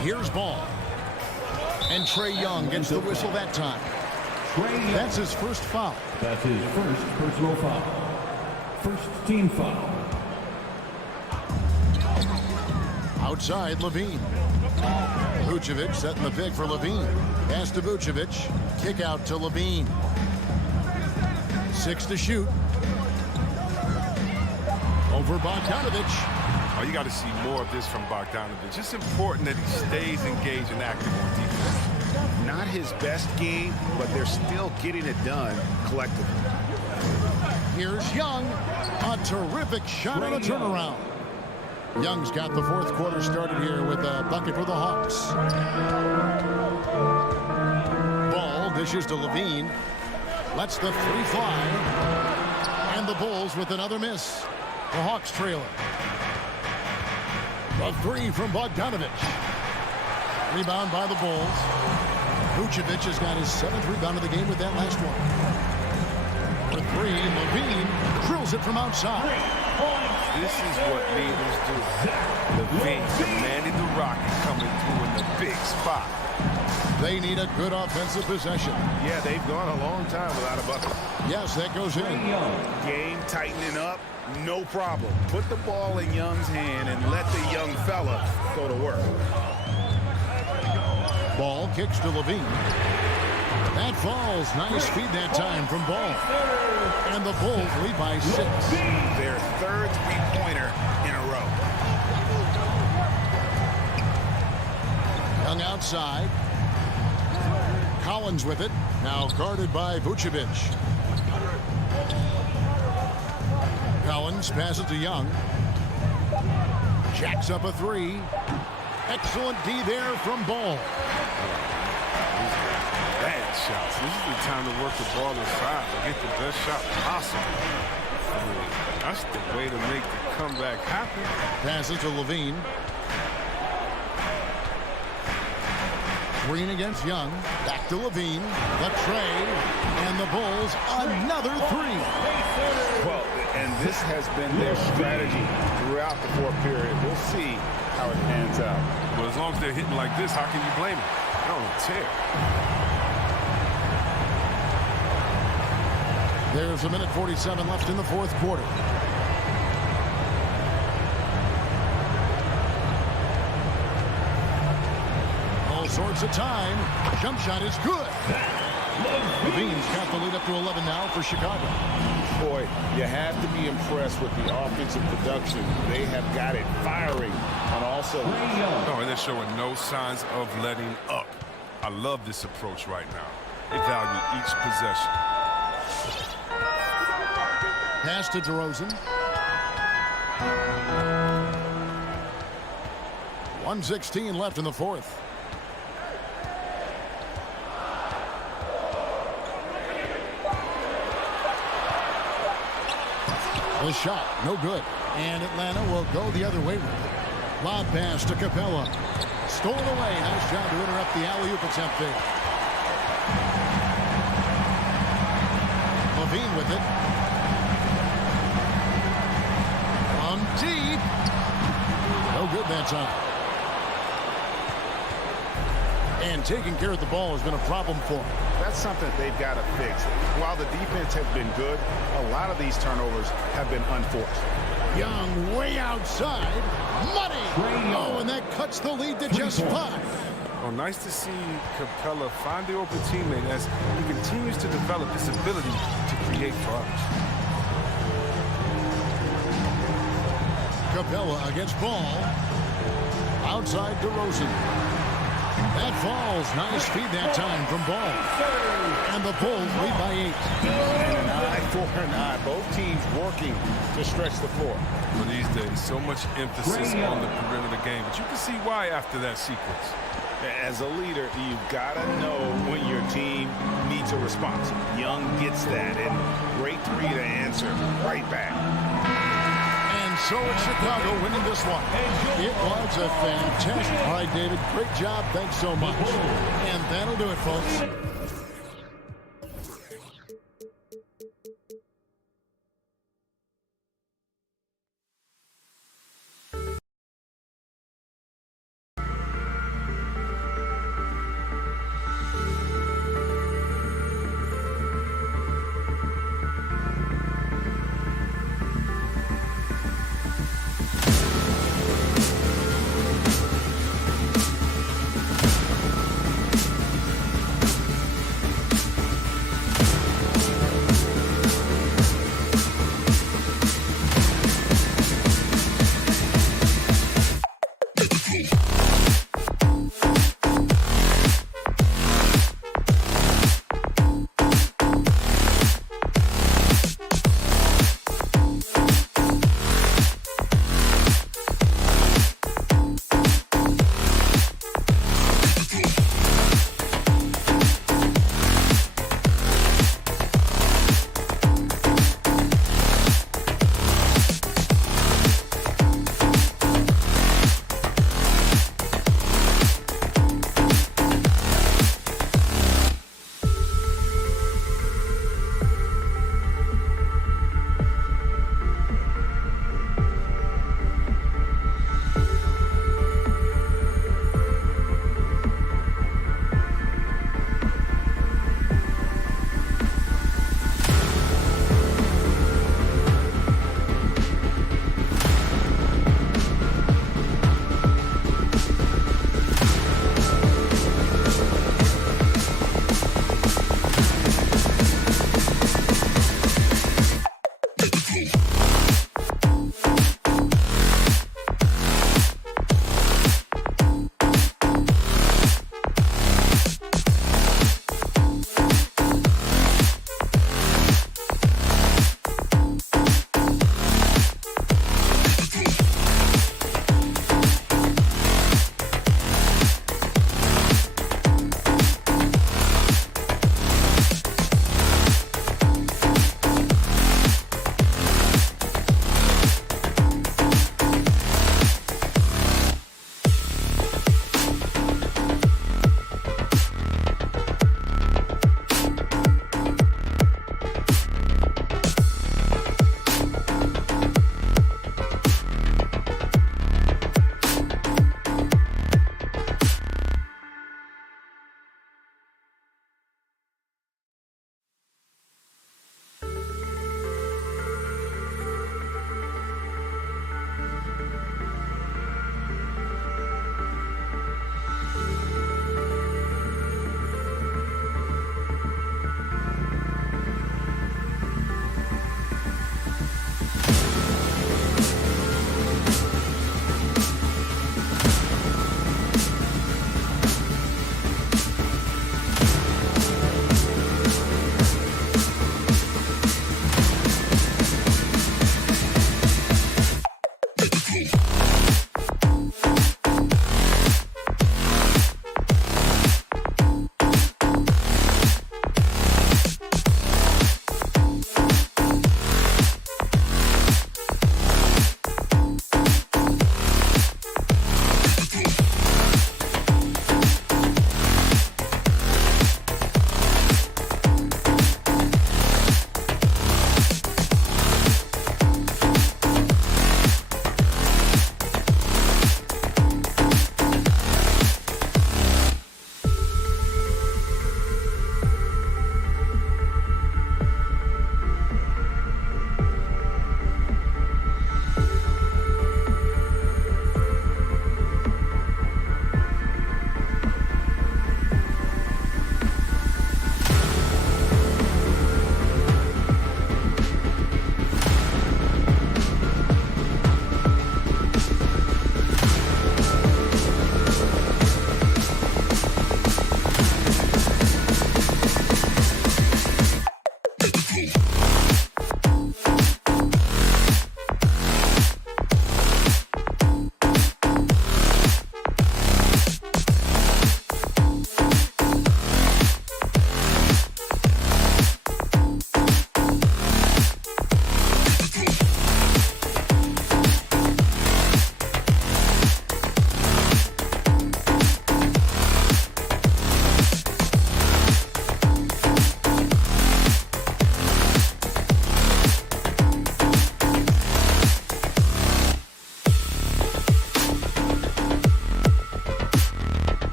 Here's Ball. And Trae Young gets the whistle that time. That's his first foul. That's his first personal foul. First team foul. Outside, Levine. Vucevic setting the pick for Levine. Pass to Vucevic. Kick out to Levine. 6 to shoot. Over Bogdanovich. Oh, you got to see more of this from Bogdanovich. It's important that he stays engaged and active on defense. Not his best game, but they're still getting it done collectively. Here's Young. A terrific shot on a turnaround. Young's got the fourth quarter started here with a bucket for the Hawks. Ball dishes to Levine. Lets the three fly. And the Bulls with another miss. The Hawks trail it. The three from Bogdanovich. Rebound by the Bulls. Vucevic has got his 7th rebound of the game with that last one. For three, Levine drills it from outside. This is what leaders do. Levine commanding the rock and coming through in the big spot. They need a good offensive possession. Yeah, they've gone a long time without a bucket. Yes, that goes in. Game tightening up, no problem. Put the ball in Young's hand and let the young fella go to work. Ball kicks to Levine. That falls. Nice feed that time from Ball. And the Bulls lead by 6. Their 3rd three-pointer in a row. Young outside. Collins with it. Now guarded by Vucevic. Collins passes to Young. Jacks up a three. Excellent D there from Ball. Bad shots. This is the time to work the ball inside and get the best shot possible. That's the way to make the comeback happen. Passes to Levine. Green against Young. Back to Levine. The tray. And the Bulls another three. Well, and this has been their strategy throughout the fourth period. We'll see how it pans out. But as long as they're hitting like this, how can you blame them? I don't tear. There's a minute 47 left in the fourth quarter. All sorts of time. Jump shot is good. Levine's got the lead up to 11 now for Chicago. Boy, you have to be impressed with the offensive production. They have got it firing on all cylinders. No, and they're showing no signs of letting up. I love this approach right now. They value each possession. Pass to DeRozan. 1:16 left in the fourth. The shot, no good. And Atlanta will go the other way with it. Lob pass to Capella. Stolen away. Nice job to interrupt the alley-oop attempt there. Levine with it. From deep. No good that time. And taking care of the ball has been a problem for them. That's something they've got to fix. While the defense has been good, a lot of these turnovers have been unforced. Young way outside. Money. Oh, and that cuts the lead to just 5. Oh, nice to see Capella find the open teammate as he continues to develop this ability to create for others. Capella against Ball. Outside DeRozan. That falls. Nice feed that time from Ball. And the Bulls lead by 8. And an eye for an eye. Both teams working to stretch the floor. For these days, so much emphasis on the perimeter game. But you can see why after that sequence. As a leader, you've got to know when your team needs a response. Young gets that, and great three to answer right back. And so it's Chicago winning this one. It was a fantastic. All right, David, great job. Thanks so much. And that'll do it, folks.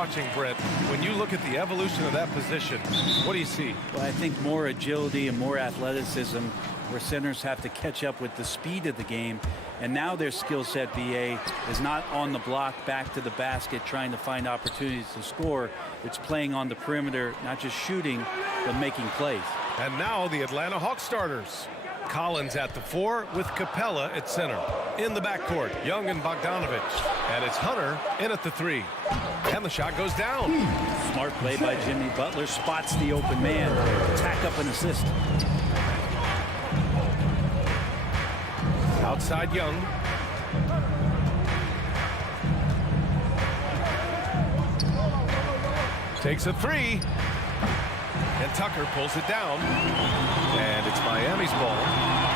watching, Brent. When you look at the evolution of that position, what do you see? Well, I think more agility and more athleticism, where centers have to catch up with the speed of the game. And now their skill set, BA, is not on the block back to the basket trying to find opportunities to score. It's playing on the perimeter, not just shooting, but making plays. And now the Atlanta Hawks starters. Collins at the 4 with Capella at center. In the backcourt, Young and Bogdanovich. And it's Hunter in at the 3. And the shot goes down. Smart play by Jimmy Butler. Spots the open man. Tack up an assist. Outside Young. Takes a 3. And Tucker pulls it down. And it's Miami's ball.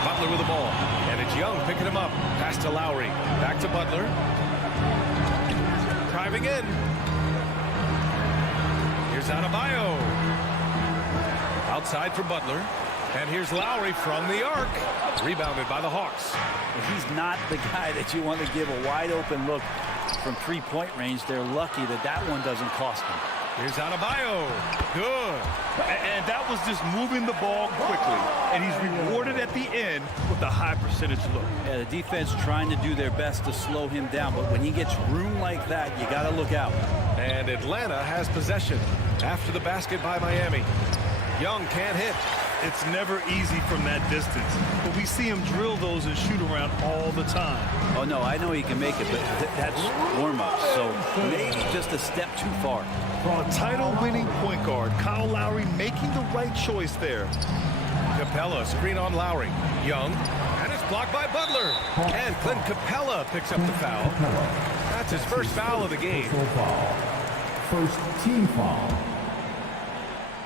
Butler with the ball. And it's Young picking him up. Pass to Lowry. Back to Butler. Driving in. Here's Adebayo. Outside for Butler. And here's Lowry from the arc. Rebounded by the Hawks. He's not the guy that you want to give a wide open look from three-point range. They're lucky that that one doesn't cost them. Here's Adebayo. Good. And that was just moving the ball quickly. And he's rewarded at the end with a high percentage look. Yeah, the defense trying to do their best to slow him down. But when he gets room like that, you got to look out. And Atlanta has possession after the basket by Miami. Young can't hit. It's never easy from that distance. But we see him drill those and shoot around all the time. Oh, no, I know he can make it, but that's warm-up. So maybe just a step too far. A title-winning point guard, Kyle Lowry making the right choice there. Capella, screen on Lowry. Young, and it's blocked by Butler. And Clint Capella picks up the foul. That's his first foul of the game. First team foul.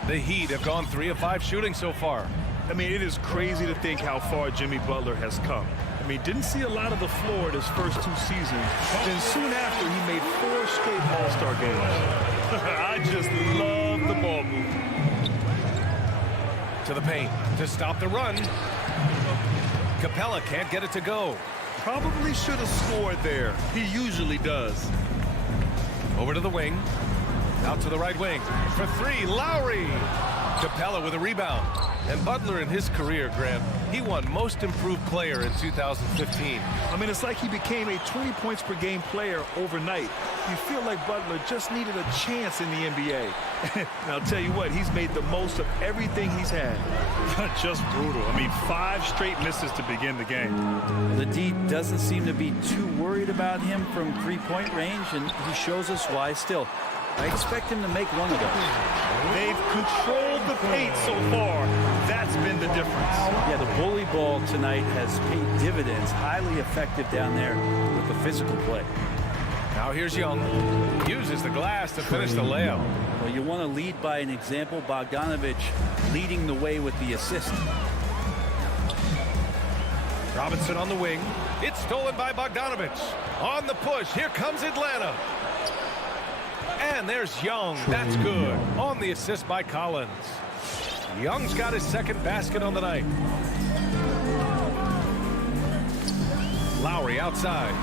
The Heat have gone 3 of 5 shooting so far. I mean, it is crazy to think how far Jimmy Butler has come. I mean, didn't see a lot of the floor in his first 2 seasons. Then soon after, he made 4 straight All-Star games. I just love the ball movement. To the paint to stop the run. Capella can't get it to go. Probably should have scored there. He usually does. Over to the wing. Out to the right wing. For 3, Lowry. Capella with a rebound. And Butler in his career, Grant, he won Most Improved Player in 2015. I mean, it's like he became a 20 points per game player overnight. You feel like Butler just needed a chance in the NBA. And I'll tell you what, he's made the most of everything he's had. Just brutal. I mean, 5 straight misses to begin the game. The D doesn't seem to be too worried about him from three-point range, and he shows us why still. I expect him to make one of those. They've controlled the paint so far. That's been the difference. Yeah, the bully ball tonight has paid dividends. Highly effective down there with the physical play. Now here's Young. Uses the glass to finish the layup. Well, you want to lead by an example. Bogdanovich leading the way with the assist. Robinson on the wing. It's stolen by Bogdanovich. On the push. Here comes Atlanta. And there's Young. That's good. On the assist by Collins. Young's got his second basket on the night. Lowry outside.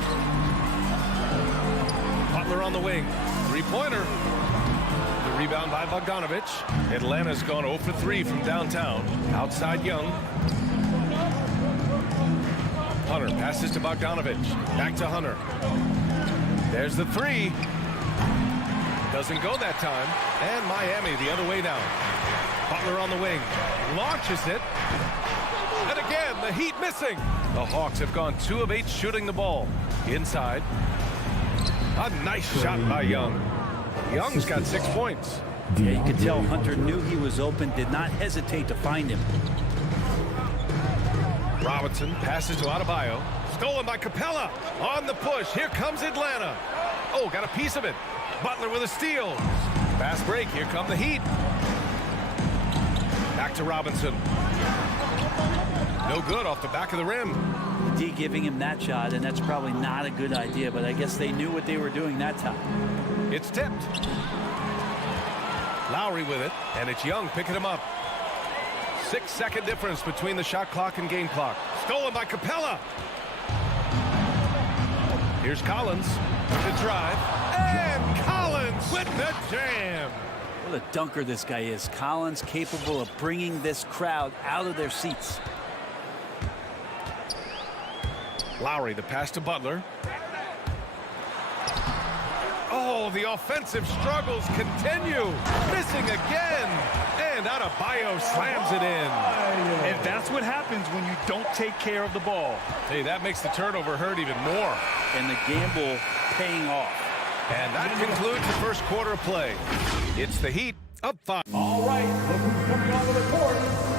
Butler on the wing. Three-pointer. The rebound by Bogdanovich. Atlanta's gone 0 for 3 from downtown. Outside Young. Hunter passes to Bogdanovich. Back to Hunter. There's the 3. Doesn't go that time. And Miami the other way now. Butler on the wing. Launches it. And again, the Heat missing. The Hawks have gone 2 of 8 shooting the ball. Inside. A nice shot by Young. Young's got 6 points. Yeah, you could tell Hunter knew he was open, did not hesitate to find him. Robinson passes to Adebayo. Stolen by Capella. On the push. Here comes Atlanta. Oh, got a piece of it. Butler with a steal. Fast break. Here come the Heat. Back to Robinson. No good off the back of the rim. D giving him that shot, and that's probably not a good idea, but I guess they knew what they were doing that time. It's tipped. Lowry with it, and it's Young picking him up. 6-second difference between the shot clock and game clock. Stolen by Capella. Here's Collins to drive, and Collins with the jam. What a dunker this guy is. Collins capable of bringing this crowd out of their seats. Lowry, the pass to Butler. Oh, the offensive struggles continue. Missing again. And Adebayo slams it in. And that's what happens when you don't take care of the ball. Hey, that makes the turnover hurt even more. And the gamble paying off. And that concludes the first quarter of play. It's the Heat up 5. All right, look who's coming onto the court.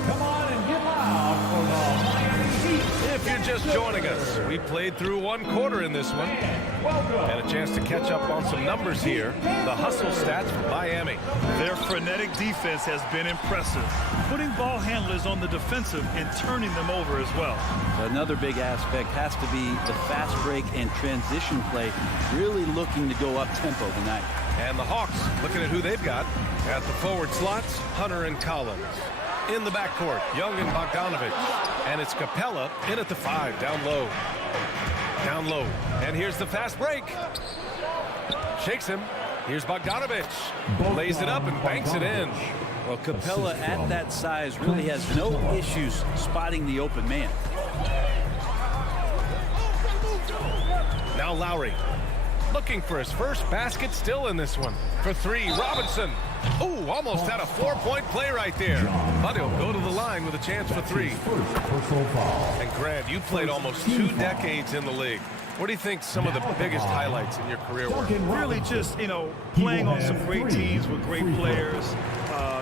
Come on and get loud for the Miami Heat. If you're just joining us, we played through one quarter in this one. And a chance to catch up on some numbers here. The hustle stats for Miami. Their frenetic defense has been impressive, putting ball handlers on the defensive and turning them over as well. Another big aspect has to be the fast break and transition play, really looking to go up tempo tonight. And the Hawks looking at who they've got. At the forward slots, Hunter and Collins. In the backcourt, Young and Bogdanovich. And it's Capella in at the 5, down low. Down low. And here's the fast break. Shakes him. Here's Bogdanovich. Lays it up and banks it in. Well, Capella at that size really has no issues spotting the open man. Now Lowry. Looking for his first basket still in this one. For 3, Robinson. Ooh, almost had a 4-point play right there. But he'll go to the line with a chance for 3. And Grant, you played almost 2 decades in the league. What do you think some of the biggest highlights in your career were? Really just, playing on some great teams with great players,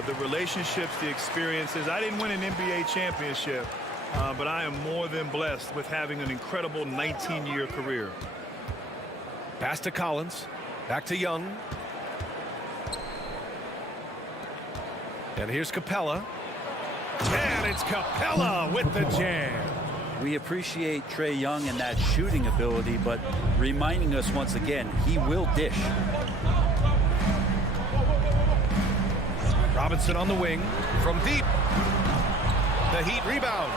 the relationships, the experiences. I didn't win an NBA championship, but I am more than blessed with having an incredible 19-year career. Pass to Collins. Back to Young. And here's Capella. And it's Capella with the jam. We appreciate Trae Young and that shooting ability, but reminding us once again, he will dish. Robinson on the wing from deep. The Heat rebound.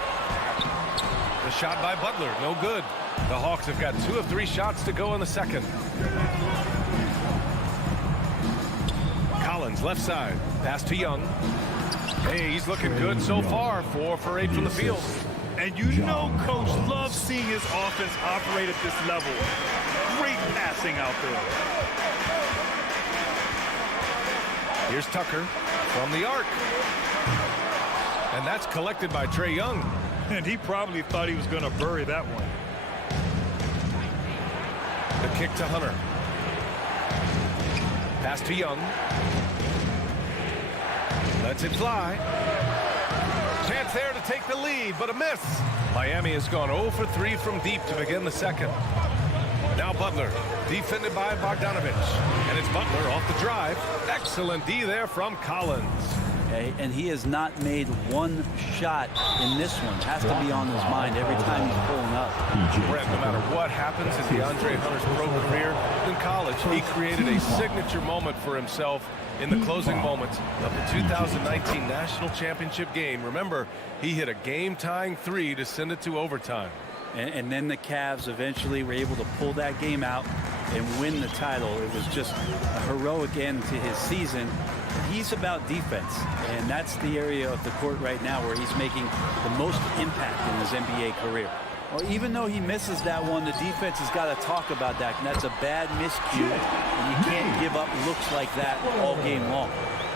The shot by Butler, no good. The Hawks have got 2 of 3 shots to go in the second. Collins left side. Pass to Young. Hey, he's looking good so far. 4 for 8 from the field. And Coach loves seeing his offense operate at this level. Great passing out there. Here's Tucker from the arc. And that's collected by Trae Young. And he probably thought he was going to bury that one. The kick to Hunter. Pass to Young. Lets it fly. Chance there to take the lead, but a miss. Miami has gone 0 for 3 from deep to begin the second. Now Butler, defended by Bogdanovich. And it's Butler off the drive. Excellent D there from Collins. Okay, and he has not made one shot in this one. Has to be on his mind every time he's pulling up. Brett, no matter what happens in Deandre Hunter's pro career, in college, he created a signature moment for himself in the closing moments of the 2019 National Championship game. Remember, he hit a game-tying 3 to send it to overtime. And then the Cavs eventually were able to pull that game out and win the title. It was just a heroic end to his season. He's about defense, and that's the area of the court right now where he's making the most impact in his NBA career. Well, even though he misses that one, the defense has got to talk about that, and that's a bad miscue, and you can't give up looks like that all game long.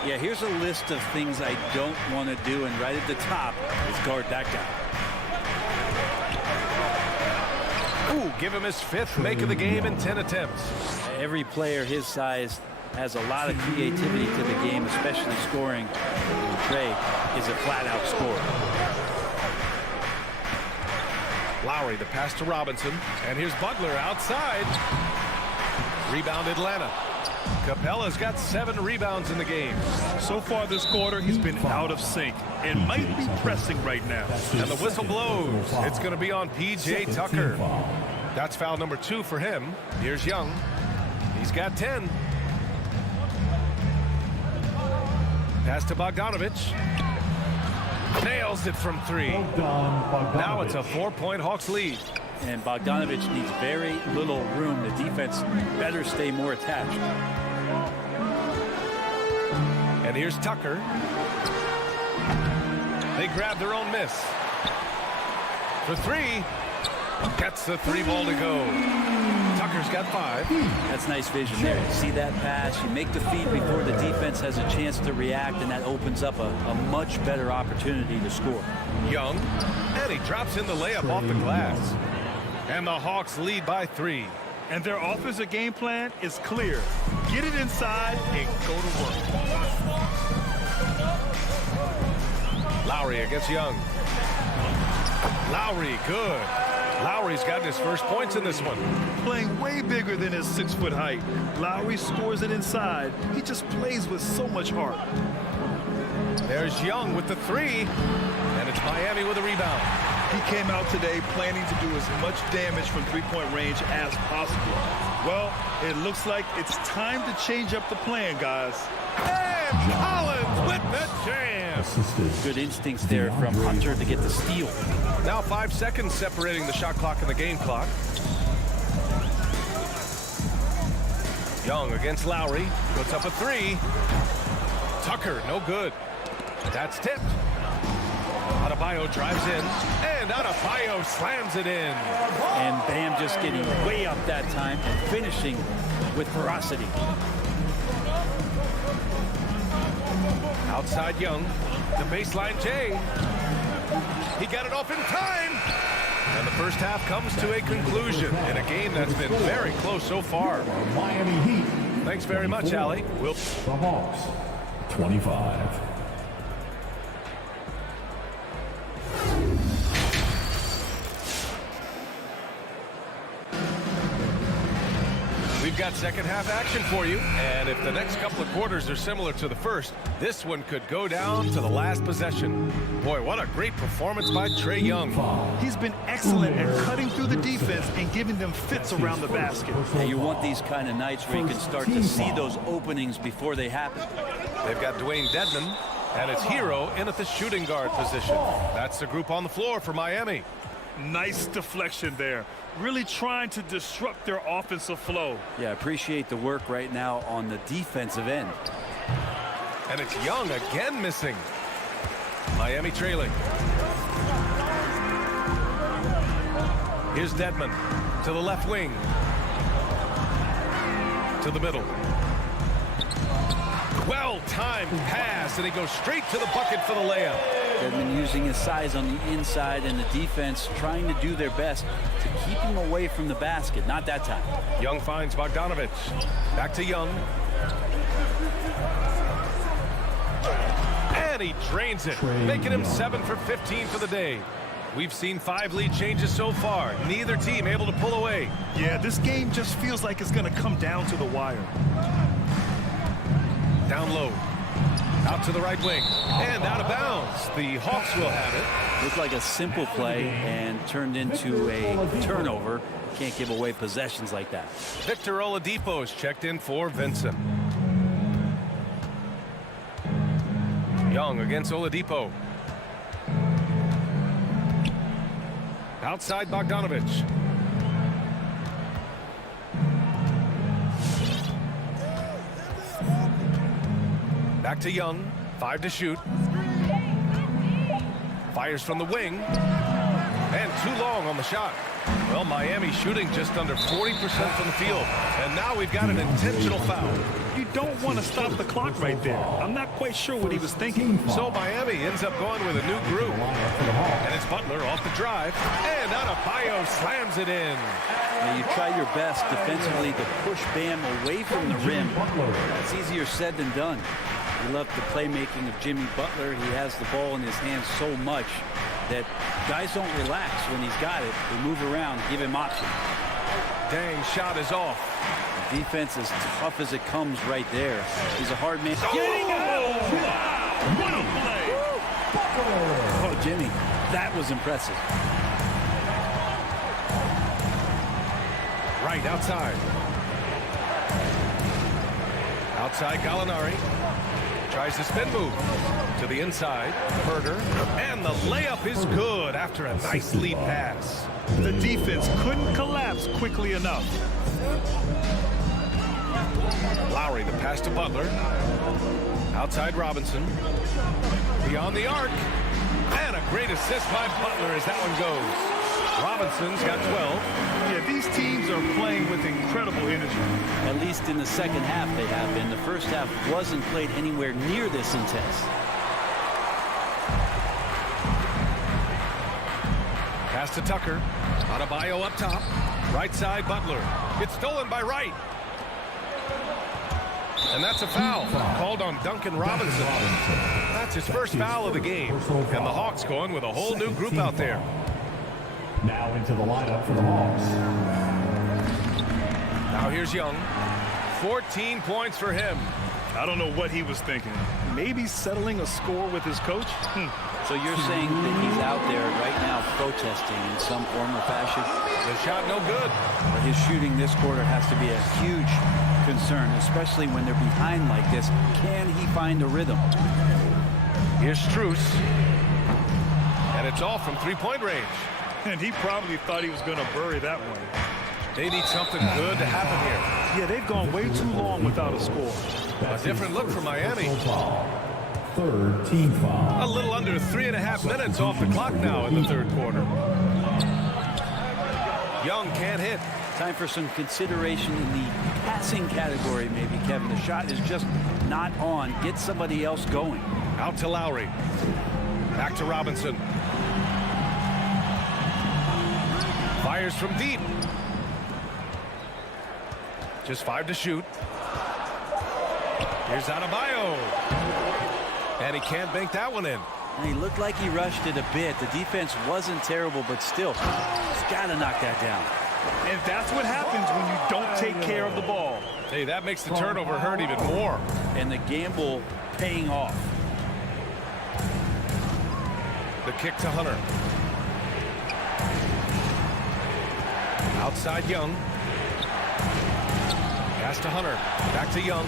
Yeah, here's a list of things I don't want to do, and right at the top is guard that guy. Ooh, give him his 5th make of the game in 10 attempts. Every player his size has a lot of creativity to the game, especially scoring. Trae is a flat-out scorer. Lowry, the pass to Robinson. And here's Butler outside. Rebound Atlanta. Capella's got 7 rebounds in the game. So far this quarter, he's been out of sync and might be pressing right now. And the whistle blows. It's going to be on P.J. Tucker. That's foul number 2 for him. Here's Young. He's got 10. Pass to Bogdanovich. Nails it from 3. Now it's a 4-point Hawks lead. And Bogdanovich needs very little room. The defense better stay more attached. And here's Tucker. They grab their own miss. For three. Gets the 3 ball to go. Tucker's got 5. That's nice vision there. You see that pass, you make the feed before the defense has a chance to react, and that opens up a much better opportunity to score. Young, and he drops in the layup off the glass. And the Hawks lead by 3. And their offensive game plan is clear. Get it inside and go to work. Lowry against Young. Lowry, good. Lowry's gotten his first points in this one. Playing way bigger than his 6-foot height. Lowry scores it inside. He just plays with so much heart. There's Young with the 3. And it's Miami with a rebound. He came out today planning to do as much damage from three-point range as possible. Well, it looks like it's time to change up the plan, guys. And Collins with the jam. Good instincts there from Hunter to get the steal. Now 5 seconds separating the shot clock and the game clock. Young against Lowry. Puts up a 3. Tucker, no good. That's tipped. Adebayo drives in. And Adebayo slams it in. And Bam just getting way up that time and finishing with ferocity. Outside Young. The baseline Jay. He got it off in time. And the first half comes to a conclusion in a game that's been very close so far. Miami Heat. Thanks very much, Allie. The Hawks, 25. We've got second half action for you, and if the next couple of quarters are similar to the first, this one could go down to the last possession. Boy, what a great performance by Trae Young. He's been excellent at cutting through the defense and giving them fits around the basket. Yeah, you want these kind of nights where you can start to see those openings before they happen. They've got Dwayne Dedman and it's Hero in at the shooting guard position. That's the group on the floor for Miami. Nice deflection there. Really trying to disrupt their offensive flow. Yeah, appreciate the work right now on the defensive end. And it's Young again missing. Miami trailing. Here's Dedman to the left wing. To the middle. Well-timed pass, and he goes straight to the bucket for the layup. Dedman using his size on the inside, and the defense trying to do their best to keep him away from the basket. Not that time. Young finds Bogdanovich. Back to Young. And he drains it, making him 7 for 15 for the day. We've seen 5 lead changes so far. Neither team able to pull away. Yeah, this game just feels like it's going to come down to the wire. Down low. Out to the right wing. And out of bounds. The Hawks will have it. Looked like a simple play and turned into a turnover. Can't give away possessions like that. Victor Oladipo's checked in for Vincent. Young against Oladipo. Outside Bogdanovich. Back to Young. 5 to shoot. Fires from the wing. And too long on the shot. Well, Miami shooting just under 40% from the field. And now we've got an intentional foul. You don't want to stop the clock right there. I'm not quite sure what he was thinking. So Miami ends up going with a new group. And it's Butler off the drive. And Adebayo slams it in. Now you try your best defensively to push Bam away from the rim. That's easier said than done. We love the playmaking of Jimmy Butler. He has the ball in his hands so much that guys don't relax when he's got it. They move around, give him options. Dang, shot is off. The defense is tough as it comes right there. He's a hard man. Getting out! Wow! What a play! Oh, Jimmy, that was impressive. Right outside. Outside Gallinari. Tries the spin move to the inside. Herder. And the layup is good after a nice lead pass. The defense couldn't collapse quickly enough. Lowry Lowry to pass to Butler. Outside Robinson. Beyond the arc. And a great assist by Butler as that one goes. Robinson's got 12. Yeah, these teams are playing with incredible energy. At least in the second half they have been. The first half wasn't played anywhere near this intense. Pass to Tucker. Adebayo up top. Right side Butler. It's stolen by Wright. And that's a foul called on Duncan Robinson. That's his first foul of the game. And the Hawks going with a whole new group out there. Now into the lineup for the Hawks. Now here's Young. 14 points for him. I don't know what he was thinking. Maybe settling a score with his coach? So you're saying that he's out there right now protesting in some form or fashion? The shot no good. But his shooting this quarter has to be a huge concern, especially when they're behind like this. Can he find a rhythm? Here's Strus. And it's all from three-point range. And he probably thought he was going to bury that one. They need something good to happen here. Yeah, they've gone way too long without a score. A different look for Miami. Third team foul. A little under 3.5 minutes off the clock now in the third quarter. Young can't hit. Time for some consideration in the passing category, maybe, Kevin. The shot is just not on. Get somebody else going. Out to Lowry. Back to Robinson. Fires from deep. Just 5 to shoot. Here's Adebayo. And he can't bank that one in. And he looked like he rushed it a bit. The defense wasn't terrible, but still, he's got to knock that down. And that's what happens when you don't take care of the ball. Hey, that makes the turnover hurt even more. And the gamble paying off. The kick to Hunter. Outside Young. Pass to Hunter. Back to Young.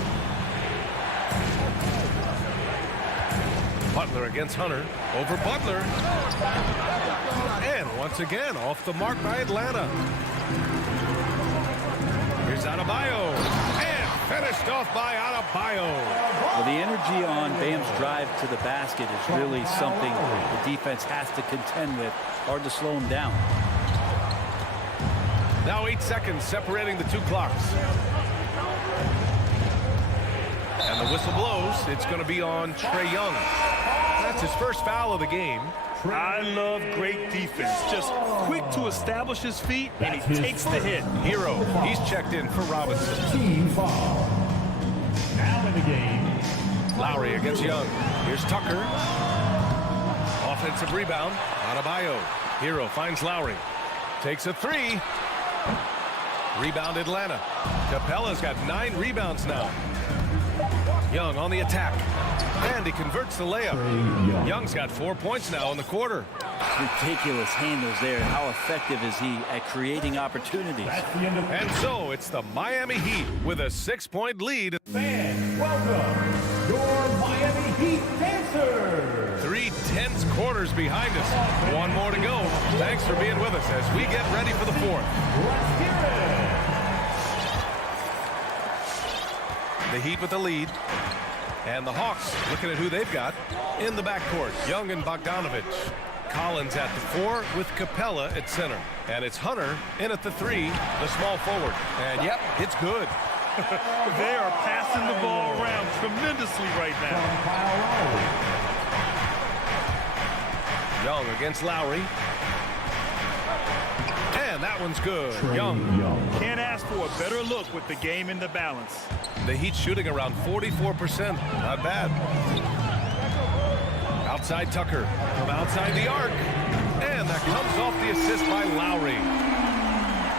Butler against Hunter. Over Butler. And once again, off the mark by Atlanta. Here's Adebayo. And finished off by Adebayo. Well, the energy on Bam's drive to the basket is really something the defense has to contend with. Hard to slow him down. Now 8 seconds separating the two clocks. And the whistle blows. It's going to be on Trae Young. That's his first foul of the game. I love great defense. Just quick to establish his feet, and he takes the hit. Hero. He's checked in for Robinson. Team foul. Now in the game. Lowry against Young. Here's Tucker. Offensive rebound. Adebayo. Hero finds Lowry. Takes a 3. Rebound Atlanta. Capella's got 9 rebounds now. Young on the attack. And he converts the layup. Young's got 4 points now in the quarter. Ridiculous handles there. How effective is he at creating opportunities? And so it's the Miami Heat with a 6-point lead. Fans, welcome your Miami Heat dancers. 3 tense quarters behind us. 1 more to go. Thanks for being with us as we get ready for the 4th. Let's hear it. The Heat with the lead. And the Hawks looking at who they've got in the backcourt. Young and Bogdanovich. Collins at the 4 with Capella at center. And it's Hunter in at the 3, the small forward. And yep, it's good. They are passing the ball around tremendously right now. Young against Lowry. And that one's good. Young. Can't ask for a better look with the game in the balance. The Heat shooting around 44%. Not bad. Outside Tucker. From outside the arc. And that comes off the assist by Lowry.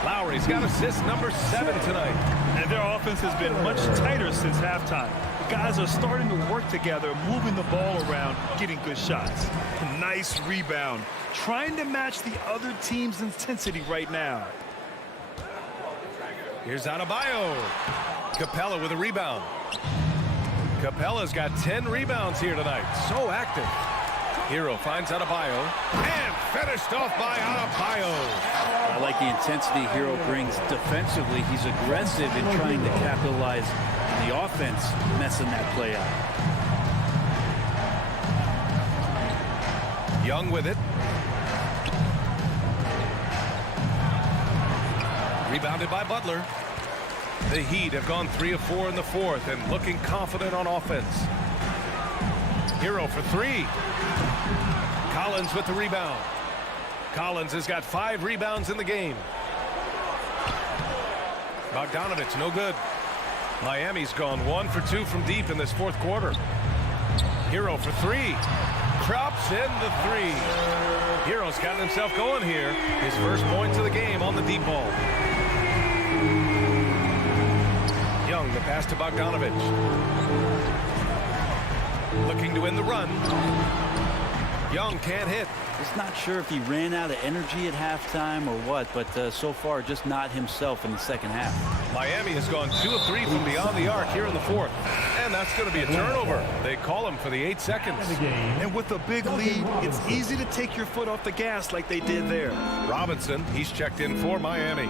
Lowry's got assist number 7 tonight. And their offense has been much tighter since halftime. The guys are starting to work together, moving the ball around, getting good shots. Nice rebound. Trying to match the other team's intensity right now. Here's Adebayo. Capella with a rebound. Capella's got 10 rebounds here tonight. So active. Hero finds Adebayo. And finished off by Adebayo. I like the intensity Hero brings defensively. He's aggressive in trying to capitalize And the offense messing that play up. Young with it. Rebounded by Butler. The Heat have gone 3 of 4 in the fourth and looking confident on offense. Hero for 3. Collins with the rebound. Collins has got 5 rebounds in the game. Bogdanovich, no good. Miami's gone 1 for 2 from deep in this fourth quarter. Hero for 3. Drops in the 3. Hero's gotten himself going here. His first points of the game on the deep ball. Young, the pass to Bogdanovich. Looking to win the run. Young can't hit. Just not sure if he ran out of energy at halftime or what, but so far just not himself in the second half. Miami has gone 2 of 3 from beyond the arc here in the fourth. And that's going to be a turnover. They call him for the 8 seconds. And with a big lead, it's easy to take your foot off the gas like they did there. Robinson, he's checked in for Miami.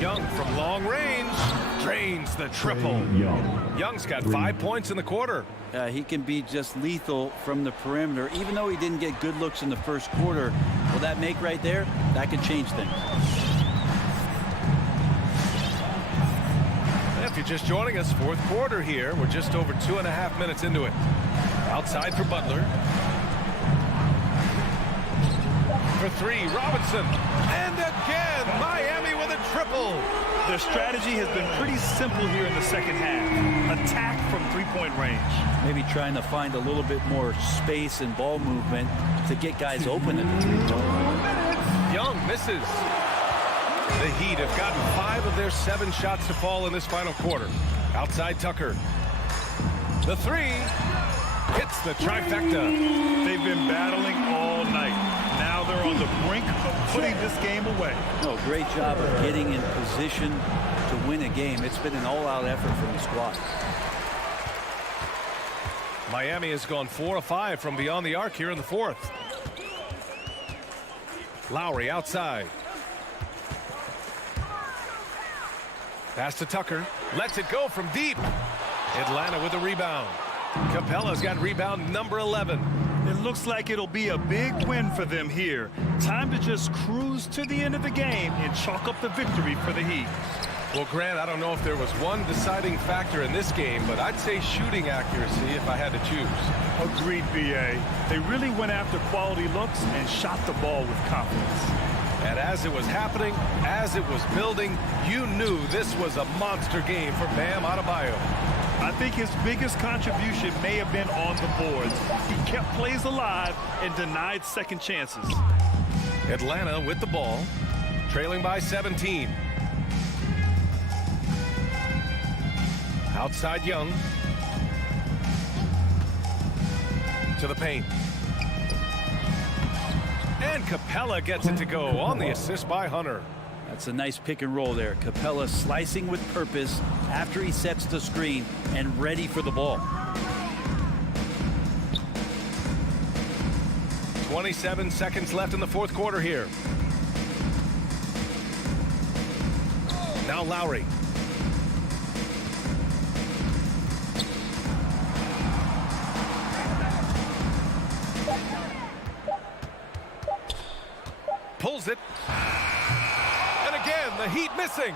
Young from long range drains the triple. Young's got 5 points in the quarter. He can be just lethal from the perimeter, even though he didn't get good looks in the first quarter. Will that make right there? That could change things. If you're just joining us, fourth quarter here. We're just over 2.5 minutes into it. Outside for Butler. For 3, Robinson. And again, Miami with a triple. Their strategy has been pretty simple here in the second half. Attack from three-point range. Maybe trying to find a little bit more space and ball movement to get guys open at the three-point. Young misses. The Heat have gotten 5 of their 7 shots to fall in this final quarter. Outside Tucker. The 3 hits the trifecta. They've been battling all night. Now they're on the brink of putting this game away. Oh, great job of getting in position to win a game. It's been an all-out effort from the squad. Miami has gone 4 of 5 from beyond the arc here in the fourth. Lowry outside. Pass to Tucker. Lets it go from deep. Atlanta with the rebound. Capella's got rebound number 11. It looks like it'll be a big win for them here. Time to just cruise to the end of the game and chalk up the victory for the Heat. Well, Grant, I don't know if there was one deciding factor in this game, but I'd say shooting accuracy if I had to choose. Agreed, B.A. They really went after quality looks and shot the ball with confidence. And as it was happening, as it was building, you knew this was a monster game for Bam Adebayo. I think his biggest contribution may have been on the boards. He kept plays alive and denied second chances. Atlanta with the ball, trailing by 17. Outside Young. To the paint. And Capella gets it to go on the assist by Hunter. That's a nice pick and roll there. Capella slicing with purpose after he sets the screen and ready for the ball. 27 seconds left in the fourth quarter here. Now Lowry. Pulls it. And again, the Heat missing.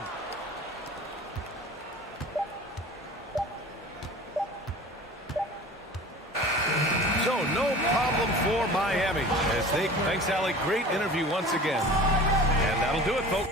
So no problem for Miami as they, thanks Allie, great interview once again. And that'll do it, folks.